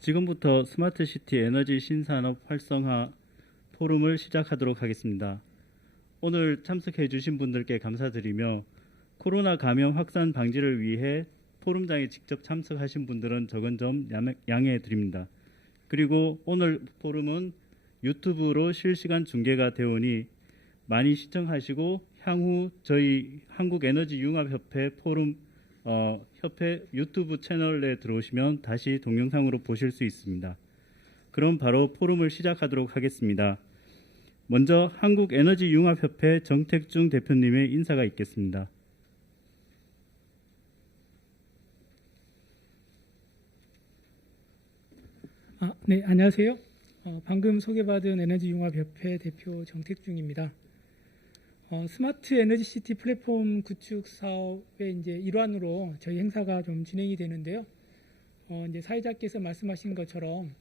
지금부터 스마트시티 에너지 신산업 활성화 포럼을 시작하도록 하겠습니다. 오늘 참석해 주신 분들께 감사드리며 코로나 감염 확산 방지를 위해 포럼장에 직접 참석하신 분들은 적은 점 양해해 드립니다. 그리고 오늘 포럼은 유튜브로 실시간 중계가 되오니 많이 시청하시고 향후 저희 한국에너지융합협회 포럼 협회 유튜브 채널에 들어오시면 다시 동영상으로 보실 수 있습니다. 그럼 바로 포럼을 시작하도록 하겠습니다. 먼저 한국에너지융합협회 정택중 대표님의 인사가 있겠습니다. 네, 안녕하세요. 방금 소개받은 에너지융합협회 대표 정택중입니다. 스마트 에너지 시티 플랫폼 구축 사업의 이제 일환으로 저희 행사가 좀 진행이 되는데요. 이제 사회자께서 말씀하신 것처럼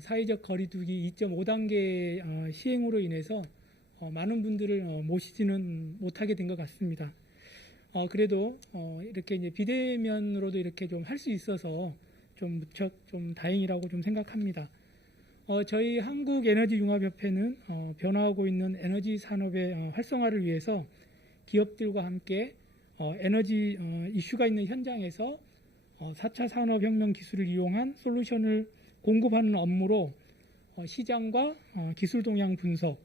사회적 거리두기 2.5단계 시행으로 인해서 많은 분들을 모시지는 못하게 된 것 같습니다. 그래도 이렇게 이제 비대면으로도 이렇게 좀 할 수 있어서 좀 무척 좀 다행이라고 좀 생각합니다. 저희 한국에너지융합협회는 변화하고 있는 에너지 산업의 활성화를 위해서 기업들과 함께 에너지 이슈가 있는 현장에서 4차 산업혁명 기술을 이용한 솔루션을 공급하는 업무로 시장과 기술 동향 분석,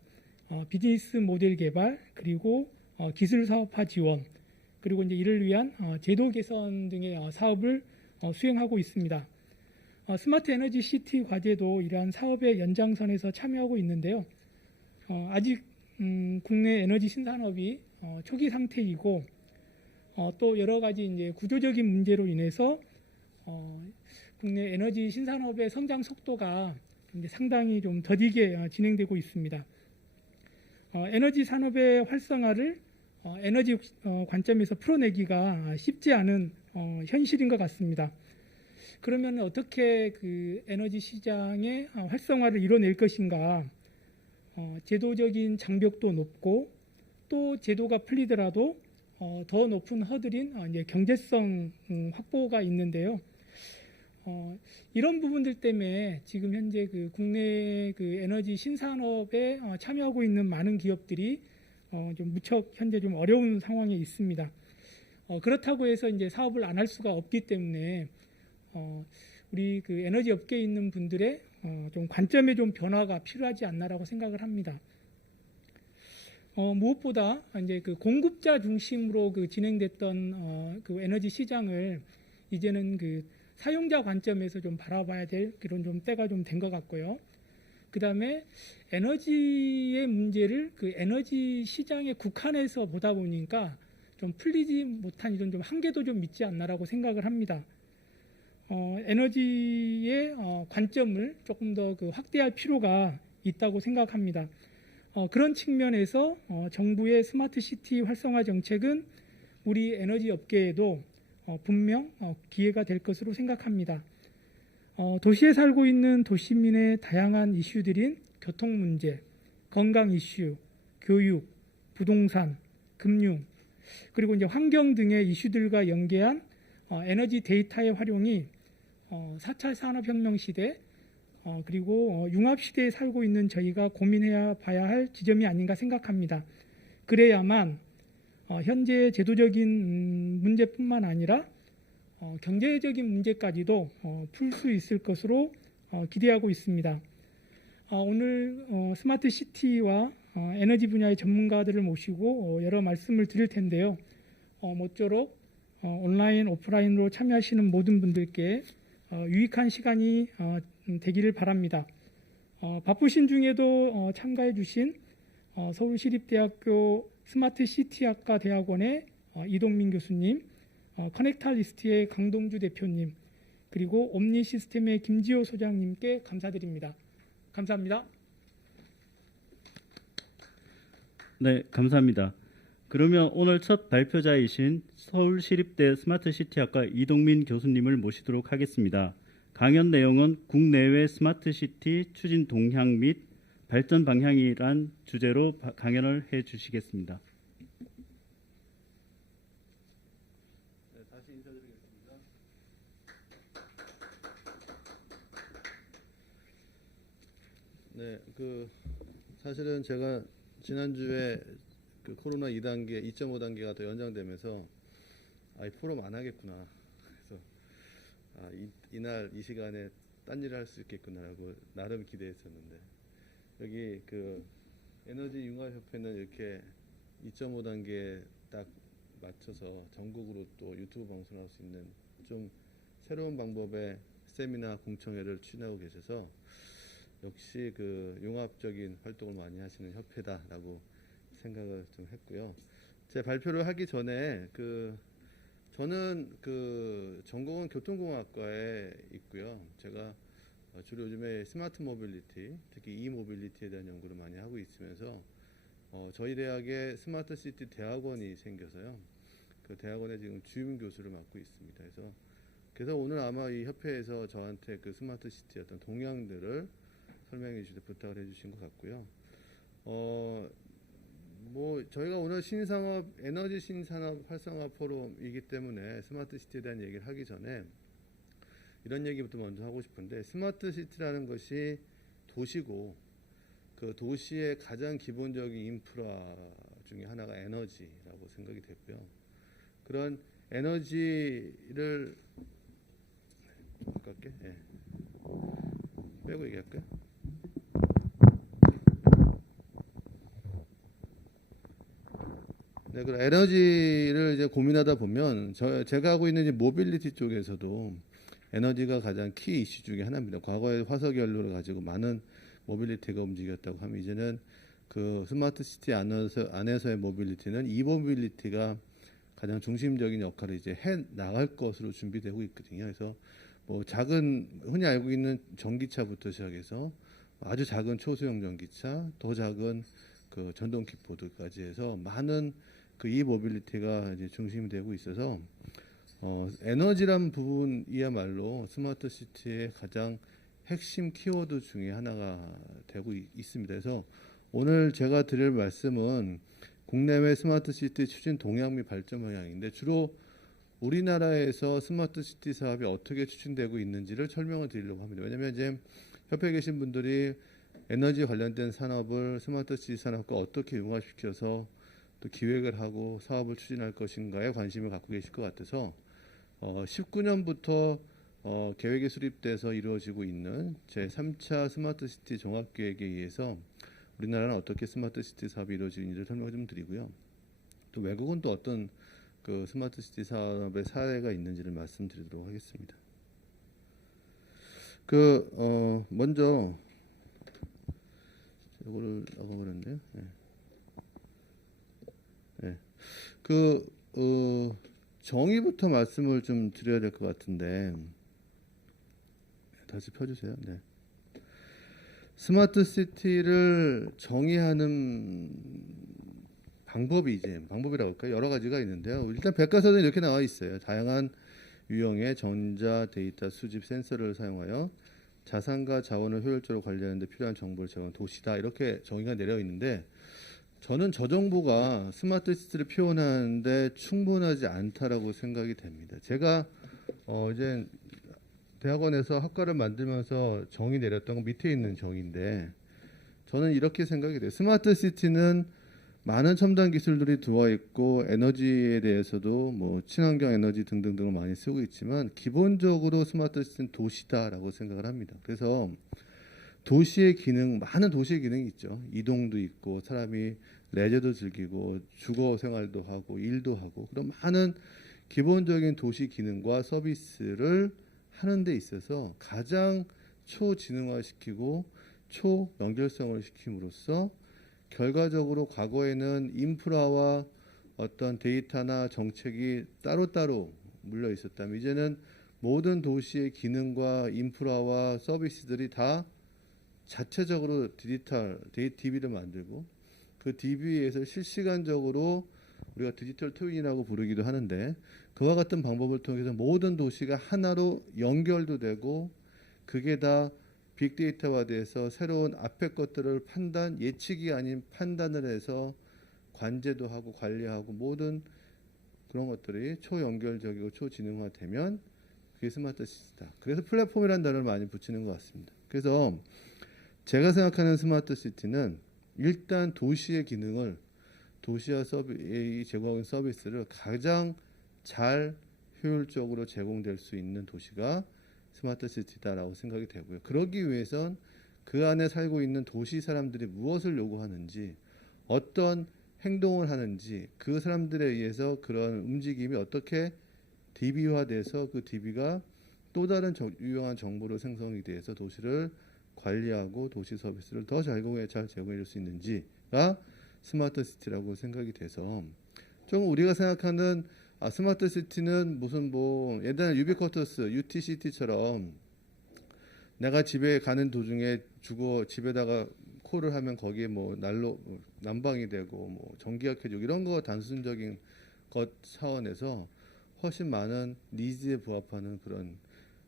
비즈니스 모델 개발, 그리고 기술 사업화 지원, 그리고 이제 이를 위한 제도 개선 등의 사업을 수행하고 있습니다. 스마트 에너지 시티 과제도 이러한 사업의 연장선에서 참여하고 있는데요. 아직 국내 에너지 신산업이 초기 상태이고 또 여러 가지 이제 구조적인 문제로 인해서 국내 에너지 신산업의 성장 속도가 이제 상당히 좀 더디게 진행되고 있습니다. 에너지 산업의 활성화를 에너지 관점에서 풀어내기가 쉽지 않은 현실인 것 같습니다. 그러면 어떻게 그 에너지 시장의 활성화를 이뤄낼 것인가? 제도적인 장벽도 높고 또 제도가 풀리더라도 더 높은 허들인 이제 경제성 확보가 있는데요. 이런 부분들 때문에 지금 현재 그 국내 그 에너지 신산업에 참여하고 있는 많은 기업들이 좀 무척 현재 좀 어려운 상황에 있습니다. 그렇다고 해서 이제 사업을 안 할 수가 없기 때문에 우리 그 에너지 업계에 있는 분들의 좀 관점의 좀 변화가 필요하지 않나라고 생각을 합니다. 무엇보다 이제 그 공급자 중심으로 그 진행됐던 그 에너지 시장을 이제는 그 사용자 관점에서 좀 바라봐야 될 그런 좀 때가 좀 된 것 같고요. 그 다음에 에너지의 문제를 그 에너지 시장에 국한해서 보다 보니까 좀 풀리지 못한 이런 좀 한계도 좀 있지 않나라고 생각을 합니다. 에너지의 관점을 조금 더 그 확대할 필요가 있다고 생각합니다. 그런 측면에서 정부의 스마트 시티 활성화 정책은 우리 에너지 업계에도 분명 기회가 될 것으로 생각합니다. 도시에 살고 있는 도시민의 다양한 이슈들인 교통 문제, 건강 이슈, 교육, 부동산, 금융, 그리고 이제 환경 등의 이슈들과 연계한 에너지 데이터의 활용이 4차 산업혁명 시대 그리고 융합 시대에 살고 있는 저희가 고민해야 봐야 할 지점이 아닌가 생각합니다. 그래야만 현재 제도적인 문제뿐만 아니라 경제적인 문제까지도 풀 수 있을 것으로 기대하고 있습니다. 오늘 스마트 시티와 에너지 분야의 전문가들을 모시고 여러 말씀을 드릴 텐데요. 모쪼록 온라인, 오프라인으로 참여하시는 모든 분들께 유익한 시간이 되기를 바랍니다. 바쁘신 중에도 참가해 주신 서울시립대학교 스마트시티학과 대학원의 이동민 교수님, 커넥탈리스트의 강동주 대표님, 그리고 옴니시스템의 김지호 소장님께 감사드립니다. 감사합니다. 네, 감사합니다. 그러면 오늘 첫 발표자이신 서울시립대 스마트시티학과 이동민 교수님을 모시도록 하겠습니다. 강연 내용은 국내외 스마트시티 추진 동향 및 발전 방향이란 주제로 강연을 해 주시겠습니다. 네, 다시 인사드리겠습니다. 네, 사실은 제가 지난주에 코로나 2단계, 2.5단계가 더 연장되면서 이 포럼 안 하겠구나. 그래서 이날 이 시간에 딴 일을 할 수 있겠구나라고 나름 기대했었는데 여기 에너지 융합협회는 이렇게 2.5단계 딱 맞춰서 전국으로 또 유튜브 방송할 수 있는 좀 새로운 방법의 세미나 공청회를 추진하고 계셔서 역시 융합적인 활동을 많이 하시는 협회다라고 생각을 좀 했고요. 제 발표를 하기 전에 저는 전공은 교통공학과에 있고요. 제가 주로 요즘에 스마트 모빌리티, 특히 모빌리티에 대한 연구를 많이 하고 있으면서 저희 대학에 스마트 시티 대학원이 생겨서요. 그 대학원에 지금 주임 교수를 맡고 있습니다. 그래서 오늘 아마 이 협회에서 저한테 스마트 시티의 어떤 동향들을 설명해 주시길 부탁을 해주신 것 같고요. 저희가 오늘 신산업, 에너지 신산업 활성화 포럼이기 때문에 스마트 시티에 대한 얘기를 하기 전에 이런 얘기부터 먼저 하고 싶은데, 스마트 시티라는 것이 도시고 그 도시의 가장 기본적인 인프라 중에 하나가 에너지라고 생각이 됐고요. 그런 에너지를 바꿀게. 예. 빼고 얘기할까요? 네, 그 에너지를 이제 고민하다 보면 제가 하고 있는 이제 모빌리티 쪽에서도 에너지가 가장 키 이슈 중에 하나입니다. 과거에 화석 연료를 가지고 많은 모빌리티가 움직였다고 하면 이제는 스마트 시티 안에서의 모빌리티는 모빌리티가 가장 중심적인 역할을 이제 해 나갈 것으로 준비되고 있거든요. 그래서 흔히 알고 있는 전기차부터 시작해서 아주 작은 초소형 전기차, 더 작은 전동 킥보드까지 해서 많은 모빌리티가 이제 중심이 되고 있어서 에너지란 부분이야말로 스마트 시티의 가장 핵심 키워드 중에 하나가 되고 있습니다. 그래서 오늘 제가 드릴 말씀은 국내외 스마트 시티 추진 동향 및 발전 방향인데, 주로 우리나라에서 스마트 시티 사업이 어떻게 추진되고 있는지를 설명을 드리려고 합니다. 왜냐하면 이제 협회에 계신 분들이 에너지 관련된 산업을 스마트 시티 산업과 어떻게 융합시켜서 또 기획을 하고 사업을 추진할 것인가에 관심을 갖고 계실 것 같아서 19년부터 계획이 수립돼서 이루어지고 있는 제3차 스마트 시티 종합계획에 의해서 우리나라는 어떻게 스마트 시티 사업이 이루어지는지를 설명을 좀 드리고요. 또 외국은 또 어떤 스마트 시티 사업의 사례가 있는지를 말씀드리도록 하겠습니다. 먼저 이거를 넣어버렸네요. 네. 정의부터 말씀을 좀 드려야 될 것 같은데, 다시 펴주세요. 네. 스마트 시티를 정의하는 방법이라고 할까요? 여러 가지가 있는데요. 일단 백과사전에 이렇게 나와 있어요. 다양한 유형의 전자 데이터 수집 센서를 사용하여 자산과 자원을 효율적으로 관리하는 데 필요한 정보를 제공하는 도시다. 이렇게 정의가 내려 있는데, 저는 저 정보가 스마트 시티를 표현하는데 충분하지 않다라고 생각이 됩니다. 제가 이제 대학원에서 학과를 만들면서 정의 내렸던 건 밑에 있는 정의인데, 저는 이렇게 생각이 돼요. 스마트 시티는 많은 첨단 기술들이 들어와 있고 에너지에 대해서도 친환경 에너지 등등등을 많이 쓰고 있지만, 기본적으로 스마트 시티는 도시다라고 생각을 합니다. 그래서 많은 도시의 기능이 있죠. 이동도 있고 사람이 레저도 즐기고 주거 생활도 하고 일도 하고, 그런 많은 기본적인 도시 기능과 서비스를 하는 데 있어서 가장 초지능화시키고 초연결성을 시킴으로써 결과적으로 과거에는 인프라와 어떤 데이터나 정책이 따로따로 물려 있었다면, 이제는 모든 도시의 기능과 인프라와 서비스들이 다 자체적으로 디지털 DB를 만들고, 그 DB에서 실시간적으로 우리가 디지털 트윈이라고 부르기도 하는데, 그와 같은 방법을 통해서 모든 도시가 하나로 연결도 되고, 그게 다 빅데이터화돼서 새로운 앞에 것들을 예측이 아닌 판단을 해서 관제도 하고 관리하고, 모든 그런 것들이 초연결적이고 초지능화되면 그게 스마트 시티다. 그래서 플랫폼이라는 단어를 많이 붙이는 것 같습니다. 그래서 제가 생각하는 스마트 시티는 일단 도시의 기능을 도시와 제공하는 서비스를 가장 잘 효율적으로 제공될 수 있는 도시가 스마트 시티다라고 생각이 되고요. 그러기 위해선 그 안에 살고 있는 도시 사람들이 무엇을 요구하는지, 어떤 행동을 하는지, 그 사람들에 의해서 그런 움직임이 어떻게 DB화돼서 그 DB가 또 다른 유용한 정보로 생성이 돼서 도시를 관리하고 도시 서비스를 더 잘 제공해 줄 수 있는지가 스마트 시티라고 생각이 돼서, 좀 우리가 생각하는 스마트 시티는 무슨 뭐 옛날에 유비쿼터스 UTCT처럼 내가 집에 가는 도중에 집에다가 콜을 하면 거기에 뭐 난방이 되고 뭐 전기가 켜지고 이런 거 단순적인 것 차원에서 훨씬 많은 니즈에 부합하는 그런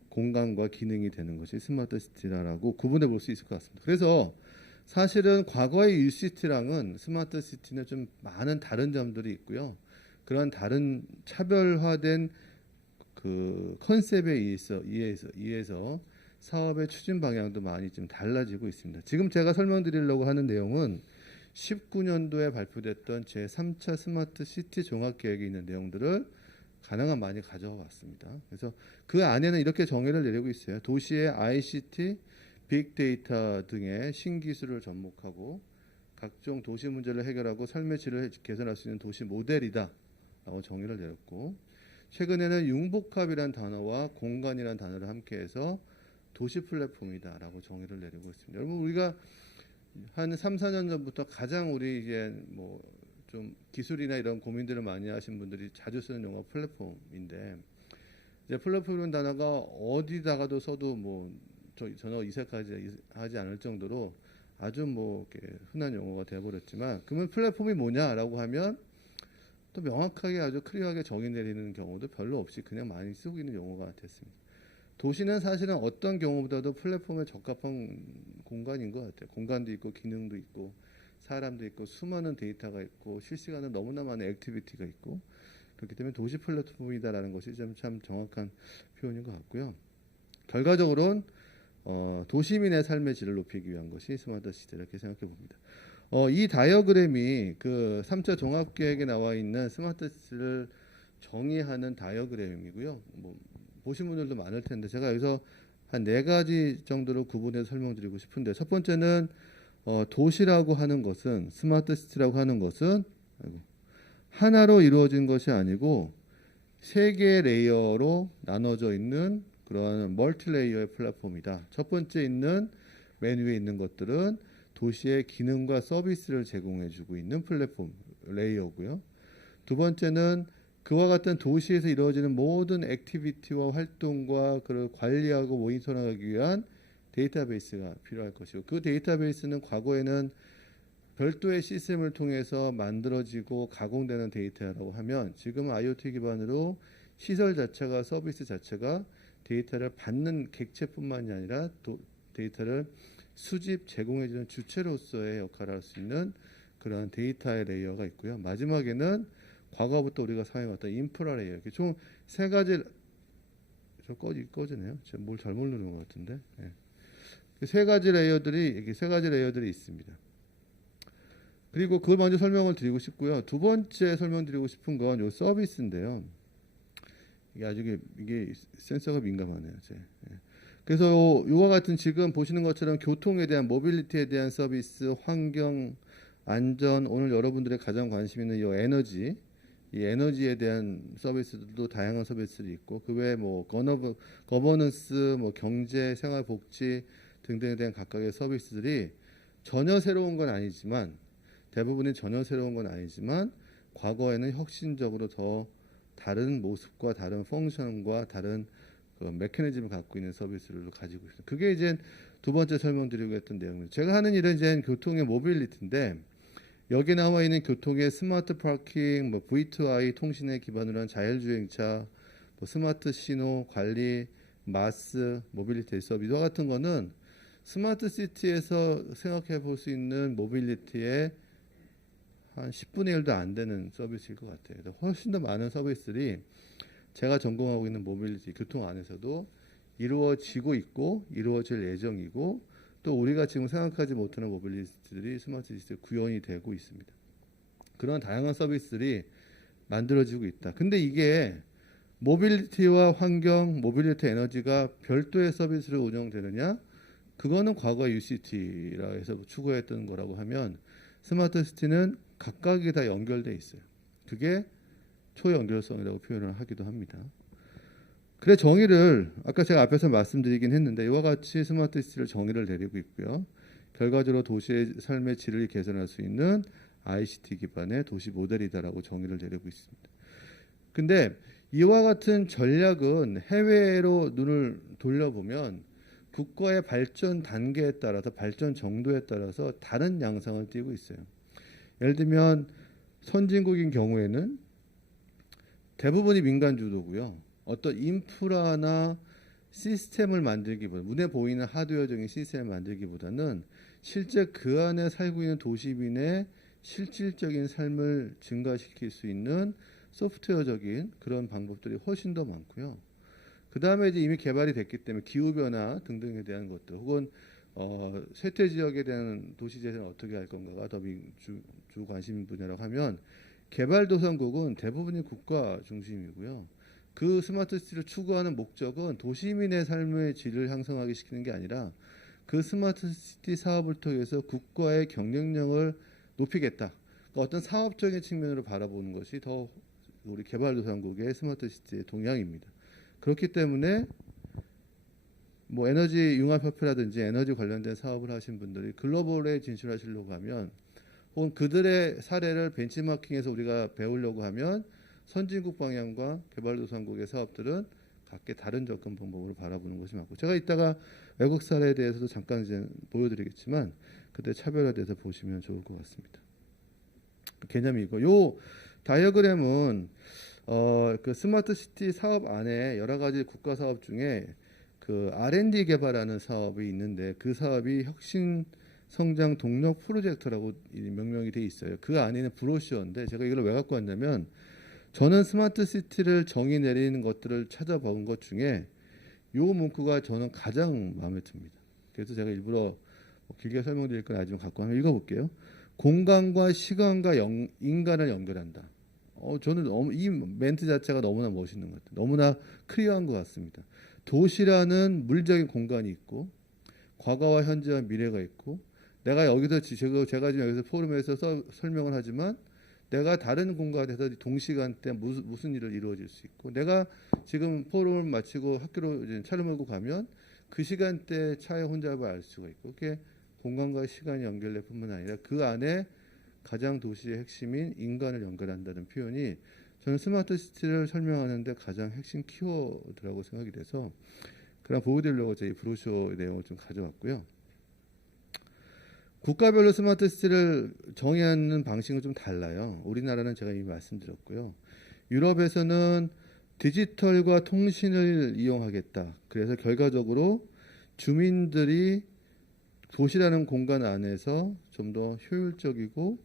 공간과 기능이 되는 것이 스마트 시티라고 구분해 볼 수 있을 것 같습니다. 그래서 사실은 과거의 유시티랑은 스마트 시티는 좀 많은 다른 점들이 있고요. 그런 다른 차별화된 그 컨셉에 의해서 사업의 추진 방향도 많이 좀 달라지고 있습니다. 지금 제가 설명드리려고 하는 내용은 19년도에 발표됐던 제3차 스마트 시티 종합계획에 있는 내용들을 가능한 많이 가져와 봤습니다. 그래서 그 안에는 이렇게 정의를 내리고 있어요. 도시의 ICT, 빅데이터 등의 신기술을 접목하고 각종 도시 문제를 해결하고 삶의 질을 개선할 수 있는 도시 모델이다 라고 정의를 내렸고, 최근에는 융복합이라는 단어와 공간이라는 단어를 함께해서 도시 플랫폼이다 라고 정의를 내리고 있습니다. 여러분, 우리가 한 3, 4년 전부터 가장 우리 이제 뭐 좀 기술이나 이런 고민들을 많이 하신 분들이 자주 쓰는 용어 플랫폼인데, 이제 플랫폼이라는 단어가 어디다가도 써도 뭐 전혀 이색하지 하지 않을 정도로 아주 뭐 이렇게 흔한 용어가 되어버렸지만, 그러면 플랫폼이 뭐냐라고 하면 또 명확하게 아주 클리어하게 정의 내리는 경우도 별로 없이 그냥 많이 쓰고 있는 용어가 됐습니다. 도시는 사실은 어떤 경우보다도 플랫폼에 적합한 공간인 것 같아요. 공간도 있고 기능도 있고 사람도 있고 수많은 데이터가 있고 실시간으로 너무나 많은 액티비티가 있고, 그렇기 때문에 도시 플랫폼이다라는 것이 참 정확한 표현인 것 같고요. 결과적으로는 도시민의 삶의 질을 높이기 위한 것이 스마트 시티 이렇게 생각해 봅니다. 이 다이어그램이 그 3차 종합계획에 나와 있는 스마트 시티를 정의하는 다이어그램이고요. 뭐 보신 분들도 많을 텐데 제가 여기서 한 4가지 정도로 구분해서 설명드리고 싶은데, 첫 번째는 도시라고 하는 것은, 스마트 시티라고 하는 것은 하나로 이루어진 것이 아니고 3개의 레이어로 나눠져 있는 그런 멀티 레이어의 플랫폼이다. 첫 번째 있는 맨 위에 있는 것들은 도시의 기능과 서비스를 제공해주고 있는 플랫폼 레이어고요. 두 번째는 그와 같은 도시에서 이루어지는 모든 액티비티와 활동과 그를 관리하고 모니터링하기 위한 데이터베이스가 필요할 것이고, 그 데이터베이스는 과거에는 별도의 시스템을 통해서 만들어지고 가공되는 데이터라고 하면, 지금 IoT 기반으로 시설 자체가, 서비스 자체가 데이터를 받는 객체뿐만이 아니라 데이터를 수집, 제공해주는 주체로서의 역할을 할 수 있는 그런 데이터의 레이어가 있고요. 마지막에는 과거부터 우리가 사용했던 인프라 레이어. 총 3가지, 꺼지네요. 제가 뭘 잘못 누른 것 같은데. 네. 3가지 레이어들이 있습니다. 그리고 그걸 먼저 설명을 드리고 싶고요. 두 번째 설명드리고 싶은 건 요 서비스인데요. 이게 센서가 민감하네요. 그래서 요와 같은 지금 보시는 것처럼 교통에 대한, 모빌리티에 대한 서비스, 환경, 안전, 오늘 여러분들의 가장 관심 있는 이 에너지, 이 에너지에 대한 서비스들도 다양한 서비스들이 있고, 그 외에 뭐 거버넌스, 뭐 경제, 생활, 복지 등등에 대한 각각의 서비스들이 전혀 새로운 건 아니지만, 대부분이 전혀 새로운 건 아니지만 과거에는 혁신적으로 더 다른 모습과 다른 펑션과 다른 그 메커니즘을 갖고 있는 서비스를 가지고 있습니다. 그게 이제 두 번째 설명드리고 했던 내용입니다. 제가 하는 일은 이제 교통의 모빌리티인데, 여기 나와 있는 교통의 스마트 파킹, 뭐 V2I 통신에 기반으로 한 자율주행차, 뭐 스마트 신호 관리, 마스, 모빌리티 서비스와 같은 거는 스마트 시티에서 생각해 볼 수 있는 모빌리티의 한 10분의 1도 안 되는 서비스일 것 같아요. 훨씬 더 많은 서비스들이 제가 전공하고 있는 모빌리티, 교통 안에서도 이루어지고 있고 이루어질 예정이고, 또 우리가 지금 생각하지 못하는 모빌리티들이 스마트 시티에 구현이 되고 있습니다. 그런 다양한 서비스들이 만들어지고 있다. 근데 이게 모빌리티와 환경, 모빌리티 에너지가 별도의 서비스로 운영되느냐? 그거는 과거 UCT라 해서 추구했던 거라고 하면 스마트 시티는 각각이 다 연결돼 있어요. 그게 초연결성이라고 표현을 하기도 합니다. 그래 정의를 아까 제가 앞에서 말씀드리긴 했는데 이와 같이 스마트 시티를 정의를 내리고 있고요. 결과적으로 도시의 삶의 질을 개선할 수 있는 ICT 기반의 도시 모델이다라고 정의를 내리고 있습니다. 근데 이와 같은 전략은 해외로 눈을 돌려보면 국가의 발전 단계에 따라서 발전 정도에 따라서 다른 양상을 띠고 있어요. 예를 들면 선진국인 경우에는 대부분이 민간 주도고요. 어떤 인프라나 시스템을 만들기보다 눈에 보이는 하드웨어적인 시스템을 만들기보다는 실제 그 안에 살고 있는 도시민의 실질적인 삶을 증가시킬 수 있는 소프트웨어적인 그런 방법들이 훨씬 더 많고요. 그 다음에 이제 이미 개발이 됐기 때문에 기후변화 등등에 대한 것들 혹은 쇠퇴 지역에 대한 도시 재생을 어떻게 할 건가가 더 주 관심 분야라고 하면 개발도상국은 대부분이 국가 중심이고요. 그 스마트 시티를 추구하는 목적은 도시민의 삶의 질을 향상하게 시키는 게 아니라 그 스마트 시티 사업을 통해서 국가의 경쟁력을 높이겠다. 그러니까 어떤 사업적인 측면으로 바라보는 것이 더 우리 개발도상국의 스마트 시티의 동향입니다. 그렇기 때문에 뭐 에너지 융합협회라든지 에너지 관련된 사업을 하신 분들이 글로벌에 진출하시려고 하면 혹은 그들의 사례를 벤치마킹해서 우리가 배우려고 하면 선진국 방향과 개발도상국의 사업들은 각기 다른 접근 방법으로 바라보는 것이 맞고 제가 이따가 외국 사례에 대해서도 잠깐 이제 보여드리겠지만 그때 차별화돼서 보시면 좋을 것 같습니다. 개념이고 요 다이어그램은 그 스마트 시티 사업 안에 여러 가지 국가 사업 중에 그 R&D 개발하는 사업이 있는데 그 사업이 혁신 성장 동력 프로젝트라고 명명이 돼 있어요. 그 안에는 브로셔인데 제가 이걸 왜 갖고 왔냐면 저는 스마트 시티를 정의 내리는 것들을 찾아본 것 중에 이 문구가 저는 가장 마음에 듭니다. 그래서 제가 일부러 길게 설명드릴 건 나중에 갖고 한번 읽어볼게요. 공간과 시간과 인간을 연결한다. 저는 이 멘트 자체가 너무나 멋있는 것 같아요. 너무나 클리어한 것 같습니다. 도시라는 물적인 공간이 있고 과거와 현재와 미래가 있고 내가 여기서 제가 지금 여기서 포럼에서 설명을 하지만 내가 다른 공간에서 동시간대 무슨 일을 이루어질 수 있고 내가 지금 포럼을 마치고 학교로 이제 차를 몰고 가면 그 시간대 차에 혼자 알 수가 있고 그게 공간과 시간이 연결될 뿐만 아니라 그 안에 가장 도시의 핵심인 인간을 연결한다는 표현이 저는 스마트 시티를 설명하는데 가장 핵심 키워드라고 생각이 돼서 그냥 보여드리려고 저희 브로셔 내용을 좀 가져왔고요. 국가별로 스마트 시티를 정의하는 방식은 좀 달라요. 우리나라는 제가 이미 말씀드렸고요. 유럽에서는 디지털과 통신을 이용하겠다. 그래서 결과적으로 주민들이 도시라는 공간 안에서 좀 더 효율적이고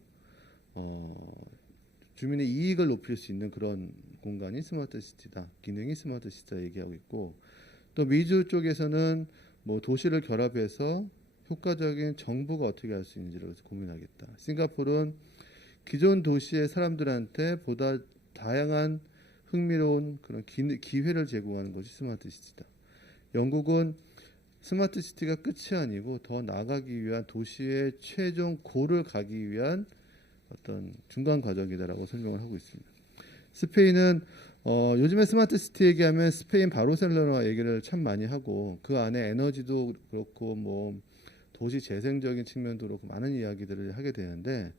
주민의 이익을 높일 수 있는 그런 공간이 스마트 시티다. 기능이 스마트 시티다 얘기하고 있고 또 미주 쪽에서는 뭐 도시를 결합해서 효과적인 정부가 어떻게 할 수 있는지를 고민하겠다. 싱가포르는 기존 도시의 사람들한테 보다 다양한 흥미로운 그런 기회를 제공하는 것이 스마트 시티다. 영국은 스마트 시티가 끝이 아니고 더 나아가기 위한 도시의 최종 고를 가기 위한 어떤 중간 과정이다라고 설명을 하고 있습니다. 스페인은 요즘에 스마트 시티 얘기하면 스페인 바르셀로나 얘기를 참 많이 하고 그 안에 에너지도 그렇고 뭐 도시 재생적인 측면도 그렇고 많은 이야기들을 하게 되는데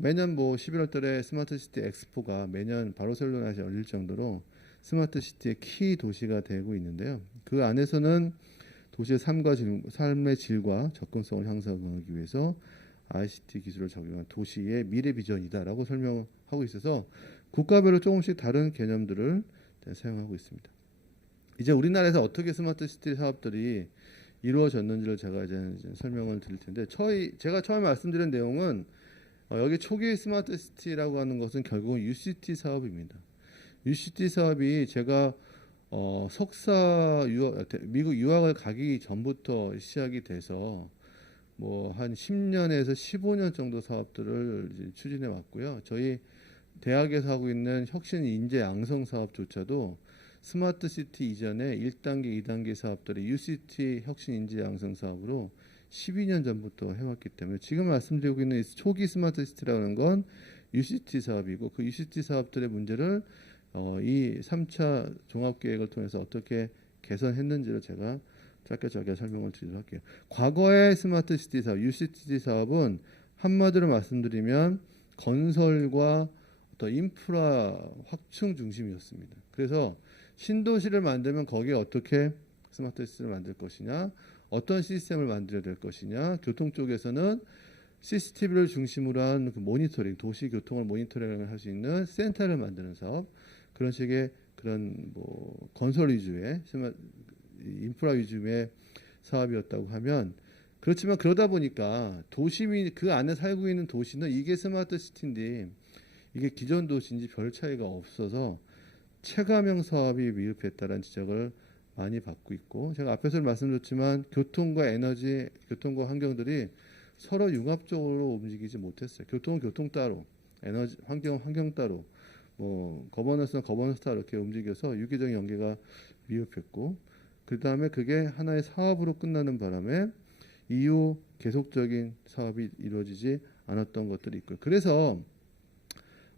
매년 뭐 11월 달에 스마트 시티 엑스포가 매년 바르셀로나에서 열릴 정도로 스마트 시티의 키 도시가 되고 있는데요. 그 안에서는 도시의 삶의 질과 접근성을 향상하기 위해서 ICT 기술을 적용한 도시의 미래 비전이다라고 설명하고 있어서 국가별로 조금씩 다른 개념들을 사용하고 있습니다. 이제 우리나라에서 어떻게 스마트 시티 사업들이 이루어졌는지를 제가 이제 설명을 드릴 텐데 제가 처음에 말씀드린 내용은 여기 초기 스마트 시티라고 하는 것은 결국은 UCT 사업입니다. UCT 사업이 제가 석사 유학, 미국 유학을 가기 전부터 시작이 돼서 뭐 한 10년에서 15년 정도 사업들을 이제 추진해 왔고요. 저희 대학에서 하고 있는 혁신 인재 양성 사업조차도 스마트 시티 이전에 1단계, 2단계 사업들이 UCT 혁신 인재 양성 사업으로 12년 전부터 해왔기 때문에 지금 말씀드리고 있는 이 초기 스마트 시티라는 건 UCT 사업이고 그 UCT 사업들의 문제를 이 3차 종합계획을 통해서 어떻게 개선했는지를 제가 짧게 설명을 드리도록 할게요. 과거의 스마트 시티 사업, UCT 사업은 한마디로 말씀드리면 건설과 어떤 인프라 확충 중심이었습니다. 그래서 신도시를 만들면 거기에 어떻게 스마트 시티를 만들 것이냐, 어떤 시스템을 만들어야 될 것이냐, 교통 쪽에서는 CCTV를 중심으로 한 그 모니터링, 도시 교통을 모니터링을 할 수 있는 센터를 만드는 사업, 그런 식의 그런 뭐 건설 위주의 인프라 위주의 사업이었다고 하면, 그렇지만 그러다 보니까 도시민 그 안에 살고 있는 도시는 이게 스마트 시티인데 이게 기존 도시인지 별 차이가 없어서 체감형 사업이 미흡했다는 지적을 많이 받고 있고, 제가 앞에서 말씀드렸지만 교통과 에너지, 교통과 환경들이 서로 융합적으로 움직이지 못했어요. 교통은 교통 따로, 에너지, 환경 따로, 뭐 거버넌스는 거버넌스 따로 이렇게 움직여서 유기적인 연계가 미흡했고, 그 다음에 그게 하나의 사업으로 끝나는 바람에 이후 계속적인 사업이 이루어지지 않았던 것들이 있고, 그래서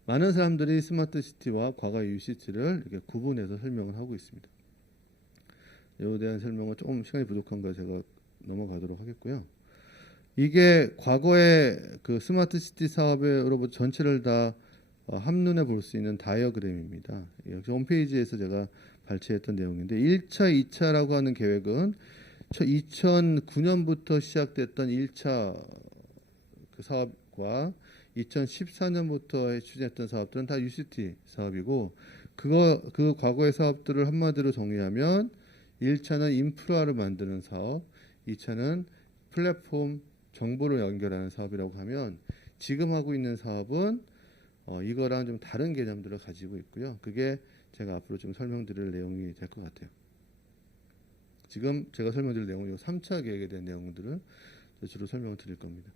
많은 사람들이 스마트 시티와 과거의 UCT를 이렇게 구분해서 설명을 하고 있습니다. 이에 대한 설명은 조금 시간이 부족한 거 제가 넘어가도록 하겠고요. 이게 과거의 그 스마트 시티 사업으로부터 전체를 다 한눈에 볼 수 있는 다이어그램입니다. 역시 홈페이지에서 제가 발췌했던 내용인데 1차, 2차라고 하는 계획은 2009년부터 시작됐던 1차 그 사업과 2014년부터 추진했던 사업들은 다 UCT 사업이고, 그 과거의 사업들을 한마디로 정리하면 1차는 인프라를 만드는 사업, 2차는 플랫폼 정보를 연결하는 사업이라고 하면, 지금 하고 있는 사업은 이거랑 좀 다른 개념들을 가지고 있고요. 그게 제가 앞으로 좀 설명드릴 내용이 될 것 같아요. 지금 제가 설명드릴 내용은 이 3차 계획에 대한 내용들을 주로 설명을 드릴 겁니다.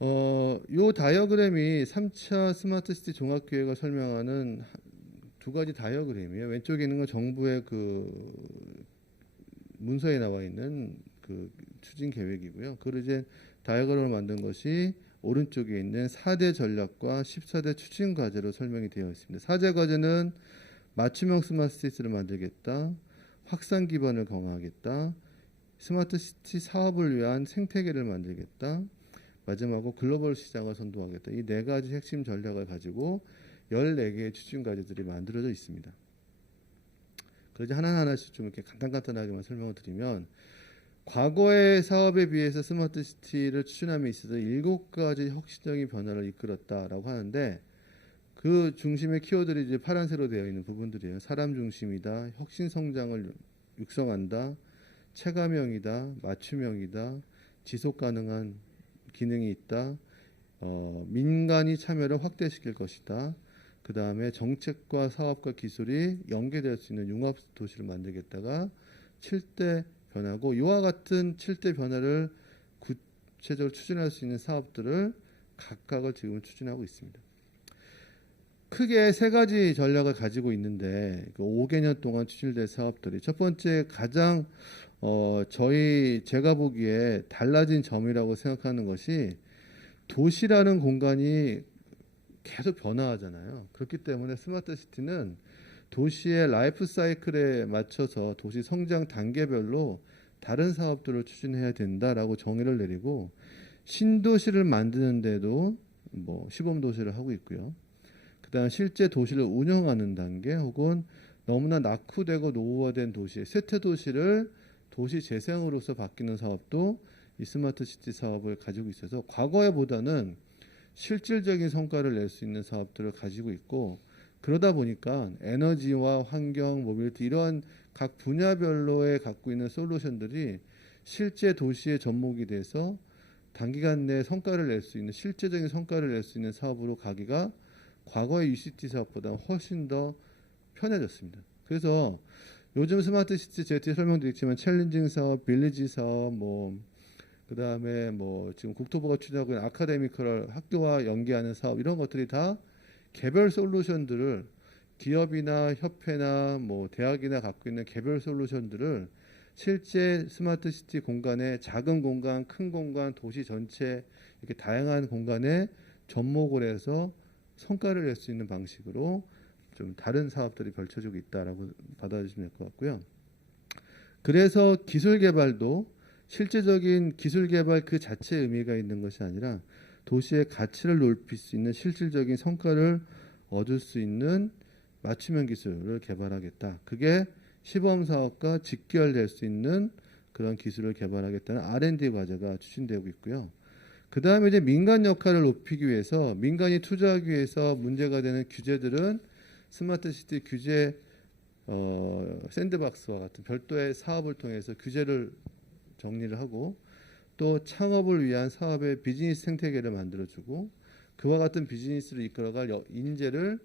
이 다이어그램이 3차 스마트 시티 종합 계획을 설명하는 두 가지 다이어그램이에요. 왼쪽에 있는 건 정부의 그 문서에 나와 있는 그 추진 계획이고요. 그걸 이제 다이어그램을 만든 것이 오른쪽에 있는 4대 전략과 14대 추진 과제로 설명이 되어 있습니다. 4대 과제는 맞춤형 스마트 시티를 만들겠다, 확산 기반을 강화하겠다, 스마트 시티 사업을 위한 생태계를 만들겠다, 마지막으로 글로벌 시장을 선도하겠다. 이 네 가지 핵심 전략을 가지고 14개의 추진 과제들이 만들어져 있습니다. 그래서 하나하나씩 좀 이렇게 간단하게만 설명을 드리면, 과거의 사업에 비해서 스마트 시티를 추진함에 있어서 7가지 혁신적인 변화를 이끌었다라고 하는데, 그 중심의 키워드들이 이제 파란색으로 되어 있는 부분들이에요. 사람 중심이다, 혁신 성장을 육성한다, 체감형이다, 맞춤형이다, 지속 가능한 기능이 있다, 민간이 참여를 확대시킬 것이다, 그 다음에 정책과 사업과 기술이 연계될 수 있는 융합 도시를 만들겠다가 7대 변화고, 이와 같은 7대 변화를 구체적으로 추진할 수 있는 사업들을 각각을 지금 추진하고 있습니다. 크게 세 가지 전략을 가지고 있는데, 그 5개년 동안 추진될 사업들이, 첫 번째 가장 제가 보기에 달라진 점이라고 생각하는 것이, 도시라는 공간이 계속 변화하잖아요. 그렇기 때문에 스마트 시티는 도시의 라이프 사이클에 맞춰서 도시 성장 단계별로 다른 사업들을 추진해야 된다라고 정의를 내리고, 신도시를 만드는데도 뭐 시범 도시를 하고 있고요. 그다음 실제 도시를 운영하는 단계, 혹은 너무나 낙후되고 노후화된 도시, 쇠퇴 도시를 도시 재생으로서 바뀌는 사업도 이 스마트 시티 사업을 가지고 있어서 과거에보다는 실질적인 성과를 낼 수 있는 사업들을 가지고 있고, 그러다 보니까 에너지와 환경, 모빌리티 이러한 각 분야별로에 갖고 있는 솔루션들이 실제 도시의 접목이 돼서 단기간 내에 성과를 낼 수 있는, 실제적인 성과를 낼 수 있는 사업으로 가기가 과거의 UCT 사업보다 훨씬 더 편해졌습니다. 그래서 요즘 스마트 시티 제가 뒤에 설명드렸지만 챌린징 사업, 빌리지 사업, 뭐 그다음에 뭐 지금 국토부가 추진하고 있는 아카데미컬 학교와 연계하는 사업 이런 것들이 다 개별 솔루션들을 기업이나 협회나 뭐 대학이나 갖고 있는 개별 솔루션들을 실제 스마트 시티 공간에 작은 공간, 큰 공간, 도시 전체 이렇게 다양한 공간에 접목을 해서 성과를 낼 수 있는 방식으로 좀 다른 사업들이 펼쳐지고 있다라고 받아주시면 될 것 같고요. 그래서 기술 개발도 실제적인 기술 개발 그 자체의 의미가 있는 것이 아니라 도시의 가치를 높일 수 있는 실질적인 성과를 얻을 수 있는 맞춤형 기술을 개발하겠다. 그게 시범 사업과 직결될 수 있는 그런 기술을 개발하겠다는 R&D 과제가 추진되고 있고요. 그 다음에 이제 민간 역할을 높이기 위해서 민간이 투자하기 위해서 문제가 되는 규제들은 스마트 시티 규제 샌드박스와 같은 별도의 사업을 통해서 규제를 정리를 하고 또 창업을 위한 사업의 비즈니스 생태계를 만들어주고 그와 같은 비즈니스를 이끌어갈 인재를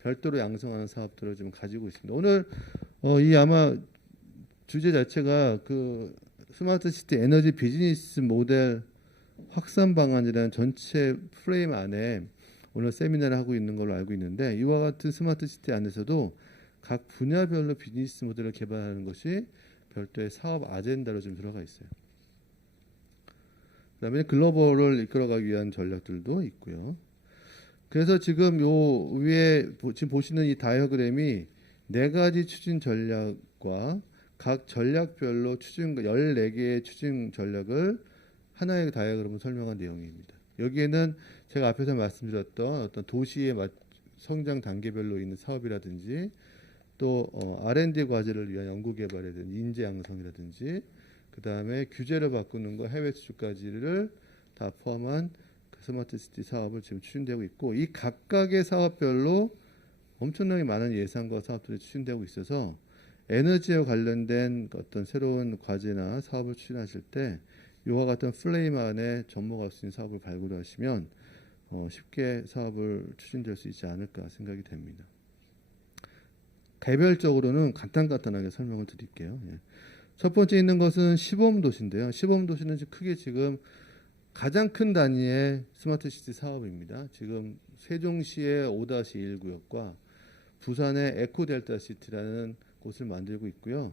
별도로 양성하는 사업들을 좀 가지고 있습니다. 오늘 이 아마 주제 자체가 그 스마트 시티 에너지 비즈니스 모델 확산 방안이라는 전체 프레임 안에 오늘 세미나를 하고 있는 걸로 알고 있는데 이와 같은 스마트 시티 안에서도 각 분야별로 비즈니스 모델을 개발하는 것이 별도의 사업 아젠다로 좀 들어가 있어요. 그다음에 글로벌을 이끌어가기 위한 전략들도 있고요. 그래서 지금 요 위에 지금 보시는 이 다이어그램이 4가지 추진 전략과 각 전략별로 추진 14개의 추진 전략을 하나의 다이어그램으로 설명한 내용입니다. 여기에는 제가 앞에서 말씀드렸던 어떤 도시의 성장 단계별로 있는 사업이라든지 또 R&D 과제를 위한 연구 개발이라든지 인재 양성이라든지 그 다음에 규제를 바꾸는 거 해외 수주까지를 다 포함한 그 스마트 시티 사업을 지금 추진되고 있고 이 각각의 사업별로 엄청나게 많은 예산과 사업들이 추진되고 있어서 에너지와 관련된 어떤 새로운 과제나 사업을 추진하실 때 이와 같은 플레임 안에 접목할 수 있는 사업을 발굴하시면 쉽게 사업을 추진될 수 있지 않을까 생각이 됩니다. 개별적으로는 간단하게 설명을 드릴게요. 예. 첫 번째 있는 것은 시범도시인데요. 시범도시는 크게 지금 가장 큰 단위의 스마트 시티 사업입니다. 지금 세종시의 5-1 구역과 부산의 에코델타 시티라는 곳을 만들고 있고요.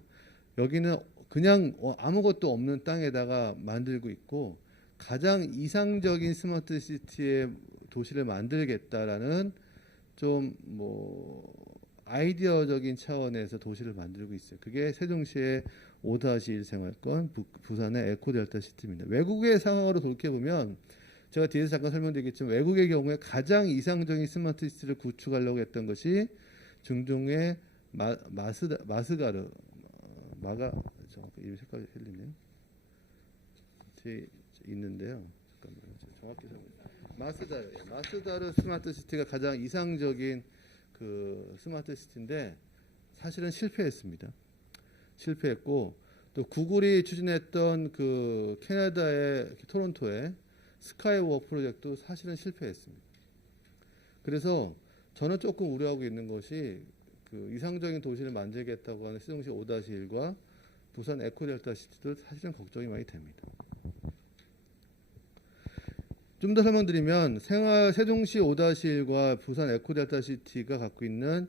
여기는 그냥 아무것도 없는 땅에다가 만들고 있고 가장 이상적인 스마트 시티의 도시를 만들겠다라는 좀 뭐 아이디어적인 차원에서 도시를 만들고 있어요. 그게 세종시의 5-1 생활권, 부산의 에코델타 시티입니다. 외국의 상황으로 돌이켜보면 제가 뒤에서 잠깐 설명드리겠지만 외국의 경우에 가장 이상적인 스마트 시티를 구축하려고 했던 것이 중동의 마스가르 이름 색깔이 틀리네요. 있는데요. 잠깐만요. 정확히 마스다르 스마트 시티가 가장 이상적인 그 스마트 시티인데 사실은 실패했습니다. 실패했고 또 구글이 추진했던 그 캐나다의 토론토의 스카이워크 프로젝트도 사실은 실패했습니다. 그래서 저는 조금 우려하고 있는 것이 그 이상적인 도시를 만들겠다고 하는 세종시 5-1과 부산 에코델타 시티도 사실은 걱정이 많이 됩니다. 좀 더 설명드리면 세종시 5-1과 부산 에코델타 시티가 갖고 있는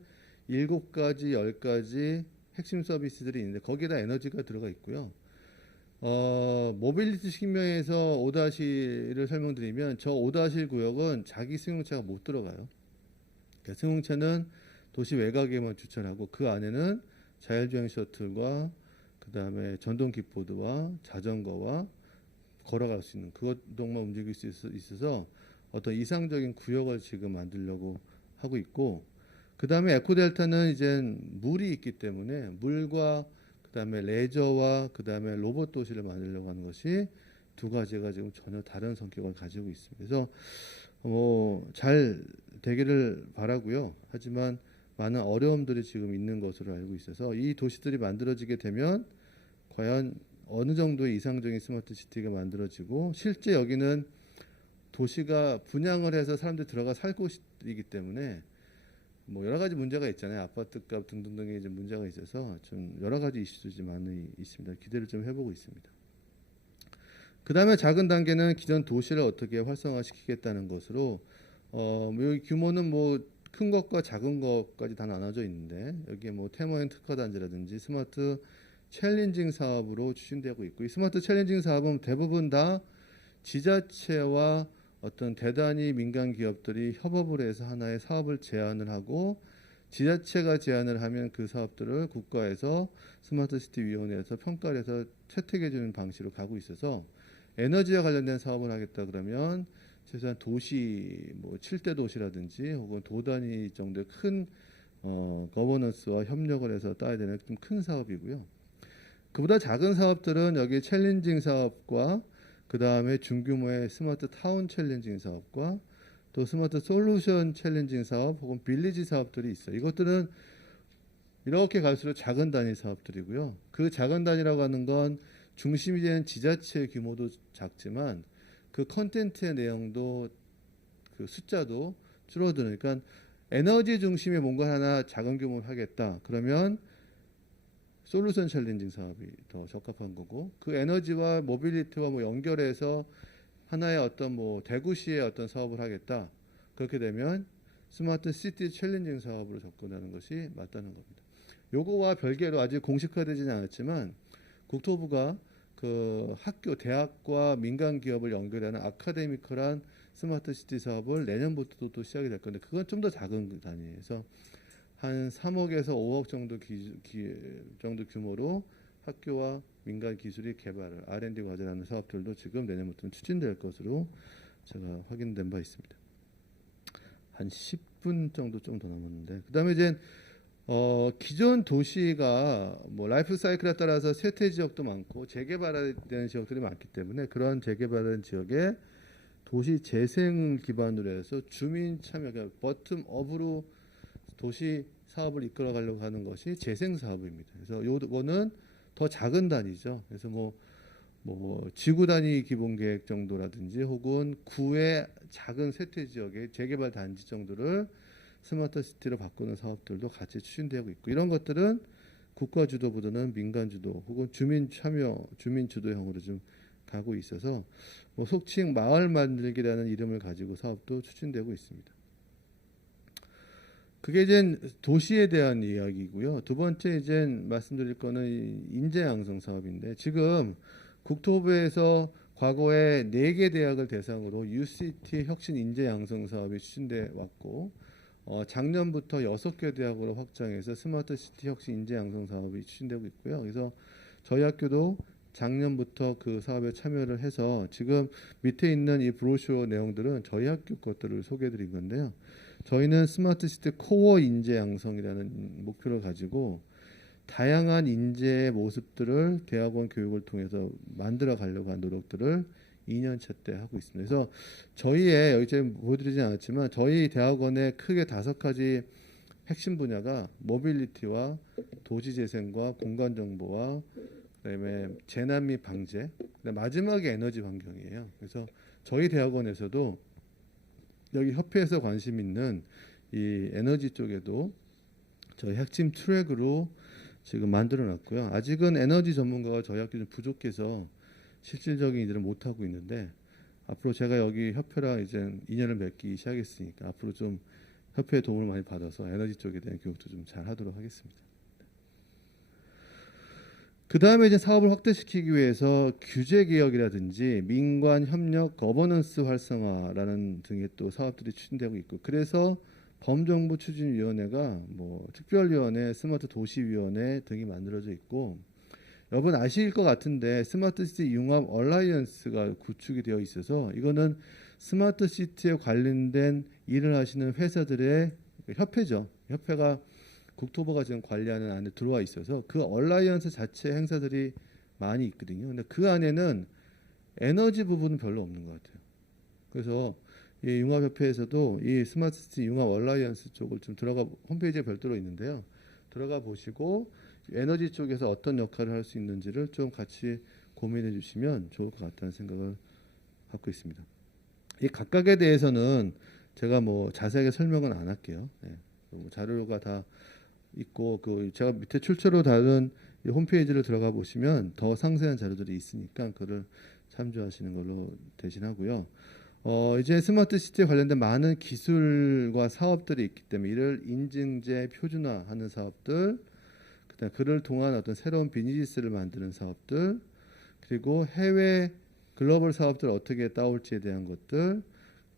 7가지, 10가지 핵심 서비스들이 있는데 거기에다 에너지가 들어가 있고요. 모빌리티 식명에서 5-1을 설명드리면 저 5-1 구역은 자기 승용차가 못 들어가요. 그러니까 승용차는 도시 외곽에만 주차하고 그 안에는 자율주행 셔틀과 그 다음에 전동 킥보드와 자전거와 걸어갈 수 있는 그것만 움직일 수 있어서 어떤 이상적인 구역을 지금 만들려고 하고 있고 그 다음에 에코델타는 이제 물이 있기 때문에 물과 그 다음에 레저와 그 다음에 로봇 도시를 만들려고 하는 것이 두 가지가 지금 전혀 다른 성격을 가지고 있습니다. 그래서 잘 되기를 바라고요. 하지만 많은 어려움들이 지금 있는 것으로 알고 있어서 이 도시들이 만들어지게 되면 과연 어느 정도의 이상적인 스마트 시티가 만들어지고 실제 여기는 도시가 분양을 해서 사람들이 들어가 살 곳이기 때문에 뭐 여러 가지 문제가 있잖아요. 아파트값 등등등의 이제 문제가 있어서 좀 여러 가지 이슈들이 좀 많이 있습니다. 기대를 좀 해보고 있습니다. 그 다음에 작은 단계는 기존 도시를 어떻게 활성화시키겠다는 것으로 여기 규모는 뭐 큰 것과 작은 것까지 다 나눠져 있는데 여기에 뭐 테마앤 특화 단지라든지 스마트 챌린징 사업으로 추진되고 있고 이 스마트 챌린징 사업은 대부분 다 지자체와 어떤 대단히 민간 기업들이 협업을 해서 하나의 사업을 제안을 하고 지자체가 제안을 하면 그 사업들을 국가에서 스마트시티 위원회에서 평가를 해서 채택해 주는 방식으로 가고 있어서 에너지와 관련된 사업을 하겠다 그러면 최소한 도시 뭐 7대 도시라든지 혹은 도 단위 정도의 큰 거버넌스와 협력을 해서 따야 되는 좀 큰 사업이고요. 그보다 작은 사업들은 여기 챌린징 사업과 그 다음에 중규모의 스마트 타운 챌린징 사업과 또 스마트 솔루션 챌린징 사업 혹은 빌리지 사업들이 있어요. 이것들은 이렇게 갈수록 작은 단위 사업들이고요. 그 작은 단위라고 하는 건 중심이 되는 지자체 규모도 작지만 그 컨텐츠의 내용도 그 숫자도 줄어드는. 그러니까 에너지 중심의 뭔가 하나 작은 규모를 하겠다. 그러면 솔루션 챌린징 사업이 더 적합한 거고 그 에너지와 모빌리티와 뭐 연결해서 하나의 어떤 뭐 대구시의 어떤 사업을 하겠다. 그렇게 되면 스마트 시티 챌린징 사업으로 접근하는 것이 맞다는 겁니다. 요거와 별개로 아직 공식화되지는 않았지만 국토부가 그 학교, 대학과 민간 기업을 연결하는 아카데미컬한 스마트 시티 사업을 내년부터 또 시작이 될 건데 그건 좀 더 작은 단위에서 한 3억에서 5억 정도 정도 규모로 학교와 민간 기술이 개발을 R&D 과제라는 사업들도 지금 내년부터 추진될 것으로 제가 확인된 바 있습니다. 한 10분 정도 좀 더 남았는데 그다음에 이제 기존 도시가 뭐 라이프 사이클에 따라서 쇠퇴 지역도 많고 재개발되는 지역들이 많기 때문에 그러한 재개발된 지역에 도시 재생 기반으로 해서 주민 참여, 그러니까 버텀 업으로 도시 사업을 이끌어 가려고 하는 것이 재생 사업입니다. 그래서 요거는 더 작은 단위죠. 그래서 뭐 지구 단위 기본 계획 정도라든지 혹은 구의 작은 쇠퇴 지역의 재개발 단지 정도를 스마트 시티로 바꾸는 사업들도 같이 추진되고 있고 이런 것들은 국가 주도보다는 민간 주도 혹은 주민 참여, 주민 주도형으로 좀 가고 있어서 뭐 속칭 마을 만들기라는 이름을 가지고 사업도 추진되고 있습니다. 그게 이제 도시에 대한 이야기고요. 두 번째 이제 말씀드릴 거는 인재 양성 사업인데 지금 국토부에서 과거에 4개 대학을 대상으로 UCT 혁신 인재 양성 사업이 추진돼 왔고 작년부터 6개 대학으로 확장해서 스마트 시티 혁신 인재 양성 사업이 추진되고 있고요. 그래서 저희 학교도 작년부터 그 사업에 참여를 해서 지금 밑에 있는 이 브로셔 내용들은 저희 학교 것들을 소개해 드린 건데요. 저희는 스마트 시티 코어 인재 양성이라는 목표를 가지고 다양한 인재의 모습들을 대학원 교육을 통해서 만들어 가려고 한 노력들을 2년차 때 하고 있습니다. 그래서 저희의 여기 지금 보여드리진 않았지만 저희 대학원의 크게 5가지 핵심 분야가 모빌리티와 도시 재생과 공간 정보와 그다음에 재난 및 방제, 그다음에 마지막에 에너지 환경이에요. 그래서 저희 대학원에서도 여기 협회에서 관심 있는 이 에너지 쪽에도 저희 핵심 트랙으로 지금 만들어 놨고요. 아직은 에너지 전문가가 저희 학교 좀 부족해서 실질적인 일을 못 하고 있는데 앞으로 제가 여기 협회랑 이제 인연을 맺기 시작했으니까 앞으로 좀 협회의 도움을 많이 받아서 에너지 쪽에 대한 교육도 좀 잘 하도록 하겠습니다. 그 다음에 이제 사업을 확대시키기 위해서 규제 개혁이라든지 민관 협력 거버넌스 활성화라는 등의 또 사업들이 추진되고 있고 그래서 범정부 추진위원회가 뭐 특별위원회, 스마트 도시위원회 등이 만들어져 있고 여러분 아실 것 같은데 스마트 시티 융합 얼라이언스가 구축이 되어 있어서 이거는 스마트 시티에 관련된 일을 하시는 회사들의 협회죠. 협회가 국토부가 지금 관리하는 안에 들어와 있어서 그 얼라이언스 자체 행사들이 많이 있거든요. 근데 그 안에는 에너지 부분은 별로 없는 것 같아요. 그래서 이 융합협회에서도 이 스마트시티 융합 얼라이언스 쪽을 좀 들어가 홈페이지에 별도로 있는데요. 들어가 보시고 에너지 쪽에서 어떤 역할을 할 수 있는지를 좀 같이 고민해 주시면 좋을 것 같다는 생각을 갖고 있습니다. 이 각각에 대해서는 제가 뭐 자세하게 설명은 안 할게요. 네. 뭐 자료가 다 있고 그 제가 밑에 출처로 다룬 이 홈페이지를 들어가 보시면 더 상세한 자료들이 있으니까 그를 참조하시는 걸로 대신하고요. 이제 스마트 시티에 관련된 많은 기술과 사업들이 있기 때문에 이를 인증제 표준화하는 사업들, 그다음 그를 통한 어떤 새로운 비즈니스를 만드는 사업들, 그리고 해외 글로벌 사업들 어떻게 따올지에 대한 것들,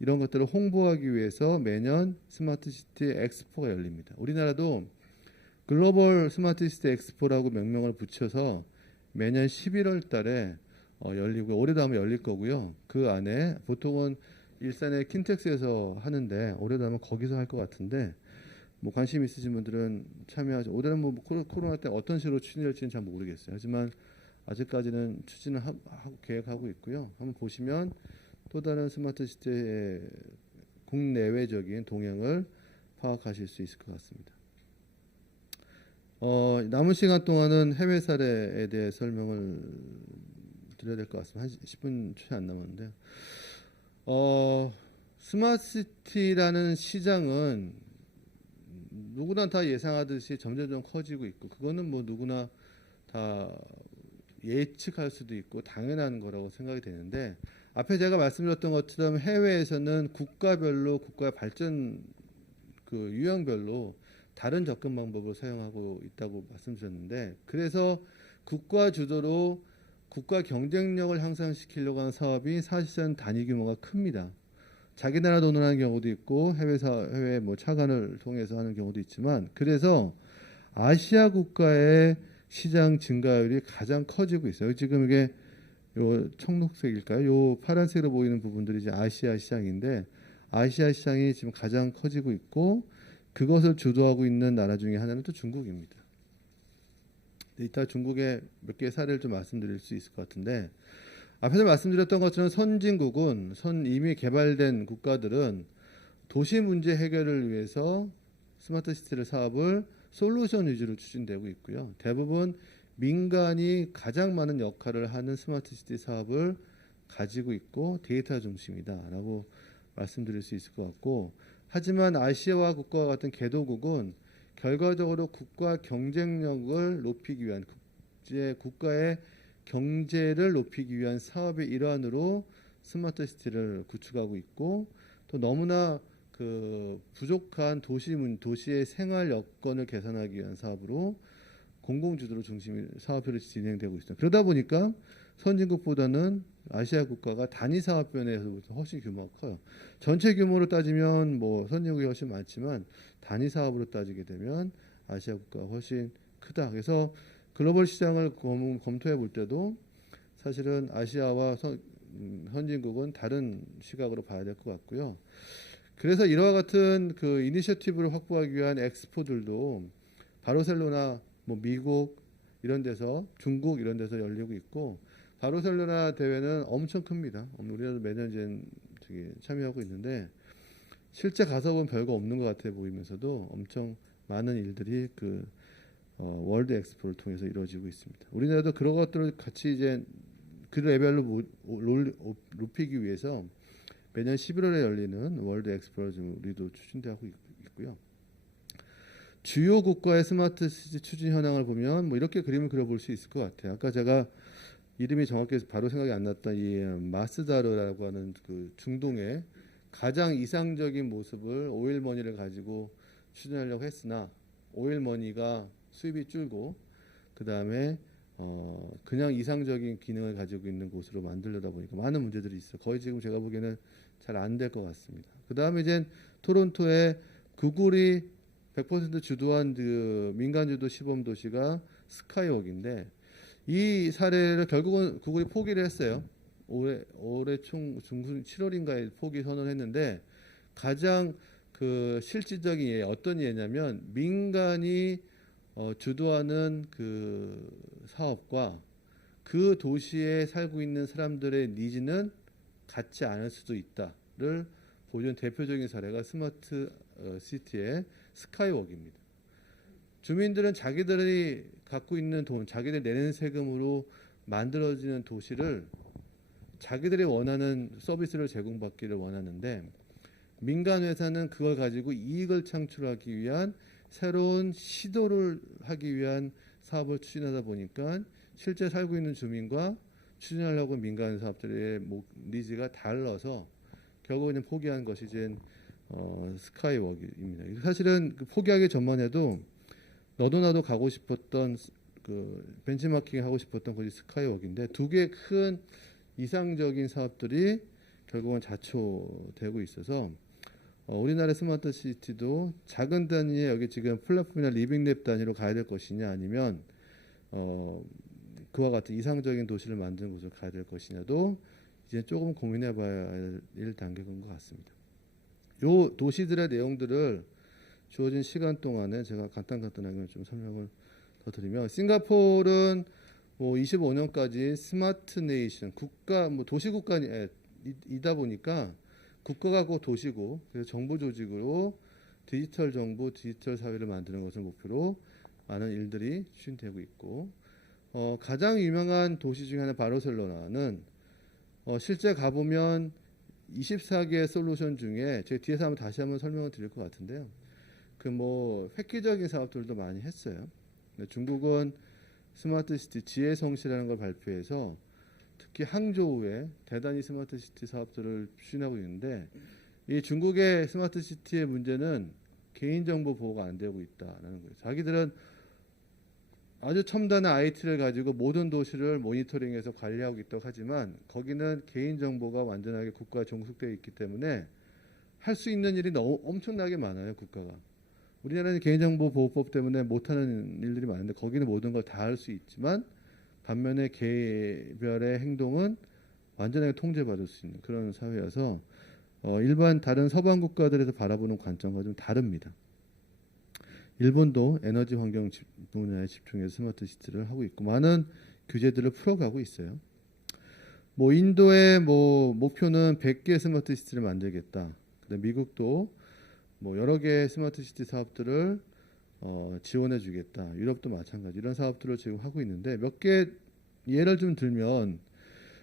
이런 것들을 홍보하기 위해서 매년 스마트 시티 엑스포가 열립니다. 우리나라도 글로벌 스마트 시티 엑스포라고 명명을 붙여서 매년 11월 달에 열리고 올해도 아마 열릴 거고요. 그 안에 보통은 일산의 킨텍스에서 하는데 올해도 아마 거기서 할 것 같은데 뭐 관심 있으신 분들은 참여하죠. 올해는 뭐 코로나 때 어떤 식으로 추진될지는 잘 모르겠어요. 하지만 아직까지는 추진을 하고 계획하고 있고요. 한번 보시면 또 다른 스마트 시티의 국내외적인 동향을 파악하실 수 있을 것 같습니다. 남은 시간 동안은 해외 사례에 대해 설명을 드려야 될 것 같습니다. 한 10분 채 안 남았는데 스마트 시티라는 시장은 누구나 다 예상하듯이 점점 커지고 있고 그거는 뭐 누구나 다 예측할 수도 있고 당연한 거라고 생각이 되는데 앞에 제가 말씀드렸던 것처럼 해외에서는 국가별로 국가 발전 그 유형별로 다른 접근 방법을 사용하고 있다고 말씀드렸는데 그래서 국가 주도로 국가 경쟁력을 향상시키려고 하는 사업이 사실상 단위 규모가 큽니다. 자기 나라 돈으로 하는 경우도 있고 해외 뭐 차관을 통해서 하는 경우도 있지만 그래서 아시아 국가의 시장 증가율이 가장 커지고 있어요. 지금 이게 요 청록색일까요? 요 파란색으로 보이는 부분들이 이제 아시아 시장인데 아시아 시장이 지금 가장 커지고 있고 그것을 주도하고 있는 나라 중에 하나는 또 중국입니다. 이따 중국의 몇 개의 사례를 좀 말씀드릴 수 있을 것 같은데 앞에서 말씀드렸던 것처럼 선진국은 이미 개발된 국가들은 도시 문제 해결을 위해서 스마트 시티 사업을 솔루션 위주로 추진되고 있고요. 대부분 민간이 가장 많은 역할을 하는 스마트 시티 사업을 가지고 있고 데이터 중심이다라고 말씀드릴 수 있을 것 같고 하지만 아시아와 국가와 같은 개도국은 결과적으로 국가 경쟁력을 높이기 위한 국가의 경제를 높이기 위한 사업의 일환으로 스마트 시티를 구축하고 있고 또 너무나 그 부족한 도시의 생활 여건을 개선하기 위한 사업으로 공공주도로 중심이 사업이 진행되고 있습니다. 그러다 보니까 선진국보다는 아시아 국가가 단위 사업변에서부터 훨씬 규모가 커요. 전체 규모로 따지면 뭐 선진국이 훨씬 많지만 단위 사업으로 따지게 되면 아시아 국가가 훨씬 크다. 그래서 글로벌 시장을 검토해 볼 때도 사실은 아시아와 선진국은 다른 시각으로 봐야 될 것 같고요. 그래서 이와 같은 그 이니셔티브를 확보하기 위한 엑스포들도 바르셀로나, 뭐 미국 이런 데서 중국 이런 데서 열리고 있고 바르셀로나 대회는 엄청 큽니다. 우리나라도 매년 이제 참여하고 있는데 실제 가서 보면 별거 없는 것 같아 보이면서도 엄청 많은 일들이 그 월드 엑스포를 통해서 이루어지고 있습니다. 우리나라도 그런 것들을 같이 이제 그 레벨로 높이기 위해서 매년 11월에 열리는 월드 엑스포를 좀 우리도 추진하고 있고요. 주요 국가의 스마트 시티 추진 현황을 보면 뭐 이렇게 그림을 그려볼 수 있을 것 같아요. 아까 제가 이름이 정확히 바로 생각이 안 났던 이 마스다르라고 하는 그 중동의 가장 이상적인 모습을 오일머니를 가지고 추진하려고 했으나 오일머니가 수입이 줄고 그 다음에 그냥 이상적인 기능을 가지고 있는 곳으로 만들려다 보니까 많은 문제들이 있어요. 거의 지금 제가 보기에는 잘 안 될 것 같습니다. 그 다음에 이제 토론토에 구글이 100% 주도한 그 민간주도 시범 도시가 스카이웍인데 이 사례를 결국은 구글이 포기를 했어요. 올해 중순 7월인가에 포기 선언을 했는데 가장 그 실질적인 예 어떤 예냐면 민간이 주도하는 그 사업과 그 도시에 살고 있는 사람들의 니즈는 같지 않을 수도 있다를 보여준 대표적인 사례가 스마트 시티의 스카이웍입니다. 주민들은 자기들이 갖고 있는 돈, 자기들이 내는 세금으로 만들어지는 도시를 자기들이 원하는 서비스를 제공받기를 원하는데 민간 회사는 그걸 가지고 이익을 창출하기 위한 새로운 시도를 하기 위한 사업을 추진하다 보니까 실제 살고 있는 주민과 추진하려고 민간 사업들의 니즈가 달라서 결국은 포기한 것이 이제 스카이워크입니다. 사실은 그 포기하기 전만 해도 너도 나도 가고 싶었던 그 벤치마킹 하고 싶었던 곳이 스카이워크인데 두 개의 큰 이상적인 사업들이 결국은 자초되고 있어서 우리나라 스마트 시티도 작은 단위의 여기 지금 플랫폼이나 리빙랩 단위로 가야 될 것이냐 아니면 그와 같은 이상적인 도시를 만드는 곳으로 가야 될 것이냐도 이제 조금 고민해봐야 할 단계인 것 같습니다. 요 도시들의 내용들을 주어진 시간 동안에 제가 간단하게 좀 설명을 더 드리면 싱가포르는 뭐 25년까지 스마트 네이션 국가 도시국가이다 보니까 국가가 곧 도시고 그래서 정부 조직으로 디지털 정부, 디지털 사회를 만드는 것을 목표로 많은 일들이 추진되고 있고 가장 유명한 도시 중에 하나 바르셀로나는 실제 가보면 24개의 솔루션 중에 제가 뒤에서 다시 한번 설명을 드릴 것 같은데요. 그 뭐 획기적인 사업들도 많이 했어요. 중국은 스마트 시티 지혜성시라는 걸 발표해서 특히 항저우에 대단히 스마트 시티 사업들을 추진하고 있는데 이 중국의 스마트 시티의 문제는 개인정보 보호가 안 되고 있다는 거예요. 자기들은 아주 첨단의 IT를 가지고 모든 도시를 모니터링해서 관리하고 있다고 하지만 거기는 개인정보가 완전하게 국가에 종속되어 있기 때문에 할 수 있는 일이 너무 엄청나게 많아요. 국가가. 우리나라는 개인정보보호법 때문에 못하는 일들이 많은데 거기는 모든 걸 다 할 수 있지만 반면에 개별의 행동은 완전하게 통제받을 수 있는 그런 사회여서 일반 다른 서방 국가들에서 바라보는 관점과 좀 다릅니다. 일본도 에너지 환경 분야에 집중해서 스마트 시티를 하고 있고 많은 규제들을 풀어가고 있어요. 뭐 인도의 뭐 목표는 100개 스마트 시티를 만들겠다. 근데 미국도 뭐 여러 개의 스마트 시티 사업들을 지원해 주겠다. 유럽도 마찬가지 이런 사업들을 지금 하고 있는데 몇 개 예를 좀 들면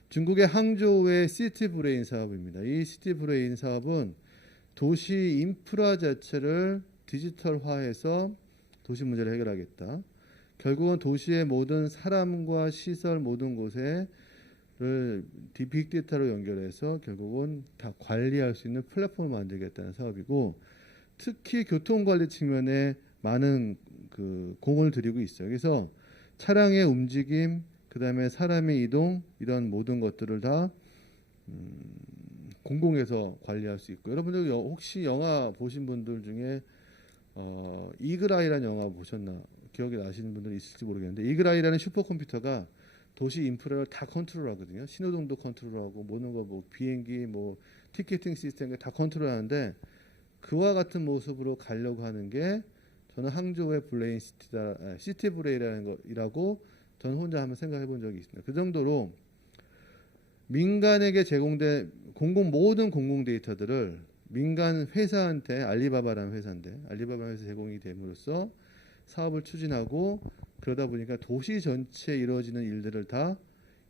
중국의 항저우의 시티 브레인 사업입니다. 이 시티 브레인 사업은 도시 인프라 자체를 디지털화해서 도시 문제를 해결하겠다. 결국은 도시의 모든 사람과 시설 모든 곳에 빅데이터로 연결해서 결국은 다 관리할 수 있는 플랫폼을 만들겠다는 사업이고 특히 교통관리 측면에 많은 그 공을 들이고 있어요. 그래서 차량의 움직임, 그 다음에 사람의 이동 이런 모든 것들을 다 공공에서 관리할 수 있고 여러분들 혹시 영화 보신 분들 중에 이글아이라는 영화 보셨나 기억이 나시는 분들이 있을지 모르겠는데 이글아이라는 슈퍼컴퓨터가 도시 인프라를 다 컨트롤하거든요. 신호등도 컨트롤하고 모든 거 뭐 비행기 뭐 티켓팅 시스템 다 컨트롤하는데 그와 같은 모습으로 가려고 하는 게 저는 항저우의 블레인 시티다 시티 브레이라는 거이라고 저는 혼자 한번 생각해 본 적이 있습니다. 그 정도로 민간에게 제공된 모든 공공 데이터들을 민간 회사한테 알리바바라는 회사인데 알리바바에서 제공이 됨으로써 사업을 추진하고 그러다 보니까 도시 전체에 이루어지는 일들을 다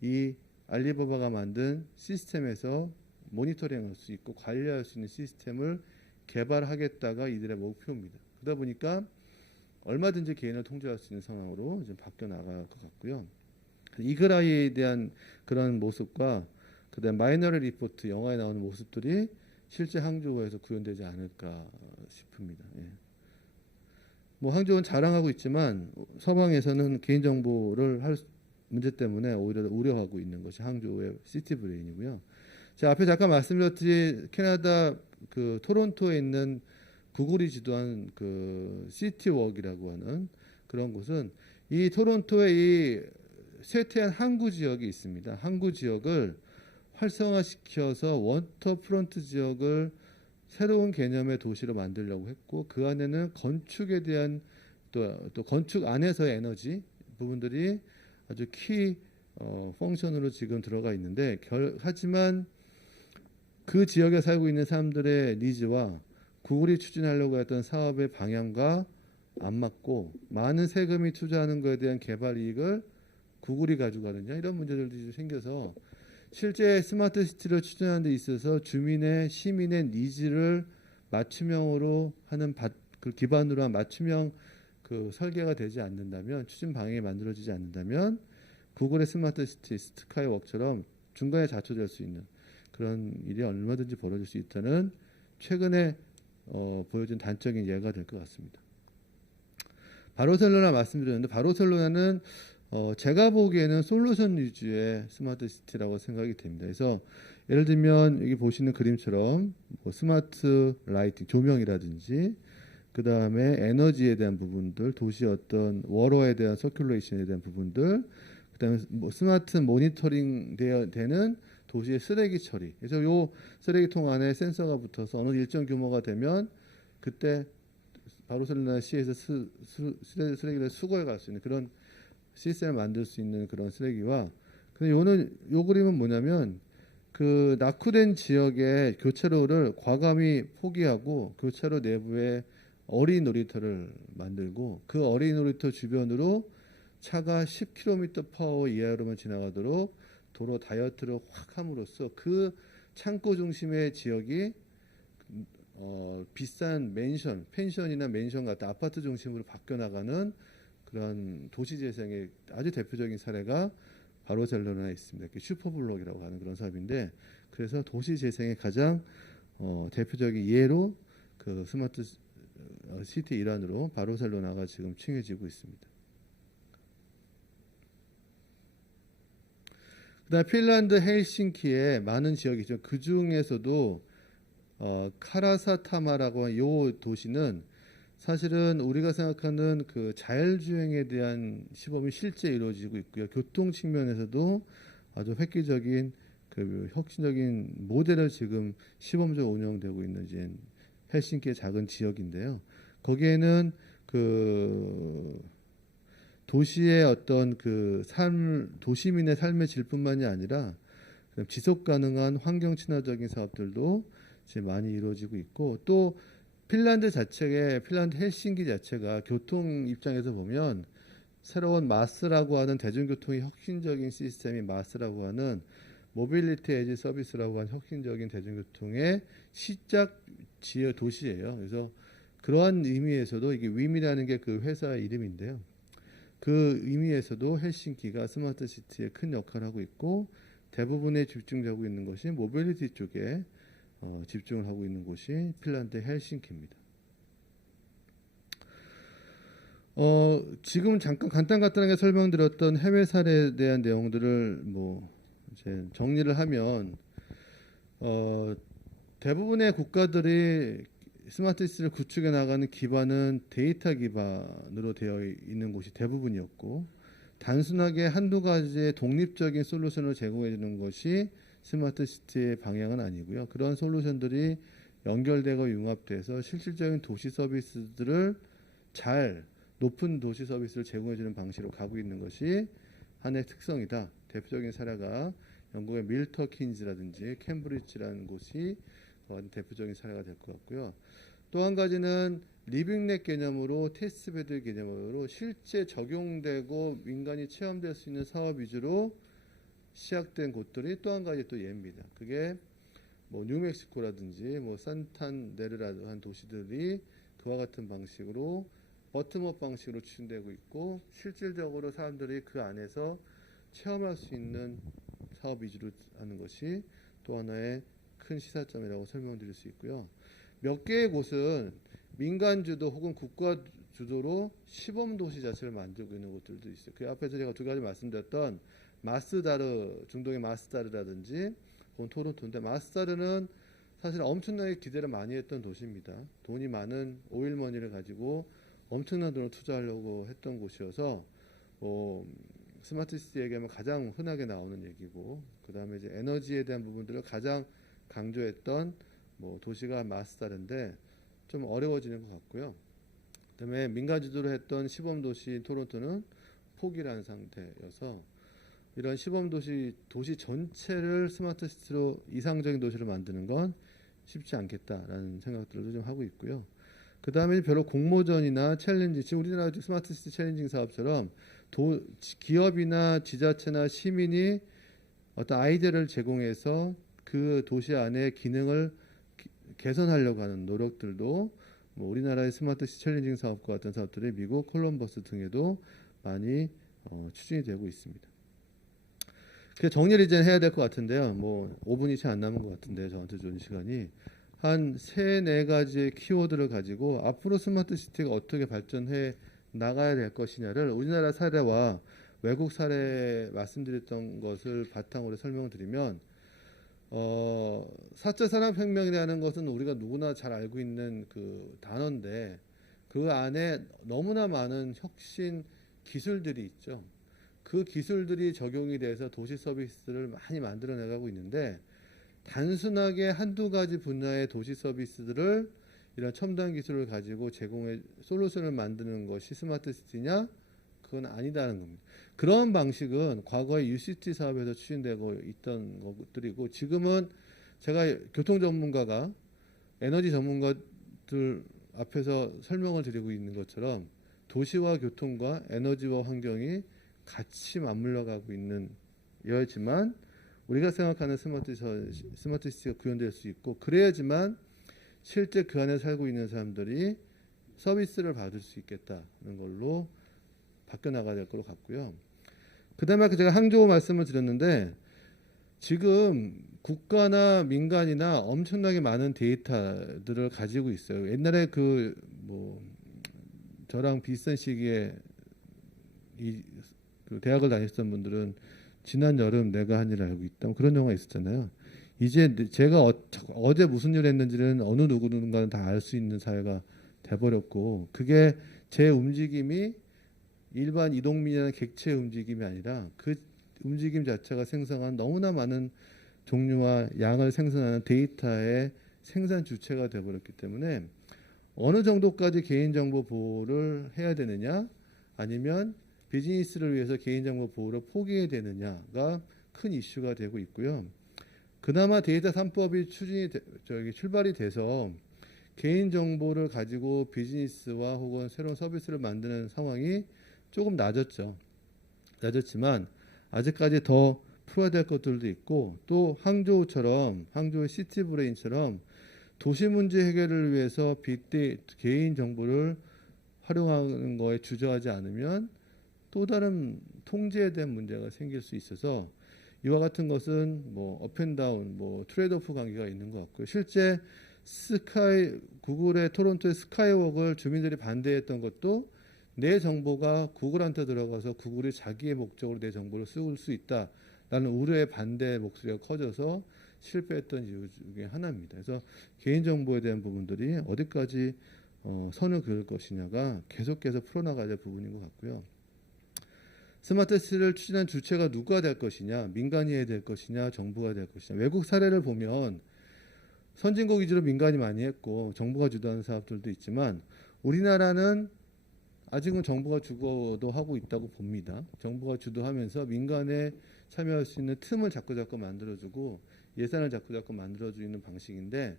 이 알리바바가 만든 시스템에서 모니터링할 수 있고 관리할 수 있는 시스템을 개발하겠다가 이들의 목표입니다. 그러다 보니까 얼마든지 개인을 통제할 수 있는 상황으로 좀 바뀌어 나갈 것 같고요. 이글아이에 대한 그런 모습과 그다음 마이너리 리포트 영화에 나오는 모습들이 실제 항저우에서 구현되지 않을까 싶습니다. 예. 뭐 항저우는 자랑하고 있지만 서방에서는 개인정보를 할 문제 때문에 오히려 우려하고 있는 것이 항저우의 시티 브레인이고요. 제가 앞에 잠깐 말씀드렸듯이 캐나다 그 토론토에 있는 구글이 지도한 그 시티웍이라고 하는 그런 곳은 이 토론토에 이 쇠퇴한 항구 지역이 있습니다. 항구 지역을 활성화시켜서 워터프론트 지역을 새로운 개념의 도시로 만들려고 했고 그 안에는 건축에 대한 또 건축 안에서의 에너지 부분들이 아주 키 펑션으로 지금 들어가 있는데 하지만 그 지역에 살고 있는 사람들의 니즈와 구글이 추진하려고 했던 사업의 방향과 안 맞고 많은 세금이 투자하는 것에 대한 개발 이익을 구글이 가져가느냐 이런 문제들이 생겨서 실제 스마트 시티를 추진하는 데 있어서 주민의 시민의 니즈를 맞춤형으로 하는 그 기반으로 한 맞춤형 그 설계가 되지 않는다면, 추진 방향이 만들어지지 않는다면 구글의 스마트 시티 스카이워크처럼 중간에 좌초될 수 있는 그런 일이 얼마든지 벌어질 수 있다는 최근에 보여준 단적인 예가 될 것 같습니다. 바르셀로나 말씀드렸는데, 바르셀로나는 제가 보기에는 솔루션 위주의 스마트 시티라고 생각이 됩니다. 그래서 예를 들면 여기 보시는 그림처럼 뭐 스마트 라이팅, 조명이라든지, 그 다음에 에너지에 대한 부분들, 도시 어떤 워러에 대한 서큘레이션에 대한 부분들, 그 다음에 뭐 스마트 모니터링 되는 도시의 쓰레기 처리. 그래서 요 쓰레기통 안에 센서가 붙어서 어느 일정 규모가 되면 그때 바르셀로나 시에서 쓰레기를 수거해 갈 수 있는 그런 시스템을 만들 수 있는 그런 쓰레기와, 근데 요 그림은 뭐냐면 그 낙후된 지역의 교차로를 과감히 포기하고 교차로 내부에 어린 놀이터를 만들고, 그 어린 놀이터 주변으로 차가 10km/h 이하로만 지나가도록 도로 다이어트를 확 함으로써 그 창고 중심의 지역이 비싼 맨션, 펜션이나 맨션 같은 아파트 중심으로 바뀌어 나가는 그런 도시 재생의 아주 대표적인 사례가 바르셀로나에 있습니다. 슈퍼블록이라고 하는 그런 사업인데, 그래서 도시 재생의 가장 대표적인 예로 그 스마트 시티 일환으로 바르셀로나가 지금 칭해지고 있습니다. 그다음 핀란드 헬싱키에 많은 지역이 있죠. 그 중에서도 카라사타마라고 하는 이 도시는 사실은 우리가 생각하는 그 자율주행에 대한 시범이 실제 이루어지고 있고요. 교통 측면에서도 아주 획기적인 그 혁신적인 모델을 지금 시범적으로 운영되고 있는 이제 헬싱키의 작은 지역인데요. 거기에는 그 도시의 어떤 그 도시민의 삶의 질뿐만이 아니라 지속 가능한 환경 친화적인 사업들도 지금 많이 이루어지고 있고, 또 핀란드 헬싱키 자체가 교통 입장에서 보면 새로운 마스라고 하는 대중교통의 혁신적인 시스템이 마스라고 하는 모빌리티 에지 서비스라고 하는 혁신적인 대중교통의 시작 지역 도시예요. 그래서 그러한 의미에서도 이게 윈이라는 게 그 회사의 이름인데요. 그 의미에서도 헬싱키가 스마트 시티에 큰 역할을 하고 있고, 대부분에 집중하고 있는 것이 모빌리티 쪽에 집중을 하고 있는 곳이 핀란드 헬싱키입니다. 지금 잠깐 간단하게 설명드렸던 해외 사례에 대한 내용들을 뭐 이제 정리를 하면, 대부분의 국가들이 스마트 시티를 구축해 나가는 기반은 데이터 기반으로 되어 있는 곳이 대부분이었고, 단순하게 한두 가지의 독립적인 솔루션을 제공해 주는 것이 스마트 시티의 방향은 아니고요. 그런 솔루션들이 연결되고 융합돼서 실질적인 도시 서비스들을 높은 도시 서비스를 제공해 주는 방식으로 가고 있는 것이 하나의 특성이다. 대표적인 사례가 영국의 밀터 킨즈라든지 캠브리지라는 곳이 대표적인 사례가 될 것 같고요. 또 한 가지는 리빙넷 개념으로 테스트베드 개념으로 실제 적용되고 민간이 체험될 수 있는 사업 위주로 시작된 곳들이 또 한 가지 또 예입니다. 그게 뭐 뉴멕시코라든지 뭐 산탄데르라도 한 도시들이 그와 같은 방식으로 버텀업 방식으로 추진되고 있고, 실질적으로 사람들이 그 안에서 체험할 수 있는 사업 위주로 하는 것이 또 하나의 큰 시사점이라고 설명드릴 수 있고요. 몇 개의 곳은 민간 주도 혹은 국가 주도로 시범 도시 자체를 만들고 있는 곳들도 있어요. 그 앞에서 제가 두 가지 말씀드렸던 마스다르, 중동의 마스다르라든지 혹은 토론토인데, 마스다르는 사실 엄청나게 기대를 많이 했던 도시입니다. 돈이 많은 오일머니를 가지고 엄청난 돈을 투자하려고 했던 곳이어서 스마트 시티 얘기하면 가장 흔하게 나오는 얘기고, 그 다음에 이제 에너지에 대한 부분들을 가장 강조했던 뭐 도시가 마스다르인데 좀 어려워지는 것 같고요. 그다음에 민간 주도로 했던 시범 도시 토론토는 포기라는 상태여서 이런 시범 도시 전체를 스마트 시티로 이상적인 도시로 만드는 건 쉽지 않겠다라는 생각들도 좀 하고 있고요. 그 다음에 별로 공모전이나 챌린지, 지금 우리나라 스마트 시티 챌린징 사업처럼 기업이나 지자체나 시민이 어떤 아이디어를 제공해서 그 도시 안의 기능을 개선하려고 하는 노력들도 뭐 우리나라의 스마트 시 챌린징 사업과 같은 사업들이 미국 콜럼버스 등에도 많이 추진이 되고 있습니다. 그 정리를 이제 해야 될 것 같은데요. 뭐 5분이 채 안 남은 것 같은데 저한테 준 시간이 한 3-4가지의 키워드를 가지고 앞으로 스마트 시티가 어떻게 발전해 나가야 될 것이냐를 우리나라 사례와 외국 사례 말씀드렸던 것을 바탕으로 설명을 드리면 4차 산업혁명이라는 것은 우리가 누구나 잘 알고 있는 그 단어인데 그 안에 너무나 많은 혁신 기술들이 있죠. 그 기술들이 적용이 돼서 도시 서비스를 많이 만들어 나가고 있는데 단순하게 한두 가지 분야의 도시 서비스들을 이런 첨단 기술을 가지고 제공해 솔루션을 만드는 것이 스마트 시티냐? 그건 아니다는 겁니다. 그런 방식은 과거에 UCT 사업에서 추진되고 있던 것들이고 지금은 제가 교통 전문가가 에너지 전문가들 앞에서 설명을 드리고 있는 것처럼 도시와 교통과 에너지와 환경이 같이 맞물려 가고 있는 여지만 우리가 생각하는 스마트 시티가 구현될 수 있고 그래야지만 실제 그 안에 살고 있는 사람들이 서비스를 받을 수 있겠다는 걸로 바뀌어 나가야 될 것 같고요. 그다음에 제가 항조 말씀을 드렸는데 지금 국가나 민간이나 엄청나게 많은 데이터들을 가지고 있어요. 옛날에 그 저랑 비슷한 시기에 그 대학을 다녔던 분들은 지난 여름 내가 한 일을 알고 있다. 그런 영화 있었잖아요. 이제 제가 어제 무슨 일을 했는지는 어느 누군가는 다 알 수 있는 사회가 돼버렸고 그게 제 움직임이 일반 이동민이나 객체 움직임이 아니라 그 움직임 자체가 생성한 너무나 많은 종류와 양을 생산하는 데이터의 생산 주체가 돼버렸기 때문에 어느 정도까지 개인정보 보호를 해야 되느냐 아니면 비즈니스를 위해서 개인정보 보호를 포기해야 되느냐가 큰 이슈가 되고 있고요. 그나마 데이터 3법이 출발이 돼서 개인정보를 가지고 비즈니스와 혹은 새로운 서비스를 만드는 상황이 조금 낮았지만 아직까지 더 풀어야 될 것들도 있고 또 항저우의 시티브레인처럼 도시 문제 해결을 위해서 개인 정보를 활용하는 거에 주저하지 않으면 또 다른 통제에 대한 문제가 생길 수 있어서 이와 같은 것은 업앤다운 트레이드오프 관계가 있는 것 같고요. 실제 구글의 토론토의 스카이워크를 주민들이 반대했던 것도 내 정보가 구글한테 들어가서 구글이 자기의 목적으로 내 정보를 쓸 수 있다라는 우려의 반대 목소리가 커져서 실패했던 이유 중에 하나입니다. 그래서 개인정보에 대한 부분들이 어디까지 선을 그을 것이냐가 계속해서 풀어나가야 될 부분인 것 같고요. 스마트 시티를 추진한 주체가 누가 될 것이냐, 민간이 해야 될 것이냐, 정부가 될 것이냐. 외국 사례를 보면 선진국 위주로 민간이 많이 했고 정부가 주도하는 사업들도 있지만 우리나라는 아직은 정부가 주도도 하고 있다고 봅니다. 정부가 주도하면서 민간에 참여할 수 있는 틈을 자꾸 만들어주고 예산을 자꾸 만들어주는 방식인데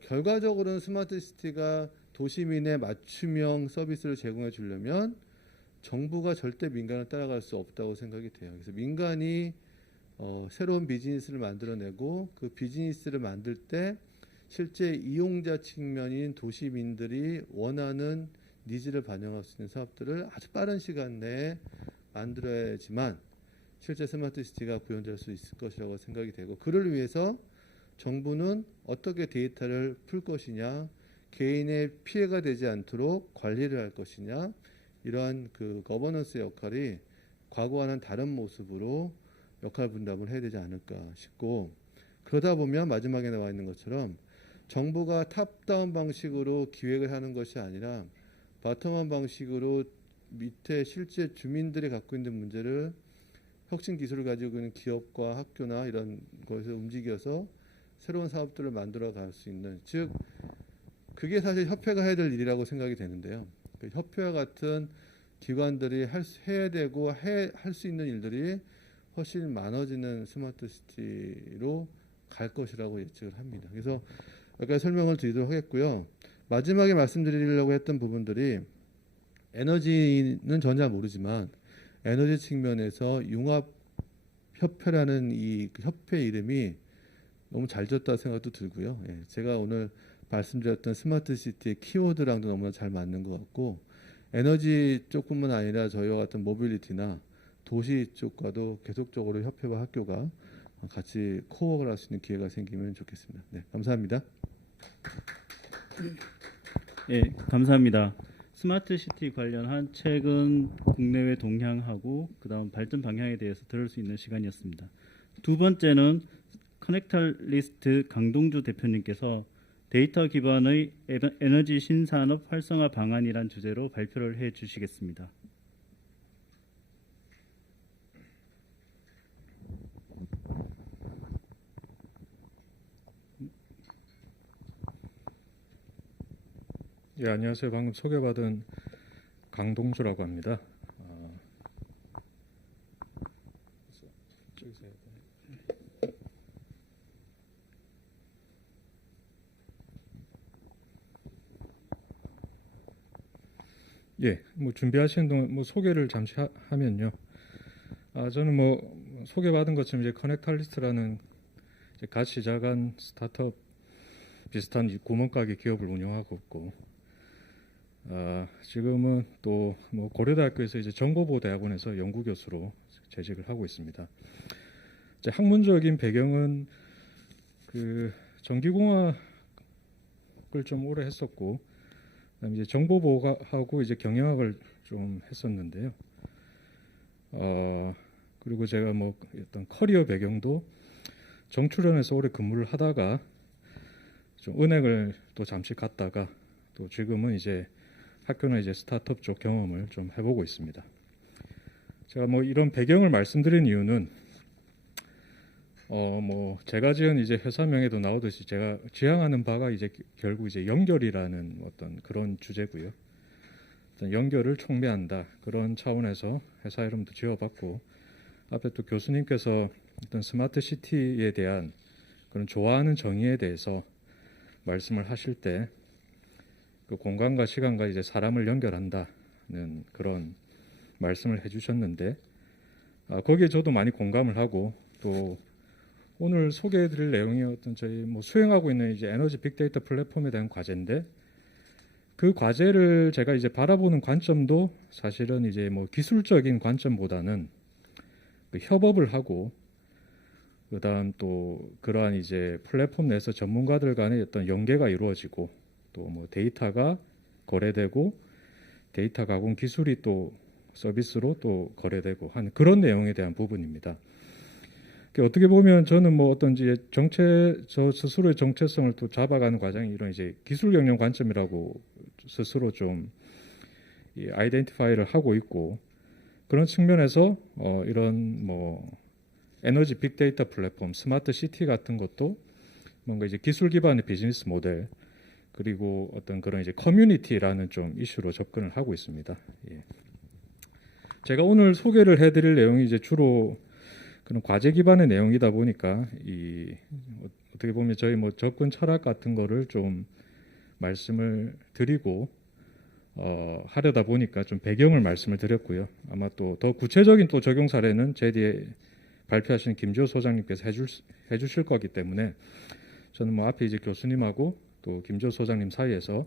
결과적으로는 스마트 시티가 도시민의 맞춤형 서비스를 제공해 주려면 정부가 절대 민간을 따라갈 수 없다고 생각이 돼요. 그래서 민간이 새로운 비즈니스를 만들어내고 그 비즈니스를 만들 때 실제 이용자 측면인 도시민들이 원하는 니즈를 반영할 수 있는 사업들을 아주 빠른 시간 내에 만들어야지만 실제 스마트 시티가 구현될 수 있을 것이라고 생각이 되고 그를 위해서 정부는 어떻게 데이터를 풀 것이냐 개인의 피해가 되지 않도록 관리를 할 것이냐 이러한 그 거버넌스 역할이 과거와는 다른 모습으로 역할 분담을 해야 되지 않을까 싶고 그러다 보면 마지막에 나와 있는 것처럼 정부가 탑다운 방식으로 기획을 하는 것이 아니라 바텀업 방식으로 밑에 실제 주민들이 갖고 있는 문제를 혁신 기술을 가지고 있는 기업과 학교나 이런 것에서 움직여서 새로운 사업들을 만들어 갈 수 있는 즉 그게 사실 협회가 해야 될 일이라고 생각이 되는데요. 그 협회와 같은 기관들이 해야 되고 할 수 있는 일들이 훨씬 많아지는 스마트 시티로 갈 것이라고 예측을 합니다. 그래서 여기까지 설명을 드리도록 하겠고요. 마지막에 말씀드리려고 했던 부분들이 에너지는 전혀 모르지만 에너지 측면에서 융합 협회라는 이그 협회 이름이 너무 잘 지었다 생각도 들고요. 예, 제가 오늘 말씀드렸던 스마트 시티의 키워드랑도 너무나 잘 맞는 것 같고 에너지 쪽뿐만 아니라 저희와 같은 모빌리티나 도시 쪽과도 계속적으로 협회와 학교가 같이 코워크를 할 수 있는 기회가 생기면 좋겠습니다. 네, 감사합니다. 예, 감사합니다. 스마트 시티 관련한 최근 국내외 동향하고 그다음 발전 방향에 대해서 들을 수 있는 시간이었습니다. 두 번째는 커넥탈리스트 강동주 대표님께서 데이터 기반의 에너지 신산업 활성화 방안이란 주제로 발표를 해 주시겠습니다. 예, 안녕하세요. 방금 소개받은 강동주라고 합니다. 저기서 해야 되네. 예, 뭐 준비하시는 동안 뭐 소개를 잠시 하면요. 저는 뭐 소개받은 것처럼 이제 커넥탈리스트라는 이제 갓 시작한 스타트업 비슷한 구멍가게 기업을 운영하고 있고, 지금은 또 뭐 고려대학교에서 이제 정보보호대학원에서 연구교수로 재직을 하고 있습니다. 이제 학문적인 배경은 그 전기공학을 좀 오래 했었고, 그다음에 이제 정보보호하고 이제 경영학을 좀 했었는데요. 그리고 제가 뭐 어떤 커리어 배경도 정출연에서 오래 근무를 하다가 좀 은행을 또 잠시 갔다가 또 지금은 이제 학교나 이제 스타트업 쪽 경험을 좀 해보고 있습니다. 제가 뭐 이런 배경을 말씀드린 이유는 뭐 제가 지은 이제 회사명에도 나오듯이 제가 지향하는 바가 이제 결국 이제 연결이라는 어떤 그런 주제고요. 어떤 연결을 촉매한다 그런 차원에서 회사 이름도 지어봤고, 앞에 또 교수님께서 어떤 스마트 시티에 대한 그런 좋아하는 정의에 대해서 말씀을 하실 때 그 공간과 시간과 이제 사람을 연결한다는 그런 말씀을 해주셨는데, 거기에 저도 많이 공감을 하고, 또 오늘 소개해드릴 내용이 어떤 저희 뭐 수행하고 있는 이제 에너지 빅데이터 플랫폼에 대한 과제인데, 그 과제를 제가 이제 바라보는 관점도 사실은 이제 뭐 기술적인 관점보다는 그 협업을 하고, 그다음 또 그러한 이제 플랫폼 내에서 전문가들 간의 어떤 연계가 이루어지고, 또 뭐 데이터가 거래되고 데이터 가공 기술이 또 서비스로 또 거래되고 하는 그런 내용에 대한 부분입니다. 어떻게 보면 저는 뭐 어떤 이제 저 스스로의 정체성을 또 잡아가는 과정이 이런 이제 기술 경영 관점이라고 스스로 좀 아이덴티파이를 하고 있고, 그런 측면에서 이런 뭐 에너지 빅데이터 플랫폼, 스마트 시티 같은 것도 뭔가 이제 기술 기반의 비즈니스 모델, 그리고 어떤 그런 이제 커뮤니티라는 좀 이슈로 접근을 하고 있습니다. 예. 제가 오늘 소개를 해드릴 내용이 이제 주로 그런 과제 기반의 내용이다 보니까 어떻게 보면 저희 뭐 접근 철학 같은 거를 좀 말씀을 드리고 하려다 보니까 좀 배경을 말씀을 드렸고요. 아마 또 더 구체적인 또 적용 사례는 제 뒤에 발표하신 김지호 소장님께서 해주실 거기 때문에 저는 뭐 앞에 이제 교수님하고 또 김지호 소장님 사이에서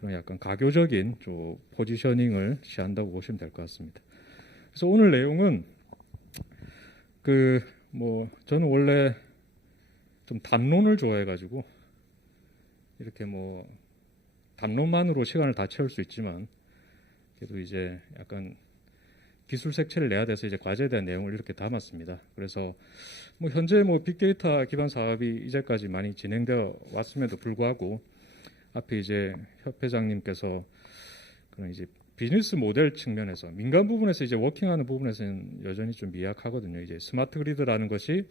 그런 약간 가교적인 좀 포지셔닝을 취한다고 보시면 될 것 같습니다. 그래서 오늘 내용은 그 뭐 저는 원래 좀 담론을 좋아해가지고 이렇게 뭐 담론만으로 시간을 다 채울 수 있지만, 그래도 이제 약간 기술 색채를 내야 돼서 이제 과제에 대한 내용을 이렇게 담았습니다. 그래서 뭐 현재 뭐 빅데이터 기반 사업이 이제까지 많이 진행되어 왔음에도 불구하고 앞에 이제 협회장님께서 그런 이제 비즈니스 모델 측면에서 민간 부분에서 이제 워킹하는 부분에서는 여전히 좀 미약하거든요. 이제 스마트 그리드라는 것이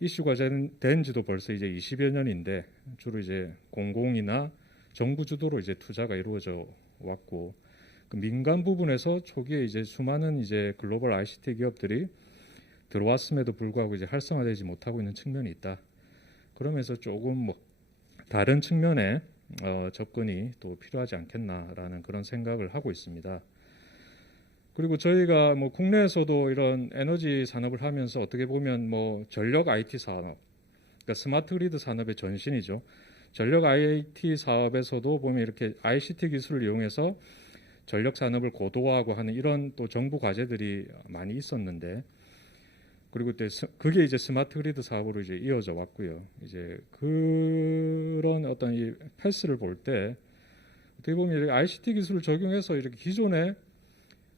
이슈가 된 지도 벌써 이제 20여 년인데 주로 이제 공공이나 정부 주도로 이제 투자가 이루어져 왔고, 그 민간 부분에서 초기에 이제 수많은 이제 글로벌 ICT 기업들이 들어왔음에도 불구하고 이제 활성화되지 못하고 있는 측면이 있다. 그러면서 조금 뭐 다른 측면에 접근이 또 필요하지 않겠나라는 그런 생각을 하고 있습니다. 그리고 저희가 뭐 국내에서도 이런 에너지 산업을 하면서 어떻게 보면 뭐 전력 IT 산업, 그러니까 스마트 그리드 산업의 전신이죠. 전력 IT 사업에서도 보면 이렇게 ICT 기술을 이용해서 전력 산업을 고도화하고 하는 이런 또 정부 과제들이 많이 있었는데, 그리고 또 그게 이제 스마트 그리드 사업으로 이제 이어져 왔고요. 이제 그런 어떤 이 패스를 볼 때 어떻게 보면 이렇게 ICT 기술을 적용해서 이렇게 기존의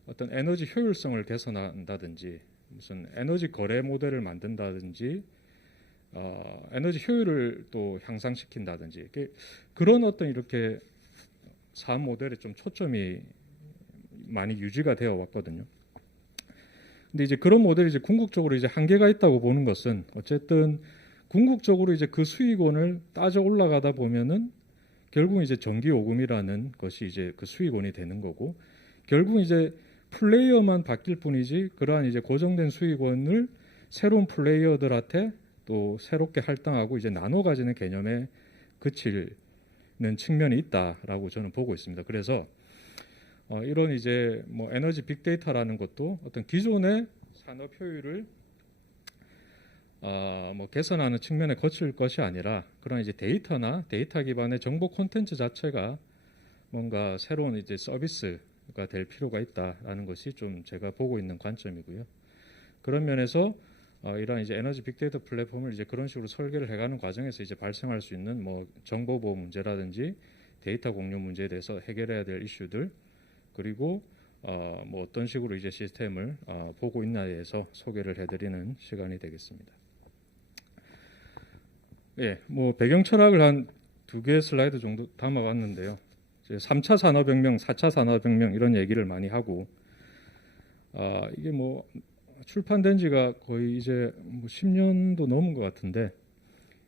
어떤 에너지 효율성을 개선한다든지 무슨 에너지 거래 모델을 만든다든지 에너지 효율을 또 향상시킨다든지 그런 어떤 이렇게 사업 모델에 좀 초점이 많이 유지가 되어 왔거든요. 근데 이제 그런 모델이 이제 궁극적으로 이제 한계가 있다고 보는 것은 어쨌든 궁극적으로 이제 그 수익원을 따져 올라가다 보면은 결국 이제 전기 요금이라는 것이 이제 그 수익원이 되는 거고, 결국 이제 플레이어만 바뀔 뿐이지 그러한 이제 고정된 수익원을 새로운 플레이어들한테 또 새롭게 할당하고 이제 나눠 가지는 개념에 그치는 측면이 있다라고 저는 보고 있습니다. 그래서 이런 이제 뭐 에너지 빅데이터라는 것도 어떤 기존의 산업 효율을 뭐 개선하는 측면에 거칠 것이 아니라 그런 이제 데이터나 데이터 기반의 정보 콘텐츠 자체가 뭔가 새로운 이제 서비스가 될 필요가 있다라는 것이 좀 제가 보고 있는 관점이고요. 그런 면에서 이런 이제 에너지 빅데이터 플랫폼을 이제 그런 식으로 설계를 해가는 과정에서 이제 발생할 수 있는 뭐 정보 보호 문제라든지 데이터 공유 문제에 대해서 해결해야 될 이슈들, 그리고 뭐 어떤 식으로 이제 시스템을 보고 있나에 대해서 소개를 해드리는 시간이 되겠습니다. 예, 뭐 배경 철학을 한 2개 슬라이드 정도 담아왔는데요. 이제 3차 산업혁명, 4차 산업혁명 이런 얘기를 많이 하고, 이게 뭐 출판된 지가 거의 이제 뭐 10년도 넘은 것 같은데,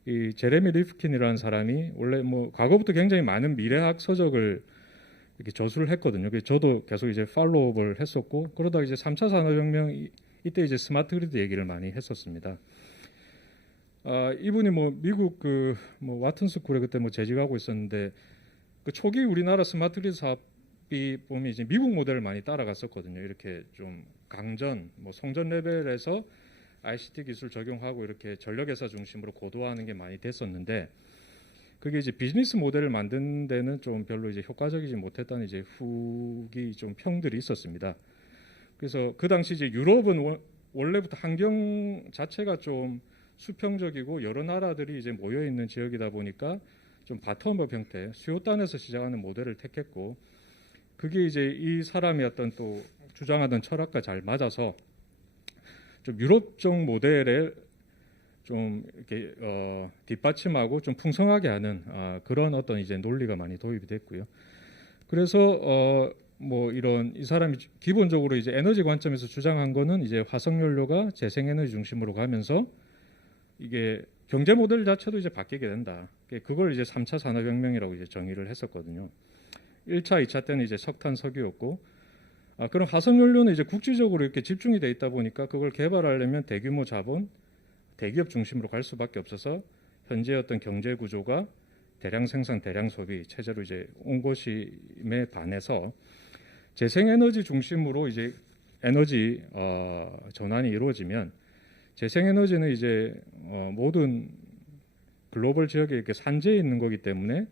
이 제레미 리프킨이라는 사람이 원래 뭐 과거부터 굉장히 많은 미래학 서적을 이렇게 저술을 했거든요. 그래서 저도 계속 이제 팔로우업을 했었고, 그러다 이제 3차 산업혁명 이때 이제 스마트 그리드 얘기를 많이 했었습니다. 이분이 뭐 미국 그 뭐 와튼 스쿨에 그때 뭐 재직하고 있었는데, 그 초기 우리나라 스마트 그리드 사업이 보면 이제 미국 모델을 많이 따라갔었거든요. 이렇게 좀 강전, 뭐 송전 레벨에서 ICT 기술 적용하고 이렇게 전력회사 중심으로 고도화하는 게 많이 됐었는데, 그게 이제 비즈니스 모델을 만든 데는 좀 별로 이제 효과적이지 못했다는 이제 후기 좀 평들이 있었습니다. 그래서 그 당시 이제 유럽은 원래부터 환경 자체가 좀 수평적이고 여러 나라들이 이제 모여 있는 지역이다 보니까 좀 바텀업 형태, 수요단에서 시작하는 모델을 택했고, 그게 이제 이 사람이 어떤 또 주장하던 철학과 잘 맞아서 좀 유럽적 모델에 좀 이렇게 뒷받침하고 좀 풍성하게 하는 그런 어떤 이제 논리가 많이 도입이 됐고요. 그래서 뭐 이런 이 사람이 기본적으로 이제 에너지 관점에서 주장한 거는 이제 화석연료가 재생에너지 중심으로 가면서 이게 경제 모델 자체도 이제 바뀌게 된다. 그걸 이제 3차 산업혁명이라고 이제 정의를 했었거든요. 1차, 2차 때는 이제 석탄, 석유였고, 그럼 화석연료는 이제 국지적으로 이렇게 집중이 돼 있다 보니까 그걸 개발하려면 대규모 자본, 대기업 중심으로 갈 수밖에 없어서 현재 어떤 경제 구조가 대량 생산, 대량 소비 체제로 이제 온 것임에 반해서 재생에너지 중심으로 이제 에너지 전환이 이루어지면, 재생에너지는 이제 모든 글로벌 지역에 이렇게 산재해 있는 거기 때문에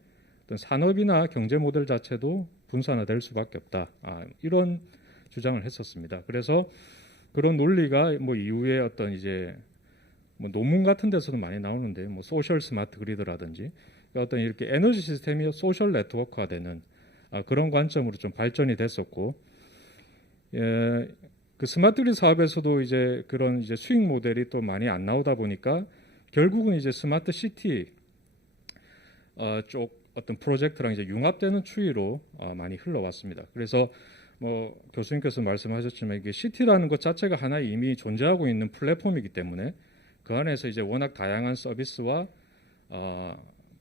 어떤 산업이나 경제 모델 자체도 분산화될 수밖에 없다. 이런 주장을 했었습니다. 그래서 그런 논리가 뭐 이후에 어떤 이제 뭐 논문 같은 데서도 많이 나오는데, 뭐 소셜 스마트 그리드라든지 어떤 이렇게 에너지 시스템이 소셜 네트워크화되는 그런 관점으로 좀 발전이 됐었고, 그 스마트 그리드 사업에서도 이제 그런 이제 수익 모델이 또 많이 안 나오다 보니까 결국은 이제 스마트 시티 쪽 어떤 프로젝트랑 이제 융합되는 추이로 많이 흘러왔습니다. 그래서 뭐 교수님께서 말씀하셨지만 이게 시티라는 것 자체가 하나 이미 존재하고 있는 플랫폼이기 때문에 그 안에서 이제 워낙 다양한 서비스와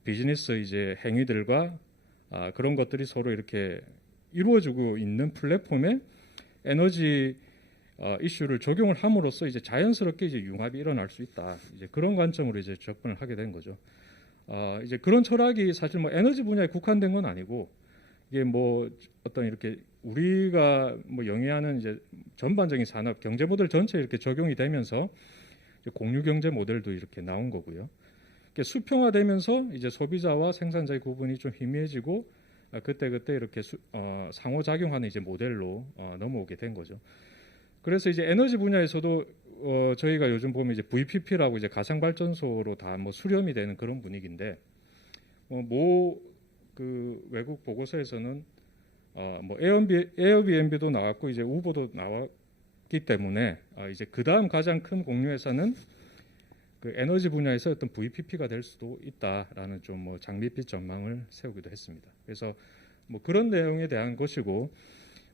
비즈니스 이제 행위들과 그런 것들이 서로 이렇게 이루어지고 있는 플랫폼에 에너지 이슈를 적용을 함으로써 이제 자연스럽게 이제 융합이 일어날 수 있다. 이제 그런 관점으로 이제 접근을 하게 된 거죠. 이제 그런 철학이 사실 뭐 에너지 분야에 국한된 건 아니고 이게 뭐 어떤 이렇게 우리가 뭐 영위하는 이제 전반적인 산업 경제 모델 전체에 이렇게 적용이 되면서 이제 공유 경제 모델도 이렇게 나온 거고요. 이렇게 수평화되면서 이제 소비자와 생산자의 구분이 좀 희미해지고 그때 이렇게 상호작용하는 이제 모델로 넘어오게 된 거죠. 그래서 이제 에너지 분야에서도 저희가 요즘 보면 이제 VPP라고 이제 가상발전소로 다 뭐 수렴이 되는 그런 분위기인데 그 외국 보고서에서는 뭐 에어비앤비도 나왔고 이제 우버도 나왔기 때문에 이제 그 다음 가장 큰 공유 회사는 그 에너지 분야에서 어떤 VPP가 될 수도 있다라는 좀 뭐 장밋빛 전망을 세우기도 했습니다. 그래서 뭐 그런 내용에 대한 것이고,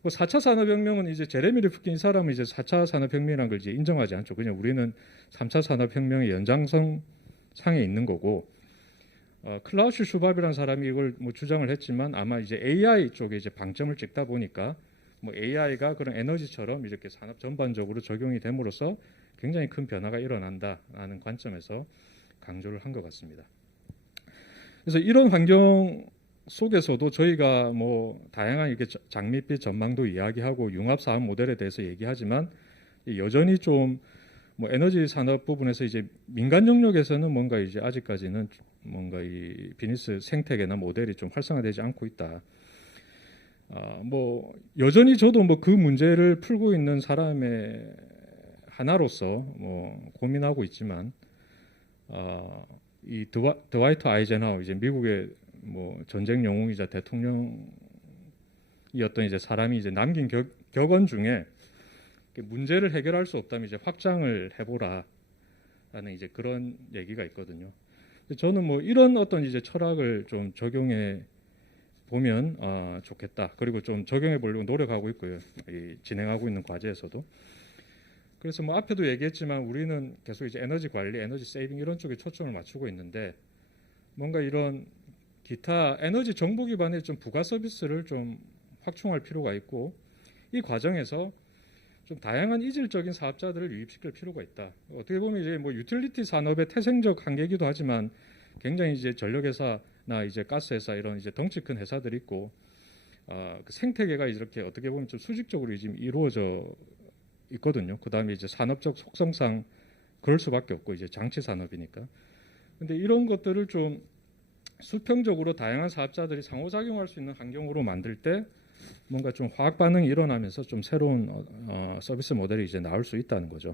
뭐 4차 산업혁명은 이제 제레미 리프킨 이 사람은 이제 4차 산업혁명이라는 걸 이제 인정하지 않죠. 그냥 우리는 3차 산업혁명의 연장선 상에 있는 거고, 클라우스 슈밥이라는 사람이 이걸 뭐 주장을 했지만 아마 이제 AI 쪽에 이제 방점을 찍다 보니까 뭐 AI가 그런 에너지처럼 이렇게 산업 전반적으로 적용이 됨으로써 굉장히 큰 변화가 일어난다라는 관점에서 강조를 한 것 같습니다. 그래서 이런 환경 속에서도 저희가 뭐 다양한 이렇게 장밋빛 전망도 이야기하고 융합 사업 모델에 대해서 얘기하지만 여전히 좀 뭐 에너지 산업 부분에서 이제 민간 영역에서는 뭔가 이제 아직까지는 뭔가 이 비즈니스 생태계나 모델이 좀 활성화되지 않고 있다. 뭐 여전히 저도 뭐 그 문제를 풀고 있는 사람의 하나로서 뭐 고민하고 있지만 이 드와이트 아이젠하워 이제 미국의 뭐 전쟁 영웅이자 대통령이었던 이제 사람이 이제 남긴 격언 중에 문제를 해결할 수 없다면 이제 확장을 해보라라는 이제 그런 얘기가 있거든요. 저는 뭐 이런 어떤 이제 철학을 좀 적용해 보면 좋겠다. 그리고 좀 적용해 보려고 노력하고 있고요. 진행하고 있는 과제에서도. 그래서 뭐 앞에도 얘기했지만 우리는 계속 이제 에너지 관리, 에너지 세이빙 이런 쪽에 초점을 맞추고 있는데 뭔가 이런 기타 에너지 정보 기반의 좀 부가 서비스를 좀 확충할 필요가 있고 이 과정에서 좀 다양한 이질적인 사업자들을 유입시킬 필요가 있다. 어떻게 보면 이제 뭐 유틸리티 산업의 태생적 한계이기도 하지만 굉장히 이제 전력회사나 이제 가스회사 이런 이제 덩치 큰 회사들이 있고 그 생태계가 이렇게 어떻게 보면 좀 수직적으로 지금 이루어져 있거든요. 그다음에 이제 산업적 속성상 그럴 수밖에 없고 이제 장치 산업이니까. 근데 이런 것들을 좀 수평적으로 다양한 사업자들이 상호작용할 수 있는 환경으로 만들 때 뭔가 좀 화학 반응이 일어나면서 좀 새로운 서비스 모델이 이제 나올 수 있다는 거죠.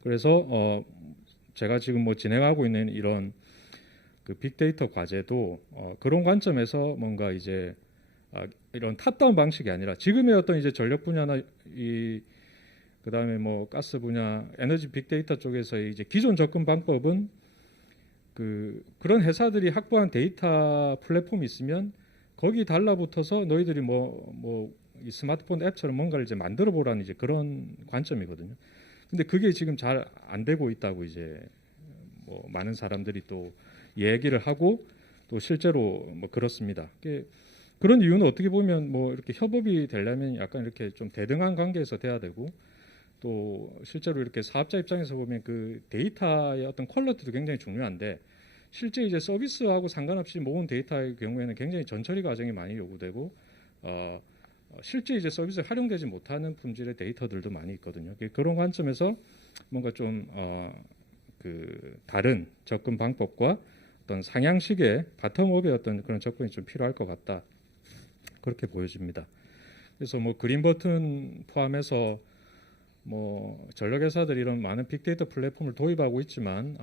그래서 제가 지금 뭐 진행하고 있는 이런 그 빅데이터 과제도 그런 관점에서 뭔가 이제 이런 탑다운 방식이 아니라 지금의 어떤 이제 전력 분야나 그다음에 뭐 가스 분야, 에너지 빅데이터 쪽에서의 이제 기존 접근 방법은 그런 회사들이 확보한 데이터 플랫폼이 있으면 거기 달라붙어서 너희들이 이 스마트폰 앱처럼 뭔가를 이제 만들어 보라는 이제 그런 관점이거든요. 근데 그게 지금 잘 안 되고 있다고 이제 뭐 많은 사람들이 또 얘기를 하고 또 실제로 뭐 그렇습니다. 그런 이유는 어떻게 보면 뭐 이렇게 협업이 되려면 약간 이렇게 좀 대등한 관계에서 돼야 되고 또 실제로 이렇게 사업자 입장에서 보면 그 데이터의 어떤 퀄리티도 굉장히 중요한데 실제 이제 서비스하고 상관없이 모은 데이터의 경우에는 굉장히 전처리 과정이 많이 요구되고 실제 이제 서비스에 활용되지 못하는 품질의 데이터들도 많이 있거든요. 그런 관점에서 뭔가 좀 그 다른 접근 방법과 어떤 상향식의 바텀업의 어떤 그런 접근이 좀 필요할 것 같다. 그렇게 보여집니다. 그래서 뭐 그린 버튼 포함해서 뭐 전력회사들이 이런 많은 빅데이터 플랫폼을 도입하고 있지만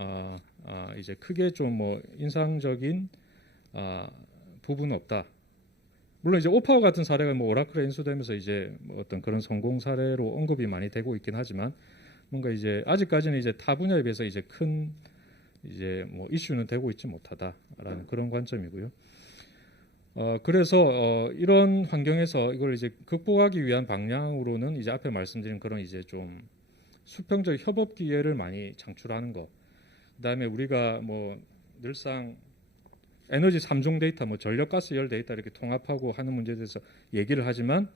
이제 크게 좀 뭐 인상적인 부분은 없다. 물론 이제 오파워 같은 사례가 뭐 오라클에 인수되면서 이제 뭐 어떤 그런 성공 사례로 언급이 많이 되고 있긴 하지만 뭔가 이제 아직까지는 이제 타 분야에 비해서 이제 큰 이제 뭐 이슈는 되고 있지 못하다라는 그런 관점이고요. 그래서 이런 환경에서 이걸 이제 극복하기 위한 방향으로는 이제 앞에 말씀드린 그런 이제 좀 수평적 협업 기회를 많이 창출하는 거. 그다음에 우리가 뭐 늘상 에너지 3종 데이터, 뭐 전력, 가스, 열 데이터 이렇게 통합하고 하는 문제에 대해서 얘기를 하지만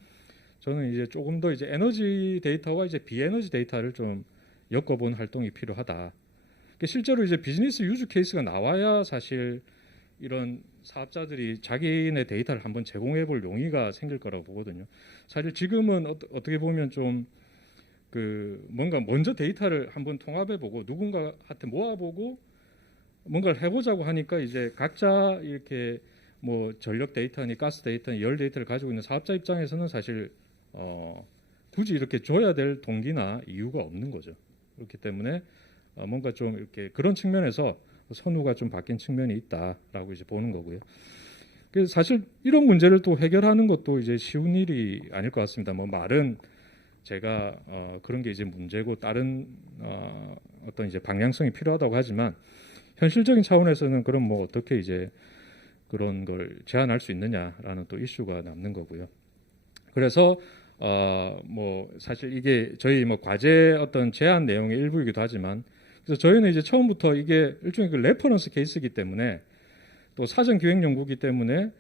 저는 이제 조금 더 이제 에너지 데이터와 이제 비에너지 데이터를 좀 엮어본 활동이 필요하다. 실제로 이제 비즈니스 유즈 케이스가 나와야 사실 이런 사업자들이 자기네 데이터를 한번 제공해 볼 용의가 생길 거라고 보거든요. 사실 지금은 어떻게 보면 좀 그 뭔가 먼저 데이터를 한번 통합해 보고 누군가한테 모아보고 뭔가를 해보자고 하니까 이제 각자 이렇게 뭐 전력 데이터니 가스 데이터니 열 데이터를 가지고 있는 사업자 입장에서는 사실 굳이 이렇게 줘야 될 동기나 이유가 없는 거죠. 그렇기 때문에 뭔가 좀 이렇게 그런 측면에서 선후가 좀 바뀐 측면이 있다라고 이제 보는 거고요. 그래서 사실 이런 문제를 또 해결하는 것도 이제 쉬운 일이 아닐 것 같습니다. 뭐 말은 제가 그런 게 이제 문제고 다른 어떤 이제 방향성이 필요하다고 하지만 현실적인 차원에서는 그럼 뭐 어떻게 이제 그런 걸 제한할 수 있느냐라는 또 이슈가 남는 거고요. 그래서 뭐 사실 이게 저희 뭐 과제 어떤 제안 내용의 일부이기도 하지만 그래서 저희는 이제 처음부터 이게 일종의 그 레퍼런스 케이스이기 때문에 또 사전 기획 연구이기 때문에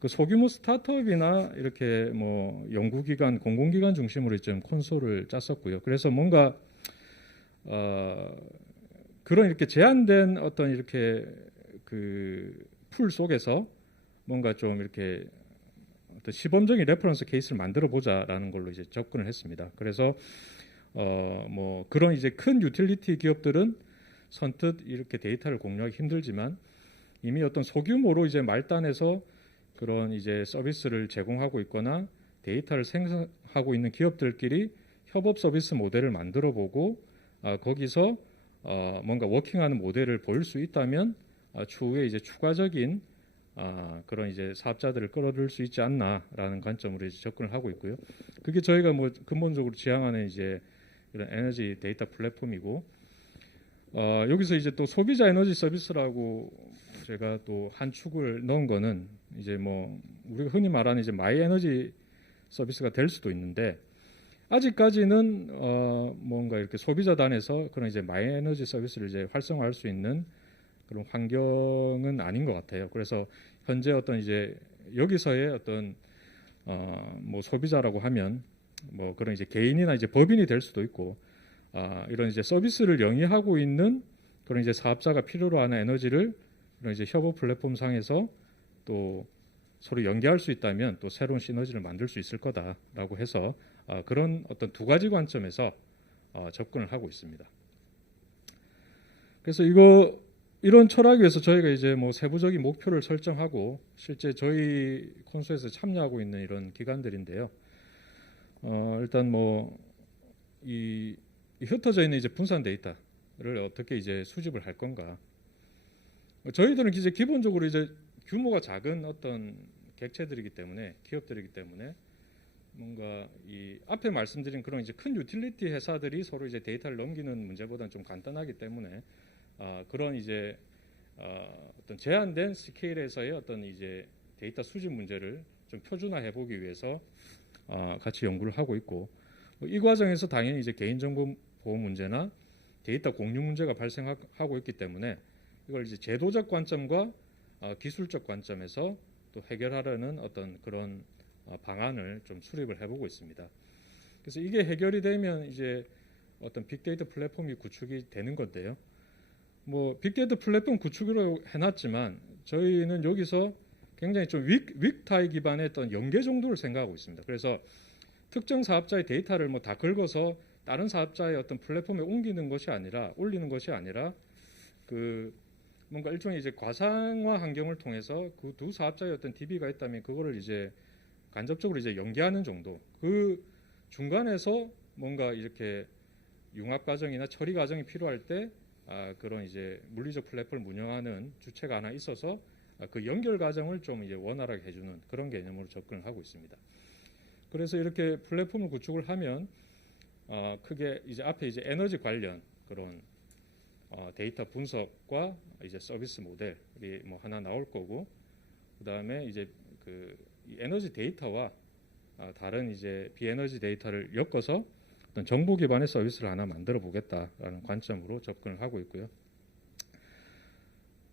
그 소규모 스타트업이나 이렇게 뭐 연구기관, 공공기관 중심으로 좀 콘솔을 짰었고요. 그래서 뭔가 그런 이렇게 제한된 어떤 이렇게 그 풀 속에서 뭔가 좀 이렇게 어떤 시범적인 레퍼런스 케이스를 만들어 보자라는 걸로 이제 접근을 했습니다. 그래서 뭐 그런 이제 큰 유틸리티 기업들은 선뜻 이렇게 데이터를 공유하기 힘들지만 이미 어떤 소규모로 이제 말단에서 그런 이제 서비스를 제공하고 있거나 데이터를 생성하고 있는 기업들끼리 협업 서비스 모델을 만들어 보고 거기서 뭔가 워킹하는 모델을 보일 수 있다면 추후에 이제 추가적인 그런 이제 사업자들을 끌어들일 수 있지 않나라는 관점으로 이제 접근을 하고 있고요. 그게 저희가 뭐 근본적으로 지향하는 이제 이런 에너지 데이터 플랫폼이고 여기서 이제 또 소비자 에너지 서비스라고 제가 또 한 축을 넣은 거는 이제 뭐 우리가 흔히 말하는 이제 마이 에너지 서비스가 될 수도 있는데 아직까지는 뭔가 이렇게 소비자단에서 그런 이제 마이 에너지 서비스를 이제 활성화할 수 있는 그런 환경은 아닌 것 같아요. 그래서 현재 어떤 이제 여기서의 어떤 뭐 소비자라고 하면 뭐 그런 이제 개인이나 이제 법인이 될 수도 있고 이런 이제 서비스를 영위하고 있는 그런 이제 사업자가 필요로 하는 에너지를 이런 이제 협업 플랫폼 상에서 또 서로 연계할 수 있다면 또 새로운 시너지를 만들 수 있을 거다라고 해서 그런 어떤 두 가지 관점에서 접근을 하고 있습니다. 그래서 이런 철학에서 저희가 이제 뭐 세부적인 목표를 설정하고 실제 저희 콘소에서 참여하고 있는 이런 기관들인데요. 일단 뭐 이 흩어져 있는 이제 분산 데이터를 어떻게 이제 수집을 할 건가. 저희들은 이제 기본적으로 이제 규모가 작은 어떤 객체들이기 때문에 기업들이기 때문에 뭔가 이 앞에 말씀드린 그런 이제 큰 유틸리티 회사들이 서로 이제 데이터를 넘기는 문제보다는 좀 간단하기 때문에 그런 이제 어떤 제한된 스케일에서의 어떤 이제 데이터 수집 문제를 좀 표준화해 보기 위해서 같이 연구를 하고 있고 이 과정에서 당연히 이제 개인정보 보호 문제나 데이터 공유 문제가 발생하고 있기 때문에 이걸 이제 제도적 관점과 기술적 관점에서 또 해결하려는 어떤 그런 방안을 좀 수립을 해보고 있습니다. 그래서 이게 해결이 되면 이제 어떤 빅데이터 플랫폼이 구축이 되는 건데요. 뭐 빅데이터 플랫폼 구축으로 해놨지만 저희는 여기서 굉장히 좀 윅타이 기반의 어떤 연계 정도를 생각하고 있습니다. 그래서 특정 사업자의 데이터를 뭐 다 긁어서 다른 사업자의 어떤 플랫폼에 옮기는 것이 아니라 올리는 것이 아니라 그 뭔가 일종의 이제 과상화 환경을 통해서 그 두 사업자의 어떤 DB가 있다면 그거를 이제 간접적으로 이제 연계하는 정도. 그 중간에서 뭔가 이렇게 융합 과정이나 처리 과정이 필요할 때 그런 이제 물리적 플랫폼을 운영하는 주체가 하나 있어서 그 연결 과정을 좀 이제 원활하게 해주는 그런 개념으로 접근을 하고 있습니다. 그래서 이렇게 플랫폼을 구축을 하면 크게 이제 앞에 이제 에너지 관련 그런 데이터 분석과 이제 서비스 모델이 뭐 하나 나올 거고 그 다음에 이제 그 에너지 데이터와 다른 이제 비에너지 데이터를 엮어서 어떤 정보 기반의 서비스를 하나 만들어 보겠다라는 관점으로 접근을 하고 있고요.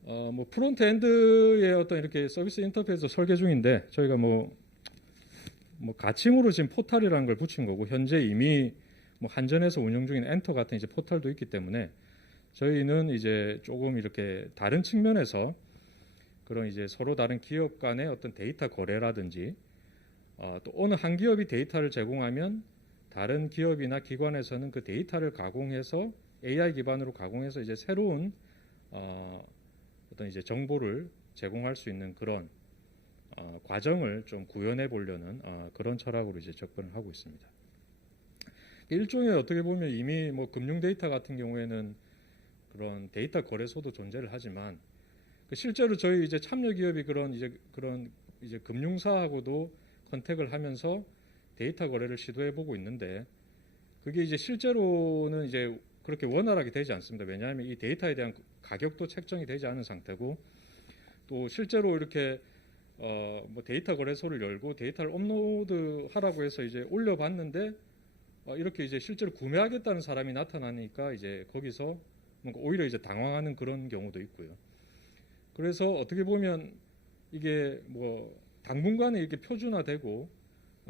뭐 프론트엔드의 어떤 이렇게 서비스 인터페이스 설계 중인데 저희가 뭐 가칭으로 지금 포탈이라는 걸 붙인 거고 현재 이미 뭐 한전에서 운영 중인 엔터 같은 이제 포탈도 있기 때문에 저희는 이제 조금 이렇게 다른 측면에서 그런 이제 서로 다른 기업 간의 어떤 데이터 거래라든지 또 어느 한 기업이 데이터를 제공하면 다른 기업이나 기관에서는 그 데이터를 가공해서 AI 기반으로 가공해서 이제 새로운 어떤 이제 정보를 제공할 수 있는 그런 과정을 좀 구현해 보려는 그런 철학으로 이제 접근을 하고 있습니다. 일종의 어떻게 보면 이미 뭐 금융 데이터 같은 경우에는 그런 데이터 거래소도 존재를 하지만 실제로 저희 이제 참여 기업이 그런 이제 금융사하고도 컨택을 하면서 데이터 거래를 시도해 보고 있는데 그게 이제 실제로는 이제 그렇게 원활하게 되지 않습니다. 왜냐하면 이 데이터에 대한 가격도 책정이 되지 않은 상태고 또 실제로 이렇게 뭐 데이터 거래소를 열고 데이터를 업로드하라고 해서 이제 올려봤는데 이렇게 이제 실제로 구매하겠다는 사람이 나타나니까 이제 거기서 뭔가 오히려 이제 당황하는 그런 경우도 있고요. 그래서 어떻게 보면 이게 뭐 당분간에 이렇게 표준화되고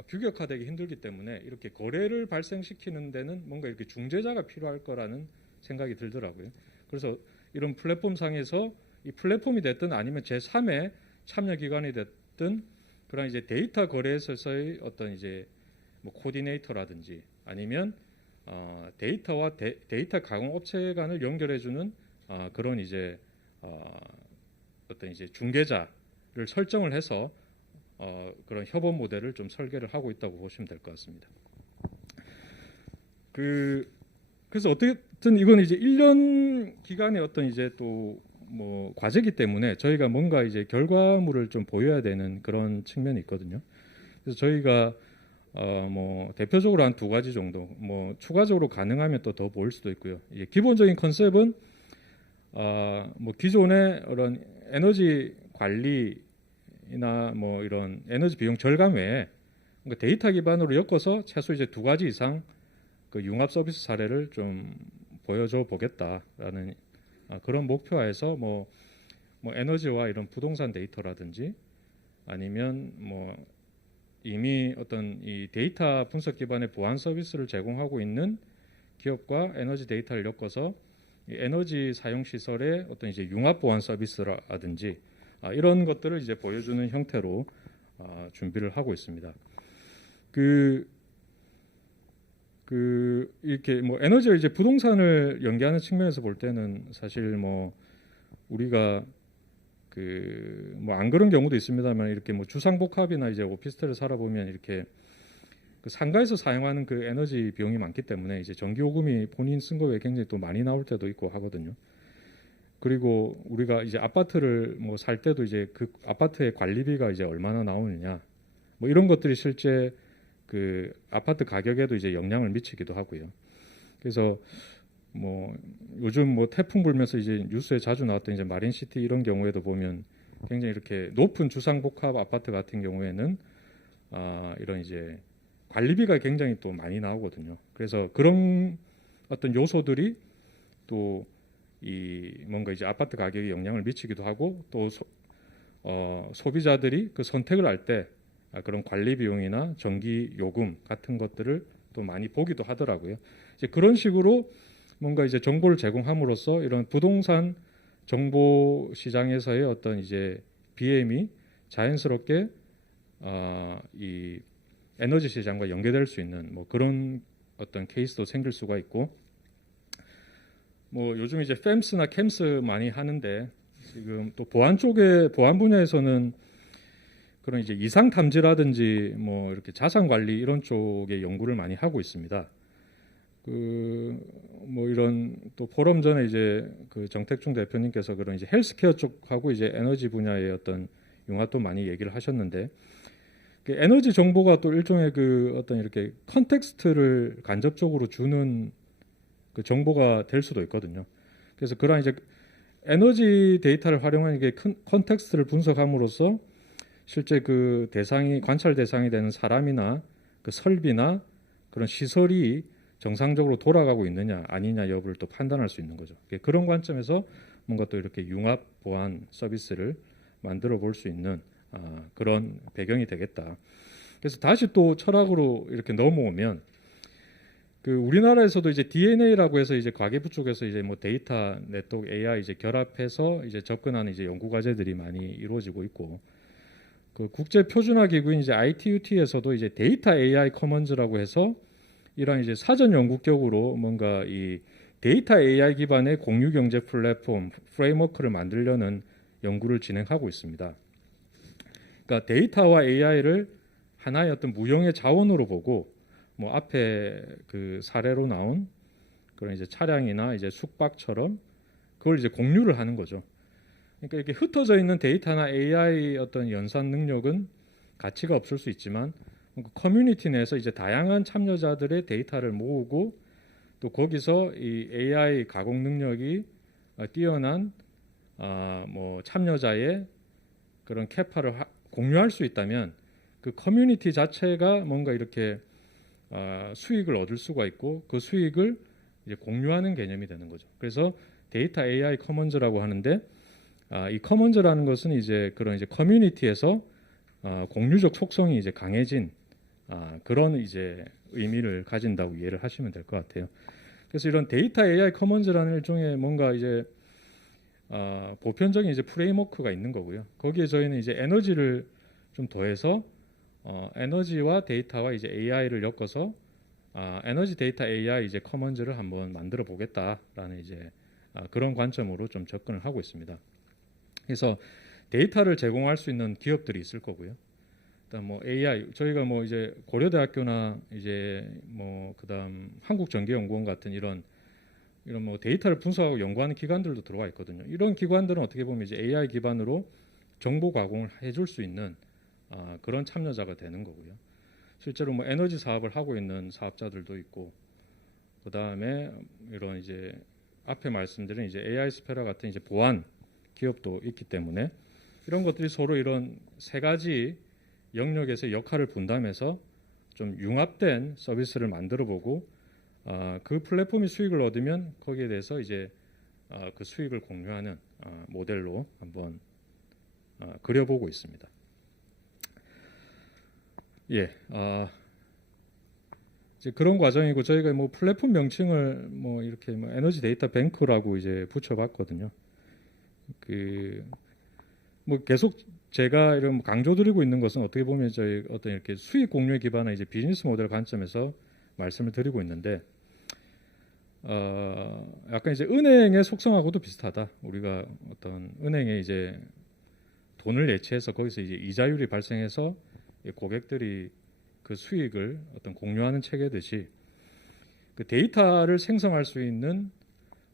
규격화되기 힘들기 때문에 이렇게 거래를 발생시키는 데는 뭔가 이렇게 중재자가 필요할 거라는 생각이 들더라고요. 그래서 이런 플랫폼 상에서 이 플랫폼이 됐든 아니면 제3의 참여 기관이 됐든 그런 이제 데이터 거래에서의 어떤 이제 뭐 코디네이터라든지 아니면 데이터와 데이터 가공 업체 간을 연결해주는 그런 이제 어떤 이제 중개자를 설정을 해서 그런 협업 모델을 좀 설계를 하고 있다고 보시면 될 것 같습니다. 그래서 어쨌든 이건 이제 1년 기간의 어떤 이제 또 뭐 과제이기 때문에 저희가 뭔가 이제 결과물을 좀 보여야 되는 그런 측면이 있거든요. 그래서 저희가 뭐 대표적으로 한 2가지 정도, 뭐 추가적으로 가능하면 또 더 보일 수도 있고요. 이제 기본적인 컨셉은 뭐 기존의 그런 에너지 관리나 뭐 이런 에너지 비용 절감 외에 데이터 기반으로 엮어서 최소 이제 2가지 이상 그 융합 서비스 사례를 좀 보여줘 보겠다라는 그런 목표하에서 뭐 에너지와 이런 부동산 데이터라든지 아니면 뭐 이미 어떤 이 데이터 분석 기반의 보안 서비스를 제공하고 있는 기업과 에너지 데이터를 엮어서 에너지 사용 시설의 어떤 이제 융합 보안 서비스라든지 이런 것들을 이제 보여주는 형태로 준비를 하고 있습니다. 이렇게 뭐 에너지와 이제 부동산을 연계하는 측면에서 볼 때는 사실 뭐 우리가 뭐 안 그런 경우도 있습니다만 이렇게 뭐 주상복합이나 이제 오피스텔을 살아보면 이렇게 그 상가에서 사용하는 그 에너지 비용이 많기 때문에 이제 전기요금이 본인 쓴 거 외에 굉장히 또 많이 나올 때도 있고 하거든요. 그리고 우리가 이제 아파트를 뭐 살 때도 이제 그 아파트의 관리비가 이제 얼마나 나오느냐 뭐 이런 것들이 실제 그 아파트 가격에도 이제 영향을 미치기도 하고요. 그래서 뭐 요즘 뭐 태풍 불면서 이제 뉴스에 자주 나왔던 이제 마린시티 이런 경우에도 보면 굉장히 이렇게 높은 주상복합 아파트 같은 경우에는 이런 이제 관리비가 굉장히 또 많이 나오거든요. 그래서 그런 어떤 요소들이 또 이 뭔가 이제 아파트 가격에 영향을 미치기도 하고 또 소비자들이 그 선택을 할 때 그런 관리 비용이나 전기 요금 같은 것들을 또 많이 보기도 하더라고요. 이제 그런 식으로 뭔가 이제 정보를 제공함으로써 이런 부동산 정보 시장에서의 어떤 이제 BM이 자연스럽게 이 에너지 시장과 연계될 수 있는 뭐 그런 어떤 케이스도 생길 수가 있고 뭐 요즘 이제 펨스나 캠스 많이 하는데 지금 또 보안 분야에서는 그런 이제 이상 탐지라든지 뭐 이렇게 자산 관리 이런 쪽의 연구를 많이 하고 있습니다. 뭐 이런 또 포럼 전에 이제 그 정택중 대표님께서 그런 이제 헬스케어 쪽하고 이제 에너지 분야의 어떤 융합도 많이 얘기를 하셨는데 에너지 정보가 또 일종의 그 어떤 이렇게 컨텍스트를 간접적으로 주는 그 정보가 될 수도 있거든요. 그래서 그런 이제 에너지 데이터를 활용한 이게 컨텍스트를 분석함으로써 실제 그 관찰 대상이 되는 사람이나 그 설비나 그런 시설이 정상적으로 돌아가고 있느냐 아니냐 여부를 또 판단할 수 있는 거죠. 그런 관점에서 뭔가 또 이렇게 융합 보안 서비스를 만들어 볼 수 있는 그런 배경이 되겠다. 그래서 다시 또 철학으로 이렇게 넘어오면 그 우리나라에서도 이제 DNA라고 해서 이제 과기부 쪽에서 이제 뭐 데이터 네트워크 AI 이제 결합해서 이제 접근하는 이제 연구 과제들이 많이 이루어지고 있고, 그 국제 표준화 기구인 이제 ITUT에서도 이제 데이터 AI 커먼즈라고 해서 이런 이제 사전 연구격으로 뭔가 이 데이터 AI 기반의 공유 경제 플랫폼 프레임워크를 만들려는 연구를 진행하고 있습니다. 그러니까 데이터와 AI를 하나의 어떤 무형의 자원으로 보고, 뭐 앞에 그 사례로 나온 그런 이제 차량이나 이제 숙박처럼 그걸 이제 공유를 하는 거죠. 그러니까 이렇게 흩어져 있는 데이터나 AI 어떤 연산 능력은 가치가 없을 수 있지만, 커뮤니티 내에서 이제 다양한 참여자들의 데이터를 모으고 또 거기서 이 AI 가공 능력이 뛰어난 뭐 참여자의 그런 캐파를 공유할 수 있다면 그 커뮤니티 자체가 뭔가 이렇게 수익을 얻을 수가 있고 그 수익을 이제 공유하는 개념이 되는 거죠. 그래서 데이터 AI 커먼즈라고 하는데, 이 커먼즈라는 것은 이제 그런 이제 커뮤니티에서 공유적 속성이 이제 강해진 그런 이제 의미를 가진다고 이해를 하시면 될 것 같아요. 그래서 이런 데이터 AI 커먼즈라는 일종의 뭔가 이제 보편적인 이제 프레임워크가 있는 거고요. 거기에 저희는 이제 에너지를 좀 더해서 에너지와 데이터와 이제 AI를 엮어서 에너지 데이터 AI 이제 커먼즈를 한번 만들어 보겠다라는 이제 그런 관점으로 좀 접근을 하고 있습니다. 그래서 데이터를 제공할 수 있는 기업들이 있을 거고요. 일단 뭐 AI 저희가 뭐 이제 고려대학교나 이제 뭐 그다음 한국전기연구원 같은 이런 뭐 데이터를 분석하고 연구하는 기관들도 들어와 있거든요. 이런 기관들은 어떻게 보면 이제 AI 기반으로 정보 가공을 해줄 수 있는 그런 참여자가 되는 거고요. 실제로 뭐 에너지 사업을 하고 있는 사업자들도 있고, 그 다음에 이런 이제 앞에 말씀드린 이제 AI 스페라 같은 이제 보안 기업도 있기 때문에 이런 것들이 서로 이런 세 가지 영역에서 역할을 분담해서 좀 융합된 서비스를 만들어보고 그 플랫폼이 수익을 얻으면 거기에 대해서 이제 그 수익을 공유하는 모델로 한번 그려보고 있습니다. 예, 이제 그런 과정이고 저희가 뭐 플랫폼 명칭을 뭐 이렇게 뭐 에너지 데이터 뱅크라고 이제 붙여봤거든요. 그 뭐 계속 제가 이런 강조드리고 있는 것은 어떻게 보면 저희 어떤 이렇게 수익 공유에 기반한 이제 비즈니스 모델 관점에서 말씀을 드리고 있는데, 약간 이제 은행의 속성하고도 비슷하다. 우리가 어떤 은행에 이제 돈을 예치해서 거기서 이제 이자율이 발생해서 고객들이 그 수익을 어떤 공유하는 체계듯이 그 데이터를 생성할 수 있는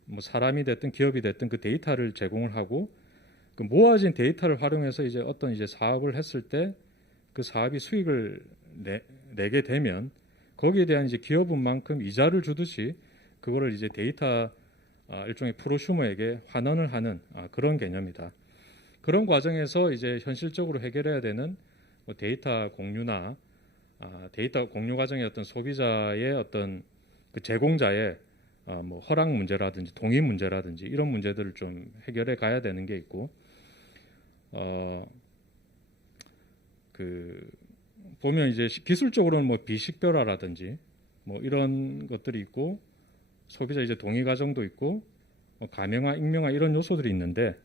뭐 사람이 됐든 기업이 됐든 그 데이터를 제공을 하고 그 모아진 데이터를 활용해서 이제 어떤 이제 사업을 했을 때 그 사업이 수익을 내게 되면 거기에 대한 이제 기업은만큼 이자를 주듯이 그거를 이제 데이터 일종의 프로슈머에게 환원을 하는 그런 개념이다. 그런 과정에서 이제 현실적으로 해결해야 되는 뭐 데이터 공유나 데이터 공유 과정의 어떤 소비자의 어떤 그 제공자의 뭐 허락 문제라든지 동의 문제라든지 이런 문제들을 좀 해결해 가야 되는 게 있고, 그 보면 이제 기술적으로는 뭐 비식별화라든지 뭐 이런 것들이 있고 소비자 이제 동의 과정도 있고 뭐 가명화, 익명화 이런 요소들이 있는데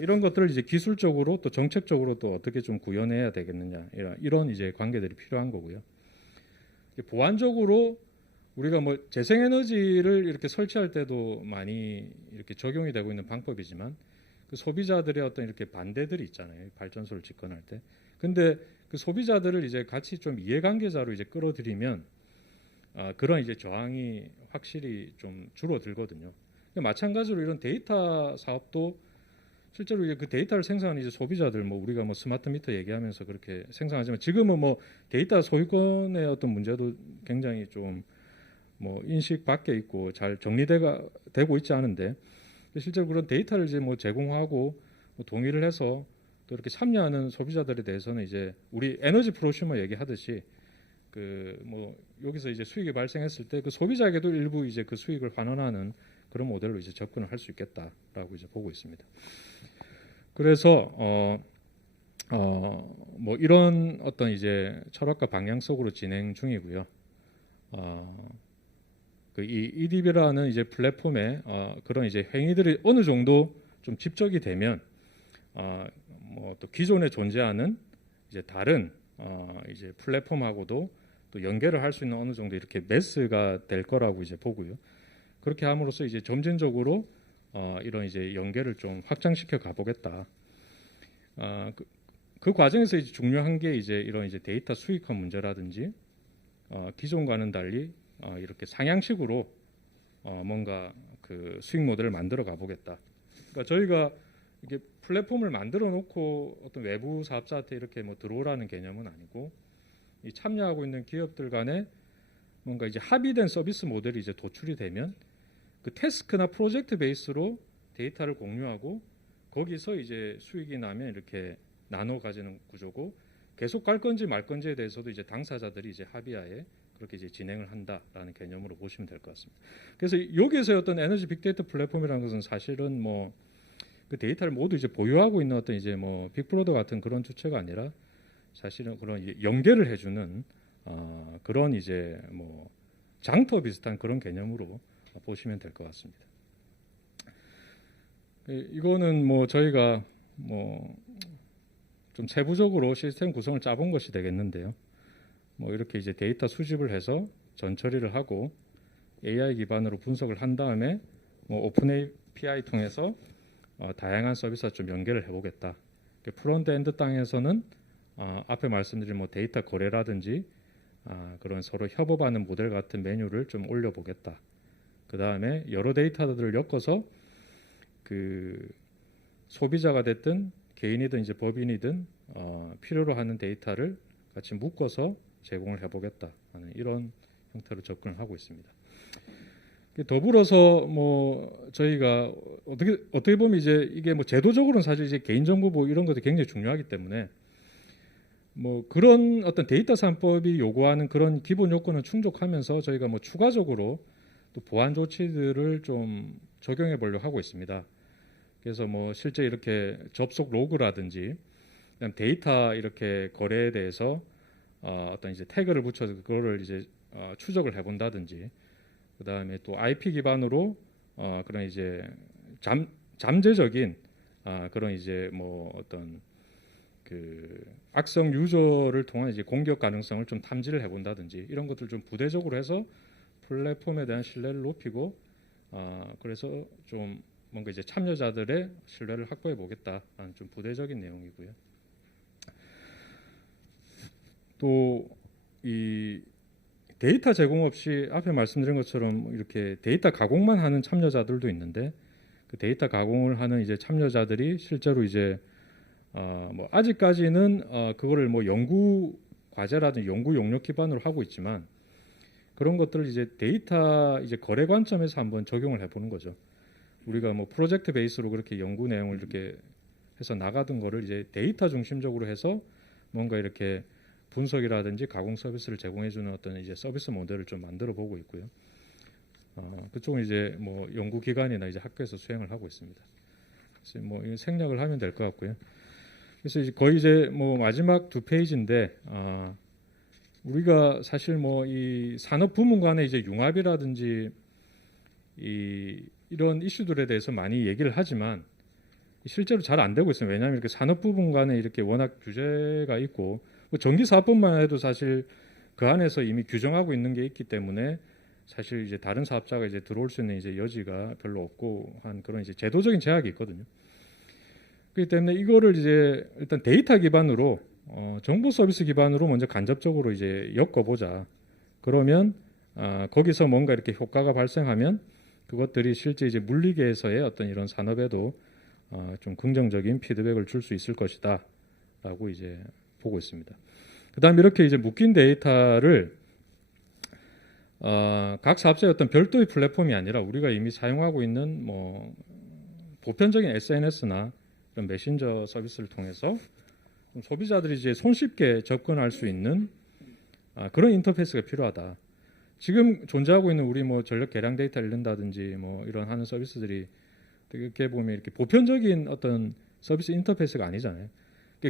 이런 것들을 이제 기술적으로 또 정책적으로 또 어떻게 좀 구현해야 되겠느냐 이런 이제 관계들이 필요한 거고요. 보완적으로 우리가 뭐 재생에너지를 이렇게 설치할 때도 많이 이렇게 적용이 되고 있는 방법이지만 그 소비자들의 어떤 이렇게 반대들이 있잖아요. 발전소를 집권할 때. 근데 그 소비자들을 이제 같이 좀 이해관계자로 이제 끌어들이면 그런 이제 저항이 확실히 좀 줄어들거든요. 마찬가지로 이런 데이터 사업도 실제로 이제 그 데이터를 생성하는 이제 소비자들 뭐 우리가 뭐 스마트 미터 얘기하면서 그렇게 생성하지만 지금은 뭐 데이터 소유권의 어떤 문제도 굉장히 좀 뭐 인식 밖에 있고 잘 정리되고 있지 않은데 실제로 그런 데이터를 이제 뭐 제공하고 뭐 동의를 해서 또 이렇게 참여하는 소비자들에 대해서는 이제 우리 에너지 프로슈머 얘기하듯이 그 뭐 여기서 이제 수익이 발생했을 때 그 소비자에게도 일부 이제 그 수익을 환원하는 그런 모델로 이제 접근을 할 수 있겠다라고 이제 보고 있습니다. 그래서 뭐 이런 어떤 이제 철학과 방향 속으로 진행 중이고요. 이 EDB라는 이제 플랫폼에 그런 이제 행위들이 어느 정도 좀 집적이 되면 뭐 또 기존에 존재하는 이제 다른 이제 플랫폼하고도 또 연계를 할 수 있는 어느 정도 이렇게 매스가 될 거라고 이제 보고요. 그렇게 함으로써 이제 점진적으로 이런 이제 연계를 좀 확장시켜 가보겠다. 그 과정에서 이제 중요한 게 이제 이런 이제 데이터 수익화 문제라든지 기존과는 달리 이렇게 상향식으로 뭔가 그 수익 모델을 만들어 가보겠다. 그러니까 저희가 이게 플랫폼을 만들어 놓고 어떤 외부 사업자한테 이렇게 뭐 들어오라는 개념은 아니고 이 참여하고 있는 기업들 간에 뭔가 이제 합의된 서비스 모델이 이제 도출이 되면 그 태스크나 프로젝트 베이스로 데이터를 공유하고 거기서 이제 수익이 나면 이렇게 나눠 가지는 구조고 계속 갈 건지 말 건지에 대해서도 이제 당사자들이 이제 합의하에 그렇게 이제 진행을 한다라는 개념으로 보시면 될 것 같습니다. 그래서 여기에서 어떤 에너지 빅데이터 플랫폼이라는 것은 사실은 뭐 그 데이터를 모두 이제 보유하고 있는 어떤 이제 뭐 빅브로더 같은 그런 주체가 아니라 사실은 그런 이제 연계를 해주는 그런 이제 뭐 장터 비슷한 그런 개념으로 보시면 될 것 같습니다. 이거는 뭐 저희가 뭐 좀 세부적으로 시스템 구성을 짜본 것이 되겠는데요. 뭐 이렇게 이제 데이터 수집을 해서 전처리를 하고 AI 기반으로 분석을 한 다음에 뭐 오픈 API 통해서 다양한 서비스와 좀 연결을 해보겠다. 프론트엔드 땅에서는 앞에 말씀드린 뭐 데이터 거래라든지 그런 서로 협업하는 모델 같은 메뉴를 좀 올려보겠다. 그 다음에 여러 데이터들을 엮어서 그 소비자가 됐든 개인이든 이제 법인이든 필요로 하는 데이터를 같이 묶어서 제공을 해보겠다 하는 이런 형태로 접근을 하고 있습니다. 더불어서 뭐 저희가 어떻게 보면 이제 이게 뭐 제도적으로는 사실 이제 개인정보 보호 이런 것도 굉장히 중요하기 때문에 뭐 그런 어떤 데이터 산법이 요구하는 그런 기본 요건을 충족하면서 저희가 뭐 추가적으로 또 보안 조치들을 좀 적용해 보려고 하고 있습니다. 그래서 뭐 실제 이렇게 접속 로그라든지 그다음 데이터 이렇게 거래에 대해서 어떤 이제 태그를 붙여서 그거를 이제 추적을 해본다든지 그다음에 또 IP 기반으로 그런 이제 잠재적인 그런 이제 뭐 어떤 그 악성 유저를 통한 이제 공격 가능성을 좀 탐지를 해본다든지 이런 것들 좀 부대적으로 해서 플랫폼에 대한 신뢰를 높이고 그래서 좀 뭔가 이제 참여자들의 신뢰를 확보해 보겠다라는 좀 부대적인 내용이고요. 또 이 데이터 제공 없이 앞에 말씀드린 것처럼 이렇게 데이터 가공만 하는 참여자들도 있는데 그 데이터 가공을 하는 이제 참여자들이 실제로 이제 뭐 아직까지는 그거를 뭐 연구 과제라든지 연구 용역 기반으로 하고 있지만 그런 것들을 이제 데이터 이제 거래 관점에서 한번 적용을 해보는 거죠. 우리가 뭐 프로젝트 베이스로 그렇게 연구 내용을 이렇게 해서 나가던 거를 이제 데이터 중심적으로 해서 뭔가 이렇게 분석이라든지 가공 서비스를 제공해주는 어떤 이제 서비스 모델을 좀 만들어 보고 있고요. 그쪽은 이제 뭐 연구기관이나 이제 학교에서 수행을 하고 있습니다. 그래서 뭐 생략을 하면 될 것 같고요. 그래서 이제 거의 이제 뭐 마지막 2페이지인데 우리가 사실 뭐 이 산업 부문 간의 이제 융합이라든지 이런 이슈들에 대해서 많이 얘기를 하지만 실제로 잘 안 되고 있어요. 왜냐하면 이렇게 산업 부분 간에 이렇게 워낙 규제가 있고 뭐 전기 사업뿐만 해도 사실 그 안에서 이미 규정하고 있는 게 있기 때문에 사실 이제 다른 사업자가 이제 들어올 수 있는 이제 여지가 별로 없고 한 그런 이제 제도적인 제약이 있거든요. 그렇기 때문에 이거를 이제 일단 데이터 기반으로 정보 서비스 기반으로 먼저 간접적으로 이제 엮어보자. 그러면 거기서 뭔가 이렇게 효과가 발생하면 그것들이 실제 이제 물리계에서의 어떤 이런 산업에도 좀 긍정적인 피드백을 줄 수 있을 것이다라고 이제 보고 있습니다. 그다음 이렇게 이제 묶인 데이터를 각 사업자의 어떤 별도의 플랫폼이 아니라 우리가 이미 사용하고 있는 뭐 보편적인 SNS나 이런 메신저 서비스를 통해서 좀 소비자들이 이제 손쉽게 접근할 수 있는 그런 인터페이스가 필요하다. 지금 존재하고 있는 우리 뭐 전력 계량 데이터를 읽는다든지 뭐 이런 하는 서비스들이 이렇게 보면 이렇게 보편적인 어떤 서비스 인터페이스가 아니잖아요.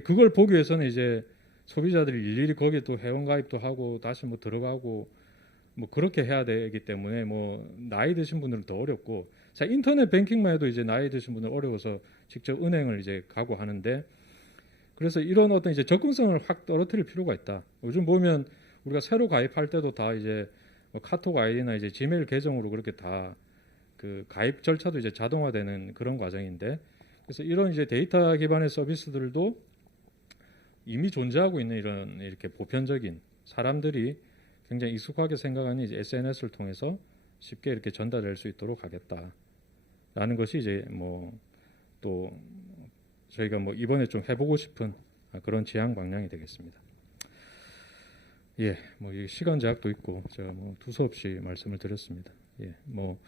그걸 보기 위해서는 이제 소비자들이 일일이 거기에 또 회원 가입도 하고 다시 뭐 들어가고 뭐 그렇게 해야 되기 때문에 뭐 나이 드신 분들은 더 어렵고, 자 인터넷 뱅킹만 해도 이제 나이 드신 분들 어려워서 직접 은행을 이제 가고 하는데, 그래서 이런 어떤 이제 접근성을 확 떨어뜨릴 필요가 있다. 요즘 보면 우리가 새로 가입할 때도 다 이제 뭐 카톡 아이디나 이제 지메일 계정으로 그렇게 다 그 가입 절차도 이제 자동화되는 그런 과정인데, 그래서 이런 이제 데이터 기반의 서비스들도 이미 존재하고 있는 이런 이렇게 보편적인, 사람들이 굉장히 익숙하게 생각하는 이제 SNS를 통해서 쉽게 이렇게 전달될 수 있도록 하겠다라는 것이 이제 뭐 또 저희가 뭐 이번에 좀 해보고 싶은 그런 제안 방향이 되겠습니다. 예, 뭐 이 시간 제약도 있고 제가 뭐 두서없이 말씀을 드렸습니다. 예, 뭐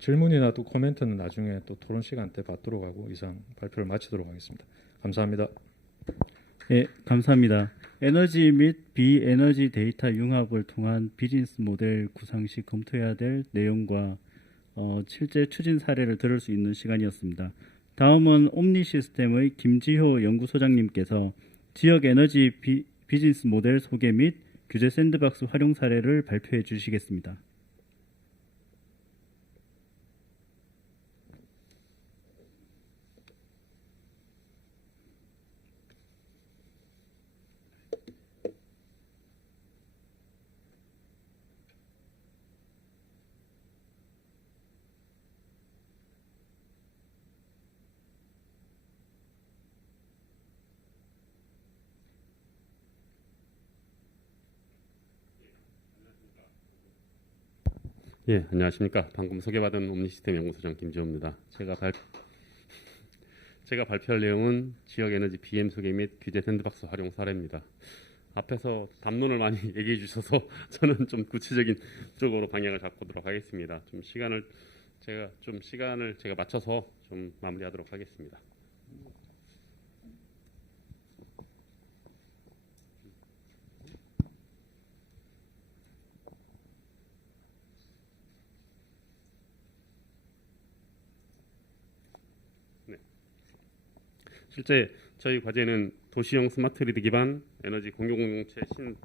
질문이나 또 코멘트는 나중에 또 토론 시간 때 받도록 하고 이상 발표를 마치도록 하겠습니다. 감사합니다. 예, 감사합니다. 에너지 및 비에너지 데이터 융합을 통한 비즈니스 모델 구상 시 검토해야 될 내용과 실제 추진 사례를 들을 수 있는 시간이었습니다. 다음은 옴니 시스템의 김지효 연구소장님께서 지역 에너지 비즈니스 모델 소개 및 규제 샌드박스 활용 사례를 발표해 주시겠습니다. 예, 안녕하십니까. 방금 소개받은 옴니시스템 연구소장 김지호입니다. 제가 발표할 내용은 지역 에너지 BM 소개 및 규제 샌드박스 활용 사례입니다. 앞에서 담론을 많이 얘기해 주셔서 저는 좀 구체적인 쪽으로 방향을 잡고도록 하겠습니다. 시간을 제가 맞춰서 좀 마무리하도록 하겠습니다. 실제 저희 과제는 도시형 스마트 그리드 기반 에너지 공유공동체 신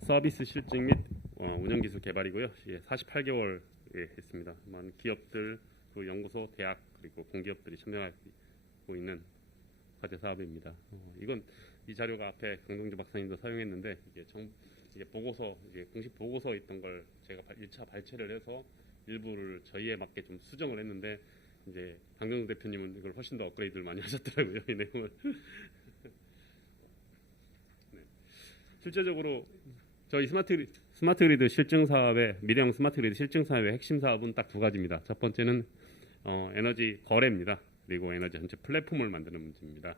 서비스 실증 및 운영 기술 개발이고요. 48개월에 했습니다. 많은 기업들, 그 연구소, 대학 그리고 공기업들이 참여하고 있는 과제 사업입니다. 이 자료가 앞에 강동주 박사님도 사용했는데 이게 보고서, 이게 공식 보고서 있던 걸 제가 1차 발췌를 해서 일부를 저희에 맞게 좀 수정을 했는데, 이제 강정수 대표님은 이걸 훨씬 더 업그레이드를 많이 하셨더라고요, 이 내용을. 네. 실제적으로 저희 스마트 그리드 실증 사업의 미래형 스마트 그리드 실증 사업의 핵심 사업은 딱 두 가지입니다. 첫 번째는 에너지 거래입니다. 그리고 에너지 전체 플랫폼을 만드는 문제입니다.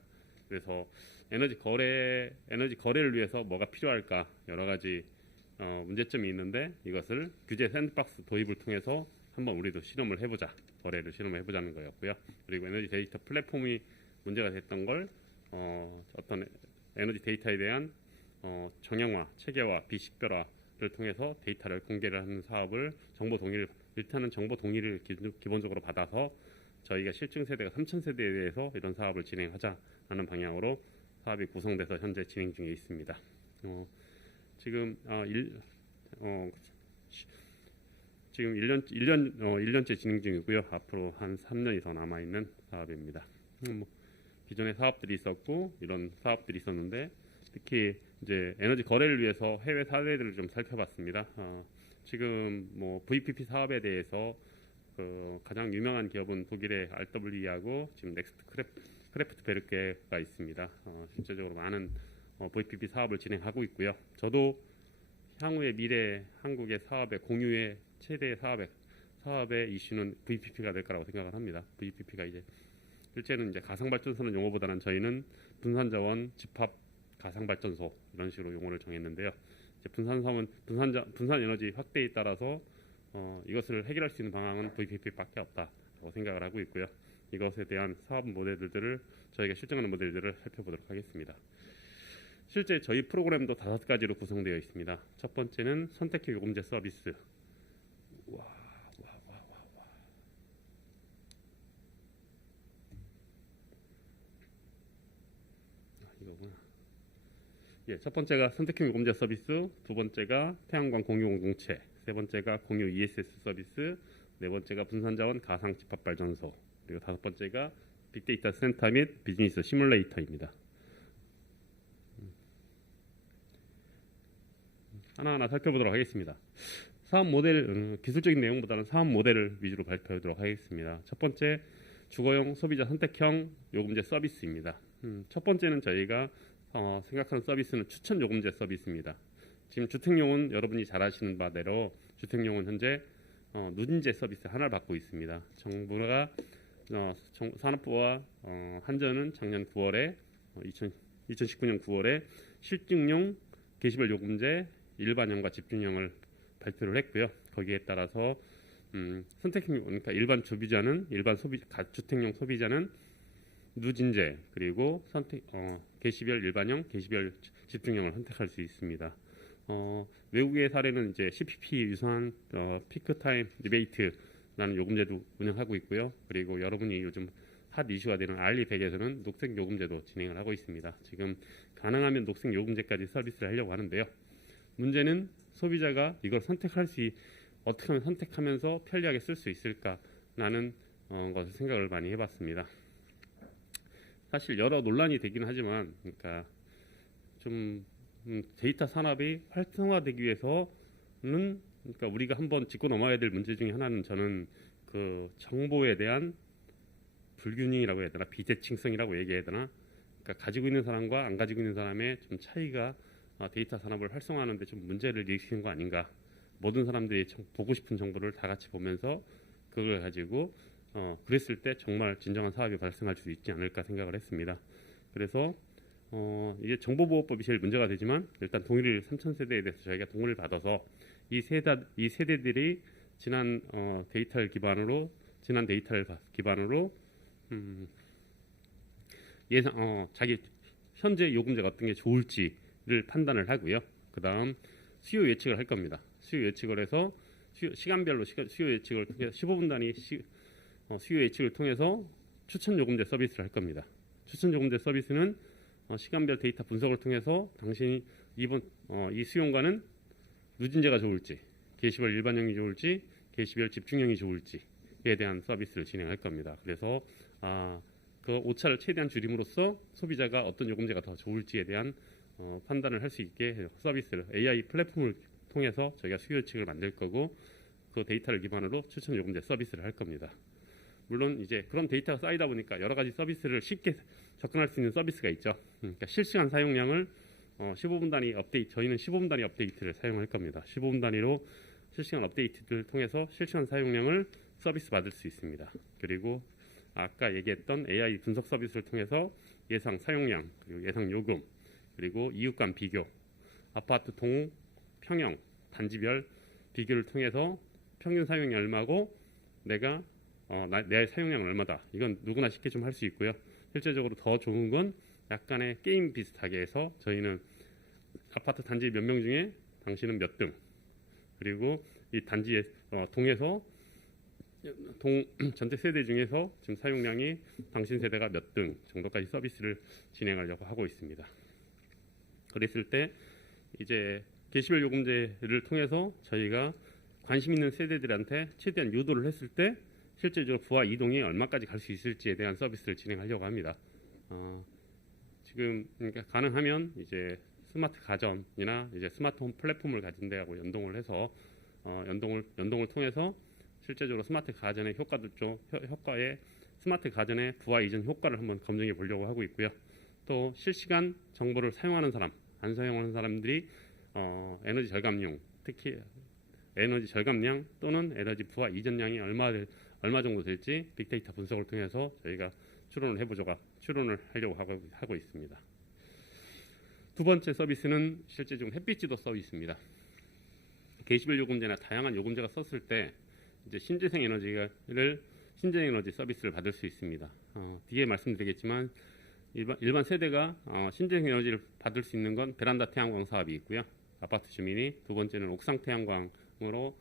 그래서 에너지 거래를 위해서 뭐가 필요할까, 여러 가지 문제점이 있는데, 이것을 규제 샌드박스 도입을 통해서 한번 우리도 실험을 해보자, 거래를 실험을 해보자는 거였고요. 그리고 에너지 데이터 플랫폼이 문제가 됐던 걸 어떤 에너지 데이터에 대한 정형화, 체계화, 비식별화를 통해서 데이터를 공개를 하는 사업을 일단은 정보 동의를 기본적으로 받아서 저희가 실증 세대가 3,000세대에 대해서 이런 사업을 진행하자는 방향으로 사업이 구성돼서 현재 진행 중에 있습니다. 지금 1년째 진행 중이고요. 앞으로 한 3년이 더 남아 있는 사업입니다. 기존에 사업들이 있었고 이런 사업들이 있었는데, 특히 이제 에너지 거래를 위해서 해외 사례들을 좀 살펴봤습니다. 지금 VPP 사업에 대해서 가장 유명한 기업은 독일의 RWE하고 지금 넥스트 크래프트베르게가 있습니다. 실제적으로 많은 VPP 사업을 진행하고 있고요. 저도 향후의 미래 한국의 사업의 공유의 최대 사업의 이슈는 VPP가 될 거라고 생각을 합니다. VPP가 이제 실제는 이제 가상발전소는 용어보다는 저희는 분산자원 집합 가상발전소 이런 식으로 용어를 정했는데요. 이제 분산 에너지 확대에 따라서 이것을 해결할 수 있는 방향은 VPP밖에 없다고 생각을 하고 있고요. 이것에 대한 사업 모델들을 저희가 실증하는 모델들을 살펴보도록 하겠습니다. 실제 저희 프로그램도 5가지로 구성되어 있습니다. 첫 번째는 선택형 요금제 서비스. 이거구나. 첫 번째가 선택형 요금제 서비스, 두 번째가 태양광 공유 공동체, 세 번째가 공유 ESS 서비스, 네 번째가 분산자원 가상 집합발전소, 그리고 다섯 번째가 빅데이터 센터 및 비즈니스 시뮬레이터입니다. 하나하나 살펴보도록 하겠습니다. 사업 모델, 기술적인 내용보다는 사업 모델을 위주로 발표하도록 하겠습니다. 첫 번째, 주거용 소비자 선택형 요금제 서비스입니다. 첫 번째는 저희가 생각하는 서비스는 추천 요금제 서비스입니다. 지금 주택용은 여러분이 잘 아시는 바대로 주택용은 현재 누진제 서비스 하나를 받고 있습니다. 정부가 산업부와 한전은 작년 9월에 2019년 9월에 실증용 게시별 요금제 일반형과 집중형을 발표를 했고요. 거기에 따라서 선택형, 그러니까 일반 소비자는 주택용 소비자는 누진제, 그리고 게시별 일반형, 게시별 집중형을 선택할 수 있습니다. 외국의 사례는 이제 CPP 유사한 피크타임 리베이트라는 요금제도 운영하고 있고요. 그리고 여러분이 요즘 핫 이슈가 되는 알리100에서는 녹색 요금제도 진행을 하고 있습니다. 지금 가능하면 녹색 요금제까지 서비스를 하려고 하는데요. 문제는 소비자가 이걸 어떻게 하면 선택하면서 편리하게 쓸 수 있을까라는 것을 생각을 많이 해봤습니다. 사실 여러 논란이 되긴 하지만, 그러니까 좀 데이터 산업이 활성화되기 위해서는, 그러니까 우리가 한번 짚고 넘어야 될 문제 중에 하나는 저는 그 정보에 대한 불균형이라고 해야 되나, 비대칭성이라고 얘기해야 되나, 그러니까 가지고 있는 사람과 안 가지고 있는 사람의 좀 차이가 데이터 산업을 활성화하는데 좀 문제를 일으키는 거 아닌가. 모든 사람들이 보고 싶은 정보를 다 같이 보면서 그걸 가지고 그랬을 때 정말 진정한 사업이 발생할 수 있지 않을까 생각을 했습니다. 그래서 이게 정보보호법이 제일 문제가 되지만, 일단 동일 3000세대에 대해서 저희가 동의를 받아서 이 세대들이 지난 데이터를 기반으로 자기 현재 요금제가 어떤 게 좋을지를 판단을 하고요. 그 다음 수요 예측을 할 겁니다. 수요 예측을 해서 시간별로 수요 예측을 통해서 15분 단위 수요 예측을 통해서 추천 요금제 서비스를 할 겁니다. 추천 요금제 서비스는 시간별 데이터 분석을 통해서 당신이 이 수용가는 누진제가 좋을지, 게시별 일반형이 좋을지, 게시별 집중형이 좋을지에 대한 서비스를 진행할 겁니다. 그래서 그 오차를 최대한 줄임으로써 소비자가 어떤 요금제가 더 좋을지에 대한 판단을 할 수 있게 서비스를 AI 플랫폼을 통해서 저희가 수요 예측을 만들 거고, 그 데이터를 기반으로 추천 요금제 서비스를 할 겁니다. 물론 이제 그런 데이터가 쌓이다 보니까 여러 가지 서비스를 쉽게 접근할 수 있는 서비스가 있죠. 그러니까 실시간 사용량을 15분 단위 저희는 15분 단위 업데이트를 사용할 겁니다. 15분 단위로 실시간 업데이트를 통해서 실시간 사용량을 서비스 받을 수 있습니다. 그리고 아까 얘기했던 AI 분석 서비스를 통해서 예상 사용량, 그리고 예상 요금, 그리고 이웃 간 비교, 아파트 동, 평형, 단지별 비교를 통해서 평균 사용량이 얼마고 내 사용량은 얼마다. 이건 누구나 쉽게 좀 할 수 있고요. 실제적으로 더 좋은 건 약간의 게임 비슷하게 해서 저희는 아파트 단지 몇 명 중에 당신은 몇 등, 그리고 이 단지의 동에서 전체 세대 중에서 지금 사용량이 당신 세대가 몇 등 정도까지 서비스를 진행하려고 하고 있습니다. 그랬을 때 이제 게시별 요금제를 통해서 저희가 관심 있는 세대들한테 최대한 유도를 했을 때 실제적으로 부하 이동이 얼마까지 갈 수 있을지에 대한 서비스를 진행하려고 합니다. 지금 그러니까 가능하면 이제 스마트 가전이나 이제 스마트홈 플랫폼을 가진 데하고 연동을 해서 연동을 통해서 실제적으로 스마트 가전의 효과의 스마트 가전의 부하 이전 효과를 한번 검증해 보려고 하고 있고요. 또 실시간 정보를 사용하는 사람, 안 사용하는 사람들이 에너지 절감용, 특히 에너지 절감량 또는 에너지 부하 이전량이 얼마 정도 될지 빅데이터 분석을 통해서 저희가 추론을 하려고 하고 있습니다. 두 번째 서비스는 실제 지금 햇빛지도 서비스입니다. 게시별 요금제나 다양한 요금제가 썼을 때 이제 신재생 에너지 서비스를 받을 수 있습니다. 뒤에 말씀드리겠지만 일반 세대가 신재생 에너지를 받을 수 있는 건 베란다 태양광 사업이 있고요. 아파트 주민이 두 번째는 옥상 태양광으로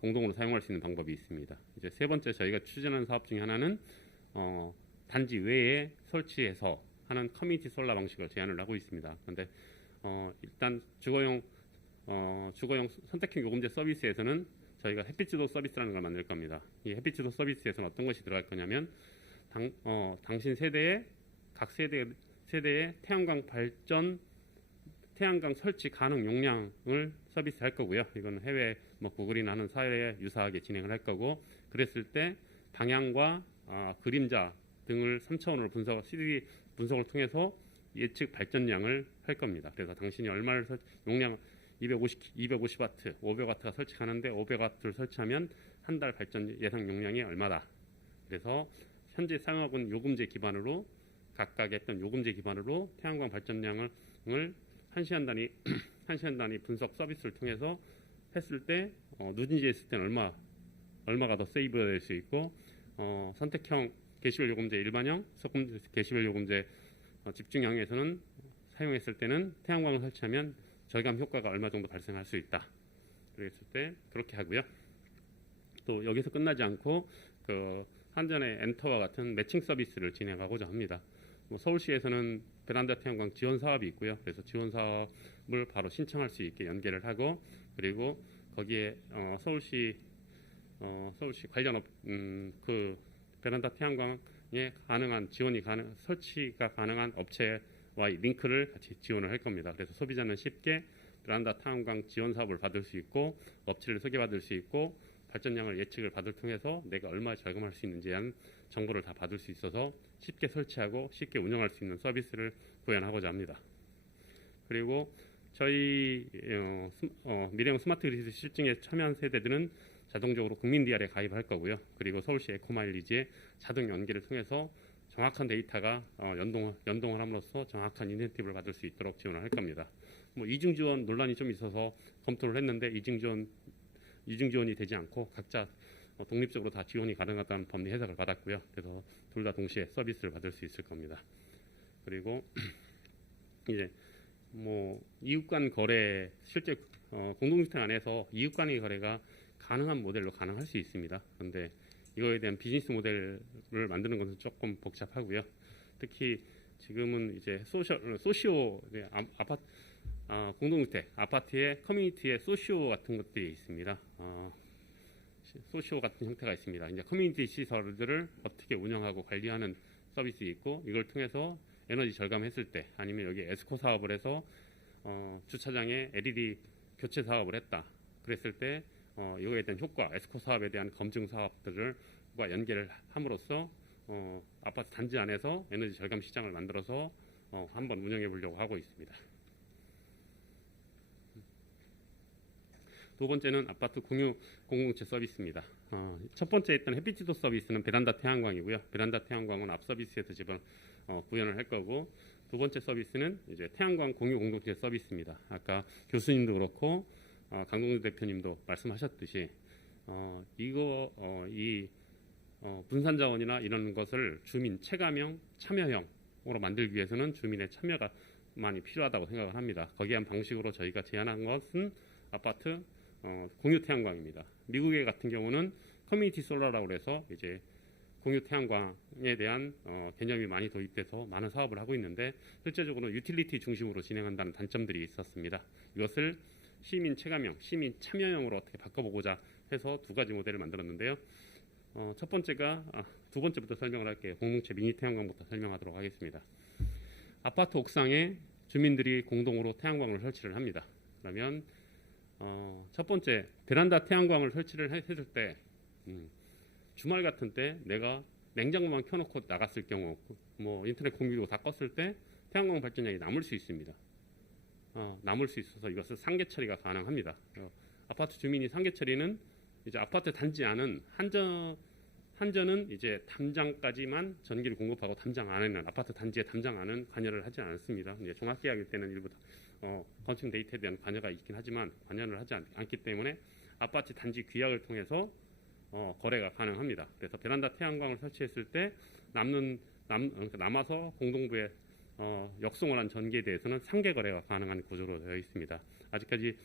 공동으로 사용할 수 있는 방법이 있습니다. 이제 세 번째 저희가 추진하는 사업 중에 하나는 단지 외에 설치해서 하는 커뮤니티 솔라 방식을 제안을 하고 있습니다. 그런데 일단 주거용 주거용 선택형 요금제 서비스에서는 저희가 햇빛지도 서비스라는 걸 만들 겁니다. 이 햇빛지도 서비스에서는 어떤 것이 들어갈 거냐면 당신 세대의 각 세대의 태양광 설치 가능 용량을 서비스할 거고요. 이건 해외 구글이나 하는 사회에 유사하게 진행을 할 거고, 그랬을 때 방향과 그림자 등을 3차원으로 CCD 분석을 통해서 예측 발전량을 할 겁니다. 그래서 당신이 얼마를 용량 250W, 500W가 설치하는데 500W를 설치하면 한 달 발전 예상 용량이 얼마다. 그래서 현재 사용하고 있는 요금제 기반으로 각각의 어떤 요금제 기반으로 태양광 발전량을 1시간 단위 분석 서비스를 통해서 했을 때 누진제 했을 때는 얼마가 더 세이브가 될 수 있고, 선택형 게시별 요금제 일반형, 게시별 요금제 집중형에서는 사용했을 때는 태양광을 설치하면 절감 효과가 얼마 정도 발생할 수 있다. 그랬을 때 그렇게 하고요. 또 여기서 끝나지 않고 한전의 엔터와 같은 매칭 서비스를 진행하고자 합니다. 서울시에서는 베란다 태양광 지원 사업이 있고요. 그래서 지원 사업을 바로 신청할 수 있게 연계를 하고, 그리고 거기에 서울시 관련 그 베란다 태양광에 가능한 설치가 가능한 업체와의 링크를 같이 지원을 할 겁니다. 그래서 소비자는 쉽게 베란다 태양광 지원 사업을 받을 수 있고, 업체를 소개받을 수 있고, 발전량을 예측을 통해서 내가 얼마 절감할 수 있는지에 대한 정보를 다 받을 수 있어서 쉽게 설치하고 쉽게 운영할 수 있는 서비스를 구현하고자 합니다. 그리고 저희 미래형 스마트 그리드 실증에 참여한 세대들은 자동적으로 국민 DR에 가입할 거고요. 그리고 서울시 에코마일리지의 자동 연계를 통해서 정확한 데이터가 연동을 함으로써 정확한 인센티브를 받을 수 있도록 지원을 할 겁니다. 이중 지원 논란이 좀 있어서 검토를 했는데 이중 지원이 되지 않고 각자 독립적으로 다 지원이 가능하다는 법리 해석을 받았고요. 그래서 둘 다 동시에 서비스를 받을 수 있을 겁니다. 그리고 이제 이웃 간 거래, 실제 공동주택 안에서 이웃 간의 거래가 가능한 모델로 가능할 수 있습니다. 그런데 이거에 대한 비즈니스 모델을 만드는 것은 조금 복잡하고요. 특히 지금은 이제 소시오 공동주택 아파트의 커뮤니티의 소시오 같은 것들이 있습니다. 소시오 같은 형태가 있습니다. 이제 커뮤니티 시설들을 어떻게 운영하고 관리하는 서비스 있고, 이걸 통해서 에너지 절감했을 때, 아니면 여기 에스코 사업을 해서 주차장에 LED 교체 사업을 했다. 그랬을 때 이거에 대한 효과, 에스코 사업에 대한 검증 사업들과 연계를 함으로써 아파트 단지 안에서 에너지 절감 시장을 만들어서 한번 운영해 보려고 하고 있습니다. 두 번째는 아파트 공유 공공재 서비스입니다. 첫 번째 했던 햇빛지도 서비스는 베란다 태양광이고요. 베란다 태양광은 앞 서비스에서 구현을 할 거고, 두 번째 서비스는 이제 태양광 공유 공동체 서비스입니다. 아까 교수님도 그렇고 강동주 대표님도 말씀하셨듯이 분산 자원이나 이런 것을 주민 체감형, 참여형으로 만들기 위해서는 주민의 참여가 많이 필요하다고 생각을 합니다. 거기에 한 방식으로 저희가 제안한 것은 아파트 공유 태양광입니다. 미국의 같은 경우는 커뮤니티 솔라라고 해서 이제 공유 태양광에 대한 개념이 많이 도입돼서 많은 사업을 하고 있는데, 실제적으로 유틸리티 중심으로 진행한다는 단점들이 있었습니다. 이것을 시민 체감형, 시민 참여형으로 어떻게 바꿔보고자 해서 두 가지 모델을 만들었는데요. 두 번째부터 설명을 할게요. 공동체 미니 태양광부터 설명하도록 하겠습니다. 아파트 옥상에 주민들이 공동으로 태양광을 설치를 합니다. 그러면 첫 번째 베란다 태양광을 설치를 했을 때 주말 같은 때 내가 냉장고만 켜놓고 나갔을 경우, 인터넷 공유도 다 껐을 때 태양광 발전량이 남을 수 있습니다. 남을 수 있어서 이것을 상계 처리가 가능합니다. 아파트 주민이 상계 처리는 이제 아파트 단지 안은 한전은 이제 담장까지만 전기를 공급하고 담장 안에는 아파트 단지의 담장 안은 관여를 하지 않습니다. 이제 종합계약일 때는 일부 건축 데이터에 대한 관여가 있긴 하지만 관여를 하지 않기 때문에 아파트 단지 규약을 통해서 거래가 가능합니다. 그래서 베란다 태양광을 설치했을 때 남아서 공동부에 역송을 한 전기에 대해서는 상계 거래가 가능한 구조로 되어 있습니다. 아직까지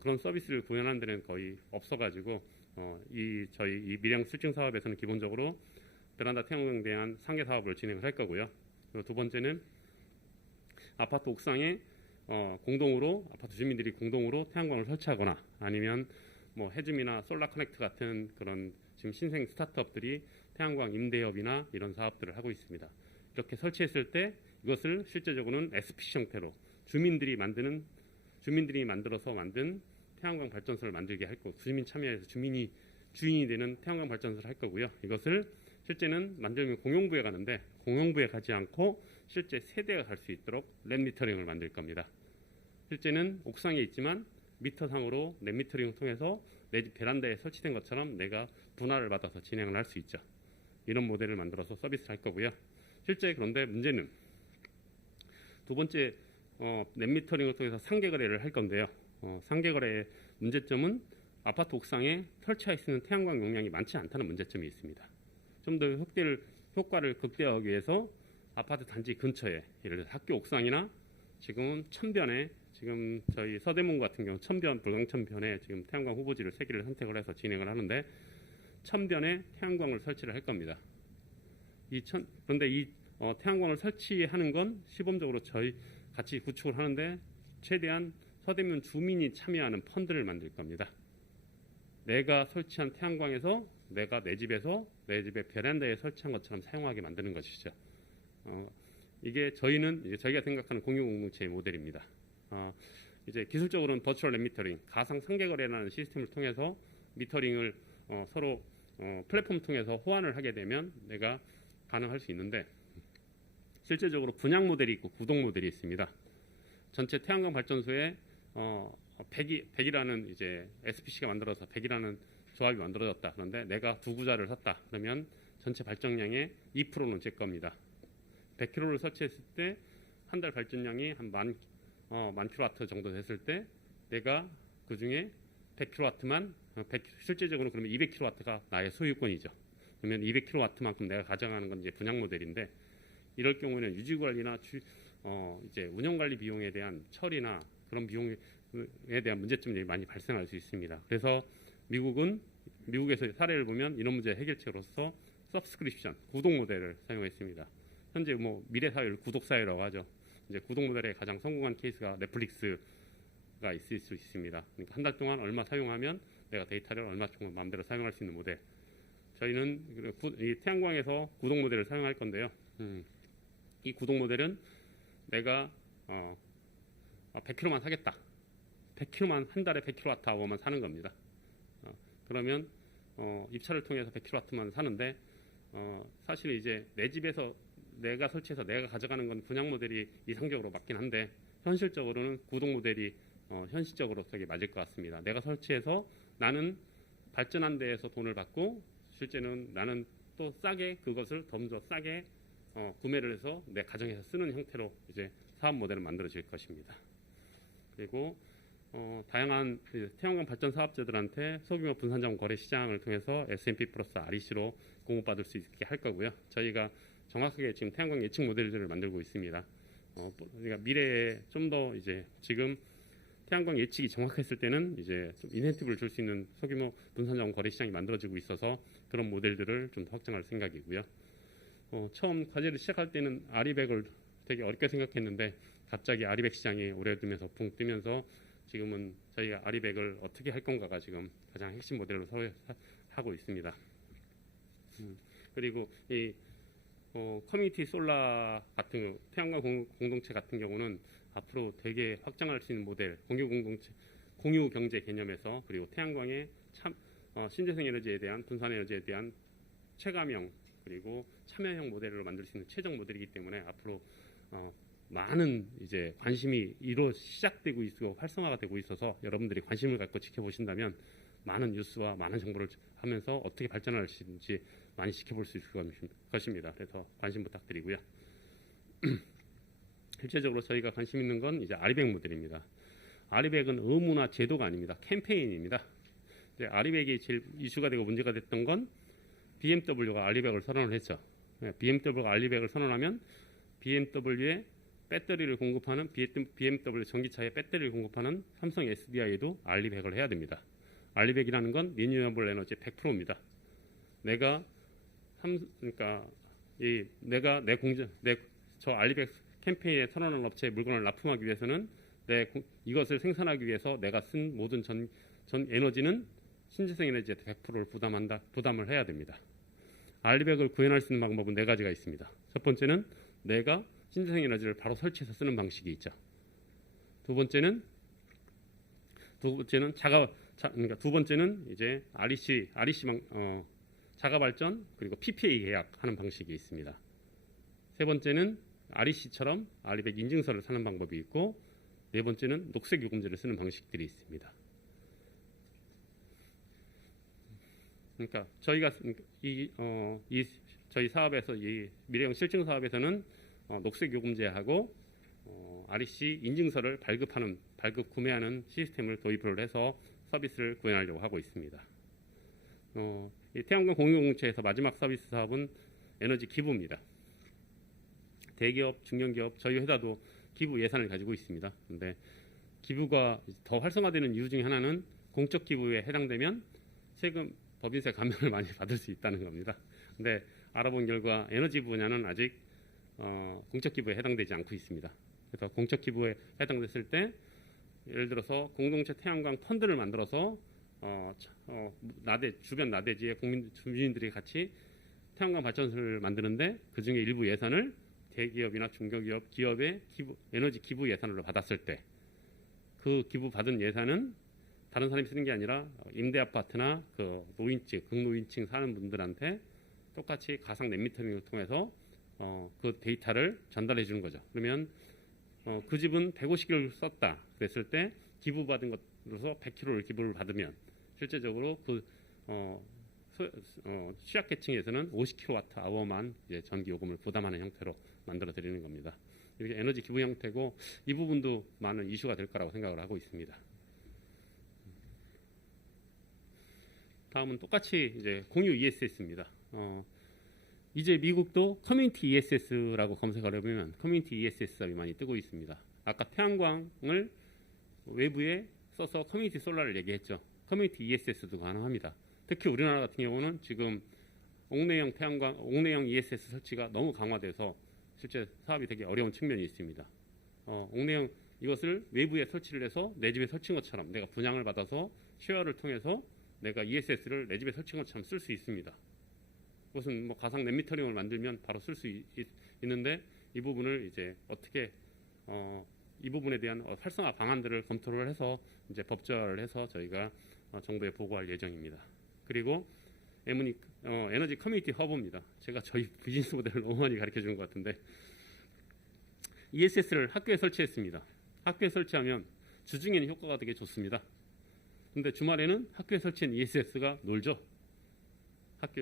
그런 서비스를 구현하는 데는 거의 없어가지고 저희 이 미래형 실증 사업에서는 기본적으로 베란다 태양광에 대한 상계 사업을 진행을 할 거고요. 그리고 두 번째는 아파트 옥상에 공동으로 아파트 주민들이 공동으로 태양광을 설치하거나 아니면 뭐 해줌이나 솔라 커넥트 같은 그런 지금 신생 스타트업들이 태양광 임대업이나 이런 사업들을 하고 있습니다. 이렇게 설치했을 때 이것을 실제적으로는 SPC 형태로 주민들이 만들어서 만든 태양광 발전소를 만들게 할 거고 주민 참여해서 주민이 주인이 되는 태양광 발전소를 할 거고요. 이것을 실제는 만들면 공용부에 가는데 공용부에 가지 않고 실제 세대가 갈 수 있도록 랩 미터링을 만들 겁니다. 실제는 옥상에 있지만 미터상으로 랩 미터링을 통해서 내 집 베란다에 설치된 것처럼 내가 분할을 받아서 진행을 할 수 있죠. 이런 모델을 만들어서 서비스를 할 거고요. 실제 그런데 문제는 두 번째 랩 미터링을 통해서 상계 거래를 할 건데요. 상계 거래의 문제점은 아파트 옥상에 설치할 수 있는 태양광 용량이 많지 않다는 문제점이 있습니다. 좀 더 효과를 극대화하기 위해서 아파트 단지 근처에 예를 들어 학교 옥상이나 지금 천변에 지금 저희 서대문 같은 경우 천변 불광천변에 지금 태양광 후보지를 3개를 선택을 해서 진행을 하는데 천변에 태양광을 설치를 할 겁니다. 그런데 이 태양광을 설치하는 건 시범적으로 저희 같이 구축을 하는데 최대한 서대문 주민이 참여하는 펀드를 만들 겁니다. 내가 설치한 태양광에서 내가 내 집의 베란다에 설치한 것처럼 사용하게 만드는 것이죠. 이게 저희가 생각하는 공유공동체의 모델입니다. 이제 기술적으로는 버추얼 랩 미터링, 가상 상계 거래라는 시스템을 통해서 미터링을 서로 플랫폼 통해서 호환을 하게 되면 내가 가능할 수 있는데 실제적으로 분양 모델이 있고 구독 모델이 있습니다. 전체 태양광 발전소에 100이라는 이제 SPC가 만들어서 100이라는 조합이 만들어졌다. 그런데 내가 2구자를 샀다. 그러면 전체 발전량의 2%는 제 겁니다. 100kW를 설치했을 때 한 달 발전량이 한 10,000kW 정도 됐을 때 내가 그 중에 100kW만 실제적으로 그러면 200kW가 나의 소유권이죠. 그러면 200kW만큼 내가 가져가는 건 이제 분양 모델인데 이럴 경우에는 유지 관리나 이제 운영 관리 비용에 대한 처리나 그런 비용에 대한 문제점이 많이 발생할 수 있습니다. 그래서 미국에서 사례를 보면 이런 문제 해결책으로서 서브스크립션 구독 모델을 사용했습니다. 현재 뭐 미래 사회를 구독 사회라고 하죠. 이제 구독 모델의 가장 성공한 케이스가 넷플릭스가 있을 수 있습니다. 그러니까 한 달 동안 얼마 사용하면 내가 데이터를 얼마 정도 마음대로 사용할 수 있는 모델. 저희는 이 태양광에서 구독 모델을 사용할 건데요. 이 구독 모델은 내가 100kW만 사겠다. 100kW만 한 달에 100kWh만 사는 겁니다. 그러면 입찰을 통해서 100kW만 사는데 사실 이제 내 집에서 내가 설치해서 내가 가져가는 건 분양 모델이 이상적으로 맞긴 한데 현실적으로는 구독 모델이 현실적으로 되게 맞을 것 같습니다. 내가 설치해서 나는 발전한 데에서 돈을 받고 실제는 나는 또 싸게 그것을 더 싸게 구매를 해서 내 가정에서 쓰는 형태로 이제 사업 모델을 만들어질 것입니다. 그리고 다양한 태양광 발전 사업자들한테 소규모 분산자원 거래 시장을 통해서 S&P 플러스 REC로 공급받을 수 있게 할 거고요. 저희가 정확하게 지금 태양광 예측 모델들을 만들고 있습니다. 그러니까 미래에 좀 더 이제 지금 태양광 예측이 정확했을 때는 이제 좀 인센티브를 줄 수 있는 소규모 분산자원 거래 시장이 만들어지고 있어서 그런 모델들을 좀 더 확장할 생각이고요. 처음 과제를 시작할 때는 아리백을 되게 어렵게 생각했는데 갑자기 아리백 시장이 오래되면서 붕 뜨면서 지금은 저희가 아리백을 어떻게 할 건가가 지금 가장 핵심 모델로 하고 있습니다. 그리고 이 커뮤니티 솔라 같은 태양광 공동체 같은 경우는 앞으로 되게 확장할 수 있는 모델, 공유 경제 개념에서 그리고 태양광의 신재생 에너지에 대한 분산 에너지에 대한 체감형 그리고 참여형 모델로 만들 수 있는 최적 모델이기 때문에 앞으로 많은 이제 관심이 시작되고 있고 활성화가 되고 있어서 여러분들이 관심을 갖고 지켜보신다면 많은 뉴스와 많은 정보를 하면서 어떻게 발전할 수 있는지 많이 지켜볼 수 있을 것입니다. 그래서 관심 부탁드리고요. 실제적으로 저희가 관심 있는 건 이제 아리백 모델입니다. 아리백은 의무나 제도가 아닙니다. 캠페인입니다. 이제 아리백이 제일 이슈가 되고 문제가 됐던 건 BMW가 아리백을 선언을 했죠. BMW가 아리백을 선언하면 BMW에 배터리를 공급하는 BMW 전기차에 배터리를 공급하는 삼성 SDI에도 아리백을 해야 됩니다. 아리백이라는 건 리뉴어블 에너지 100%입니다. 내가 저 아리백 캠페인에 선언한 업체에 물건을 납품하기 위해서는 이것을 생산하기 위해서 내가 쓴 모든 전 에너지는 신재생 에너지의 100%를 부담을 해야 됩니다. 알리백을 구현할 수 있는 방법은 네 가지가 있습니다. 첫 번째는 내가 신재생 에너지를 바로 설치해서 쓰는 방식이 있죠. 두 번째는 두 번째는 이제 REC 자가 발전 그리고 PPA 계약하는 방식이 있습니다. 세 번째는 REC처럼 알리백 인증서를 사는 방법이 있고, 네 번째는 녹색 요금제를 쓰는 방식들이 있습니다. 그러니까 저희가 저희 사업에서 이 미래형 실증 사업에서는 녹색 요금제하고 REC 인증서를 발급 구매하는 시스템을 도입을 해서 서비스를 구현하려고 하고 있습니다. 이 태양광 공유공채에서 마지막 서비스 사업은 에너지 기부입니다. 대기업, 중견기업, 저희 회사도 기부 예산을 가지고 있습니다. 그런데 기부가 더 활성화되는 이유 중에 하나는 공적 기부에 해당되면 세금, 법인세 감면을 많이 받을 수 있다는 겁니다. 근데 알아본 결과 에너지 분야는 아직 공적 기부에 해당되지 않고 있습니다. 그래서 공적 기부에 해당됐을 때 예를 들어서 공동체 태양광 펀드를 만들어서 주변 나대지의 주민들이 같이 태양광 발전소를 만드는데 그 중에 일부 예산을 대기업이나 중견기업, 기업의 에너지 기부 예산으로 받았을 때 그 기부 받은 예산은 다른 사람이 쓰는 게 아니라 임대 아파트나 그 노인층, 극노인층 사는 분들한테 똑같이 가상 넷미터링을 통해서 그 데이터를 전달해 주는 거죠. 그러면 그 집은 150kW를 썼다 그랬을 때 기부받은 것으로서 100kW를 기부를 받으면 실제적으로 그 취약계층에서는 50kWh만 이제 전기 요금을 부담하는 형태로 만들어 드리는 겁니다. 이게 에너지 기부 형태고 이 부분도 많은 이슈가 될 거라고 생각을 하고 있습니다. 다음은 똑같이 이제 공유 ESS입니다. 이제 미국도 커뮤니티 ESS라고 검색을 해보면 커뮤니티 ESS 사업이 많이 뜨고 있습니다. 아까 태양광을 외부에 써서 커뮤니티 솔라를 얘기했죠. 커뮤니티 ESS도 가능합니다. 특히 우리나라 같은 경우는 지금 옥내형 ESS 설치가 너무 강화돼서 실제 사업이 되게 어려운 측면이 있습니다. 옥내형 이것을 외부에 설치를 해서 내 집에 설치한 것처럼 내가 분양을 받아서 쉐어를 통해서 내가 ESS를 내 집에 설치한 것처럼 쓸 수 있습니다. 그것은 뭐 가상 넷미터링을 만들면 바로 쓸 수 있는데 이 부분을 이제 어떻게 이 부분에 대한 활성화 방안들을 검토를 해서 이제 법제화를 해서 저희가 정부에 보고할 예정입니다. 그리고 에너지 커뮤니티 허브입니다. 제가 저희 비즈니스 모델을 너무 많이 가르쳐 주는 것 같은데 ESS를 학교에 설치했습니다. 학교에 설치하면 주중에는 효과가 되게 좋습니다. 근데 주말에는 학교에 설치한 ESS가 놀죠.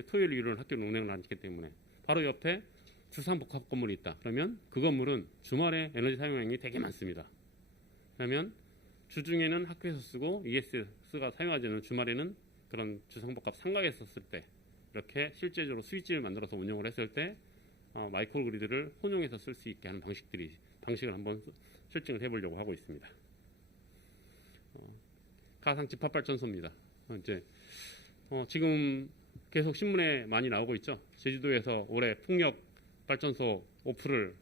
토요일, 일요일은 학교는 운행을 하기 때문에 바로 옆에 주상복합 건물이 있다. 그러면 그 건물은 주말에 에너지 사용량이 되게 많습니다. 그러면 주중에는 학교에서 쓰고 ESS가 사용하지 않는 주말에는 그런 주상복합 상가에서 썼을 때 이렇게 실제적으로 스위치를 만들어서 운영을 했을 때 마이크로그리드를 혼용해서 쓸 수 있게 하는 방식을 한번 실증을 해보려고 하고 있습니다. 가상 집합발전소입니다. 이제 지금 계속 신문에 많이 나오고 있죠. 제주도에서 올해 풍력 발전소 오프를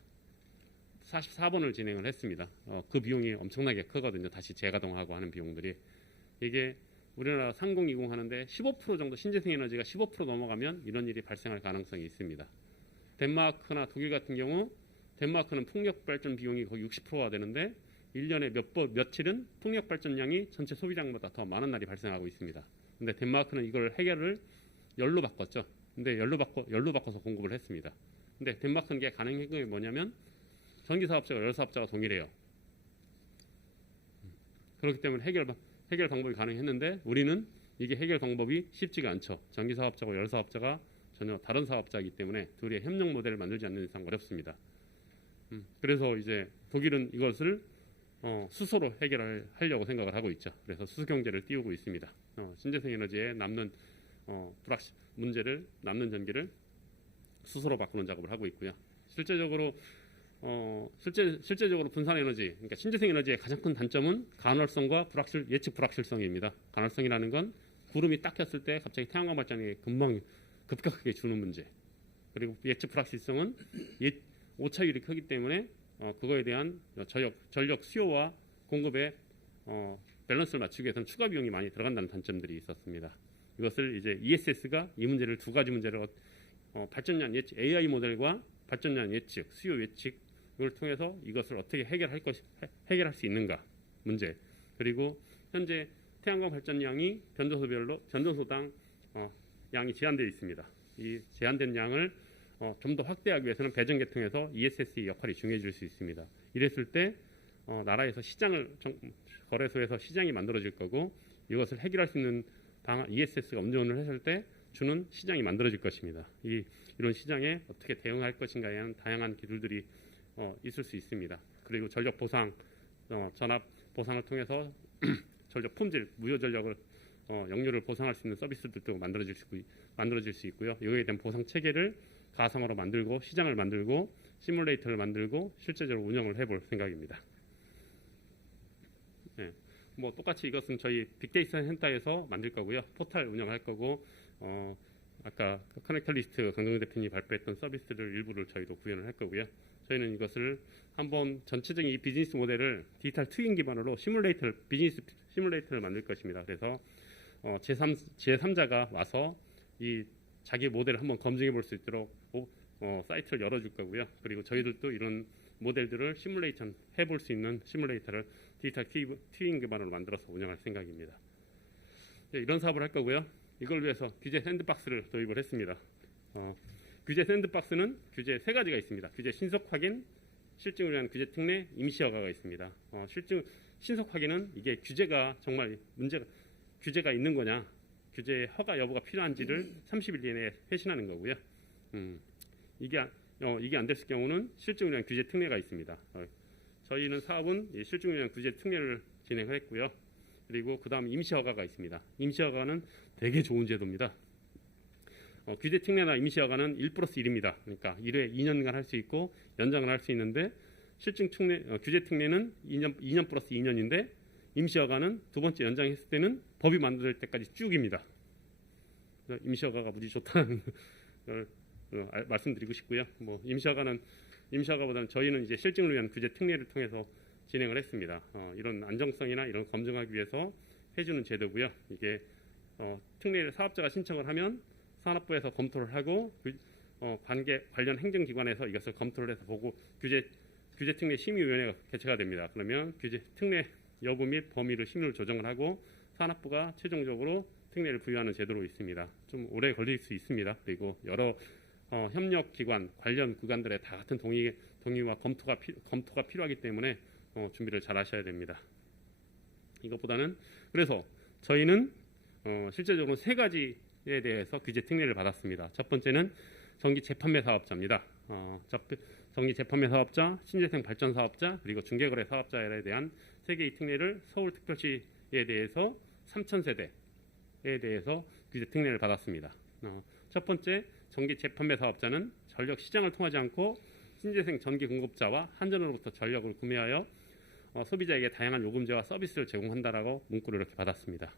44번을 진행을 했습니다. 그 비용이 엄청나게 크거든요. 다시 재가동하고 하는 비용들이. 이게 우리나라 3020 하는데 15% 정도 신재생 에너지가 15% 넘어가면 이런 일이 발생할 가능성이 있습니다. 덴마크나 독일 같은 경우 덴마크는 풍력 발전 비용이 거의 60%가 되는데 1년에 며칠은 풍력 발전량이 전체 소비량보다 더 많은 날이 발생하고 있습니다. 근데 덴마크는 이걸 해결을 열로 바꿨죠. 근데 열로 바꿔서 공급을 했습니다. 근데 덴마크는 이게 가능한 게 뭐냐면 전기 사업자가 열 사업자가 동일해요. 그렇기 때문에 해결 방법이 가능했는데 우리는 이게 해결 방법이 쉽지가 않죠. 전기 사업자와 열 사업자가 전혀 다른 사업자이기 때문에 둘의 협력 모델을 만들지 않는 이상 어렵습니다. 그래서 이제 독일은 이것을 수소로 해결을 하려고 생각을 하고 있죠. 그래서 수소 경제를 띄우고 있습니다. 신재생 에너지에 남는 남는 전기를 수소로 바꾸는 작업을 하고 있고요. 실제적으로 분산 에너지, 그러니까 신재생 에너지의 가장 큰 단점은 간헐성과 예측 불확실성입니다. 간헐성이라는 건 구름이 딱 꼈을 때 갑자기 태양광 발전이 금방 급격하게 주는 문제. 그리고 예측 불확실성은 오차율이 크기 때문에 그거에 대한 전력 수요와 공급에 밸런스를 맞추기 위해서는 추가 비용이 많이 들어간다는 단점들이 있었습니다. 이것을 이제 ESS가 이 문제를 두 가지 문제를 발전량 예측 AI 모델과 발전량 예측, 수요 예측을 통해서 이것을 어떻게 해결할 수 있는가 문제, 그리고 현재 태양광 발전량이 변전소당 양이 제한되어 있습니다. 이 제한된 양을 좀 더 확대하기 위해서는 배전계통에서 ESS의 역할이 중요해질 수 있습니다. 이랬을 때 나라에서 거래소에서 시장이 만들어질 거고, 이것을 해결할 수 있는 ESS가 운전을 했을 때 주는 시장이 만들어질 것입니다. 이런 시장에 어떻게 대응할 것인가에 대한 다양한 기술들이 있을 수 있습니다. 그리고 전력 보상, 전압 보상을 통해서 전력 품질, 무효 전력을 역류를 보상할 수 있는 서비스들도 만들어질 수 있고요. 이거에 대한 보상 체계를 가상화로 만들고 시장을 만들고 시뮬레이터를 만들고 실제적으로 운영을 해볼 생각입니다. 네. 뭐 똑같이 이것은 저희 빅데이터 센터에서 만들 거고요. 포탈 운영할 거고, 아까 커넥터리스트 강동규 대표님이 발표했던 서비스를 일부를 저희도 구현을 할 거고요. 저희는 이것을 한번 전체적인 이 비즈니스 모델을 디지털 트윈 기반으로 비즈니스 시뮬레이터를 만들 것입니다. 그래서 제3자가 와서 이 자기 모델을 한번 검증해 볼 수 있도록 사이트를 열어줄 거고요. 그리고 저희들도 이런 모델들을 시뮬레이션 해볼 수 있는 시뮬레이터를 디지털 트윈 기반으로 만들어서 운영할 생각입니다. 네, 이런 사업을 할 거고요. 이걸 위해서 규제 샌드박스를 도입을 했습니다. 규제 샌드박스는 규제 세 가지가 있습니다. 규제 신속 확인, 실증을 위한 규제 특례, 임시 허가가 있습니다. 신속 확인은 이게 규제가 정말 규제가 있는 거냐, 규제 허가 여부가 필요한지를 30일 이내에 회신하는 거고요. 이게 안 됐을 경우는 실증을 위한 규제 특례가 있습니다. 저희는 사업은 실증을 위한 규제 특례를 진행을 했고요. 그리고 그다음 임시 허가가 있습니다. 임시 허가는 되게 좋은 제도입니다. 규제 특례나 임시 허가는 1+1입니다. 그러니까 1회 2년간 할 수 있고 연장을 할 수 있는데, 규제 특례는 2년 플러스 2년인데 임시 허가는 두 번째 연장했을 때는 법이 만들 때까지 쭉입니다. 임시 허가가 무지 좋다는 걸 말씀드리고 싶고요. 뭐 임시 허가보다는 저희는 이제 실증을 위한 규제 특례를 통해서 진행을 했습니다. 이런 안정성이나 이런 검증하기 위해서 해주는 제도고요. 이게 특례를 사업자가 신청을 하면 산업부에서 검토를 하고 관련 행정기관에서 이것을 검토를 해서 보고 규제 특례 심의위원회가 개최가 됩니다. 그러면 규제 특례 여부 및 범위를 심의를 조정을 하고 산업부가 최종적으로 특례를 부여하는 제도로 있습니다. 좀 오래 걸릴 수 있습니다. 그리고 여러 협력기관, 관련 기관들의 다 같은 동의와 검토가 필요하기 때문에 준비를 잘 하셔야 됩니다. 이것보다는 그래서 저희는 실제적으로 세 가지에 대해서 규제 특례를 받았습니다. 첫 번째는 전기 재판매 사업자입니다. 전기 재판매 사업자, 신재생 발전 사업자, 그리고 중개거래 사업자에 대한 세 개의 특례를 서울특별시에 대해서 3,000세대에 대해서 규제 특례를 받았습니다. 첫 번째 전기 재판매 사업자는 전력 시장을 통하지 않고 신재생 전기 공급자와 한전으로부터 전력을 구매하여 소비자에게 다양한 요금제와 서비스를 제공한다라고 문구를 이렇게 받았습니다.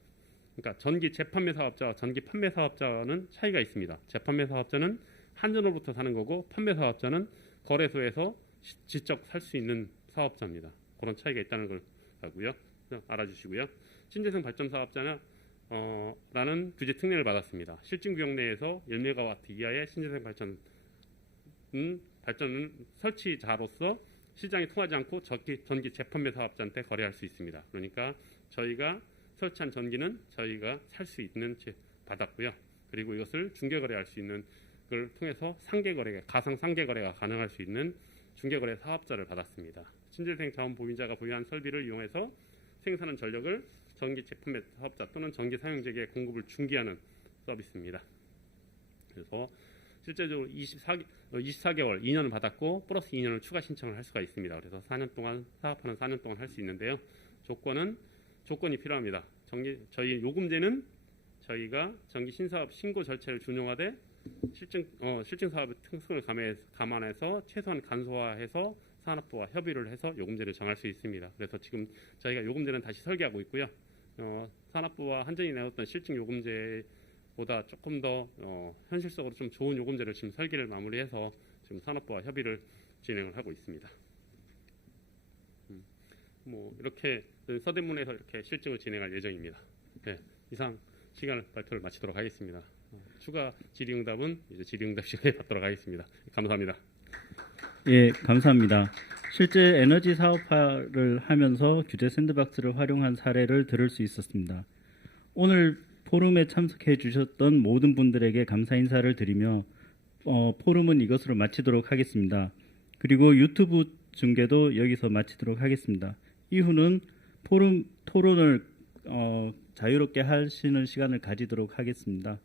그러니까 전기 재판매 사업자와 전기 판매 사업자는 차이가 있습니다. 재판매 사업자는 한전으로부터 사는 거고, 판매 사업자는 거래소에서 직접 살 수 있는 사업자입니다. 그런 차이가 있다는 걸 알아주시고요. 신재생 발전 사업자는 라는 규제 특례를 받았습니다. 실증 구역 내에서 1메가와트 이하의 신재생 발전은 설치자로서 시장이 통하지 않고 전기 재판매 사업자한테 거래할 수 있습니다. 그러니까 저희가 설치한 전기는 저희가 살 수 있는 받았고요. 그리고 이것을 중개거래할 수 있는 걸 통해서 가상 상계거래가 가능할 수 있는 중개거래 사업자를 받았습니다. 신재생 자원 보유자가 보유한 설비를 이용해서 생산한 전력을 전기 재판매 사업자 또는 전기 사용자에게 공급을 중개하는 서비스입니다. 그래서 실제적으로 24개월 2년을 받았고 플러스 2년을 추가 신청을 할 수가 있습니다. 그래서 4년 동안 사업하는 4년 동안 할 수 있는데요. 조건이 필요합니다. 저희 요금제는 저희가 전기 신사업 신고 절차를 준용하되 실증 사업의 특성을 감안해서 최소한 간소화해서 산업부와 협의를 해서 요금제를 정할 수 있습니다. 그래서 지금 저희가 요금제는 다시 설계하고 있고요. 산업부와 한전이 내었던 실증 요금제보다 조금 더 현실적으로 좀 좋은 요금제를 지금 설계를 마무리해서 지금 산업부와 협의를 진행을 하고 있습니다. 뭐 이렇게 서대문에서 이렇게 실증을 진행할 예정입니다. 네, 이상 시간을 발표를 마치도록 하겠습니다. 추가 질의응답은 이제 질의응답 시간에 받도록 하겠습니다. 감사합니다. 예, 감사합니다. 실제 에너지 사업화를 하면서 규제 샌드박스를 활용한 사례를 들을 수 있었습니다. 오늘 포럼에 참석해 주셨던 모든 분들에게 감사 인사를 드리며 포럼은 이것으로 마치도록 하겠습니다. 그리고 유튜브 중계도 여기서 마치도록 하겠습니다. 이후는 포럼 토론을 자유롭게 하시는 시간을 가지도록 하겠습니다.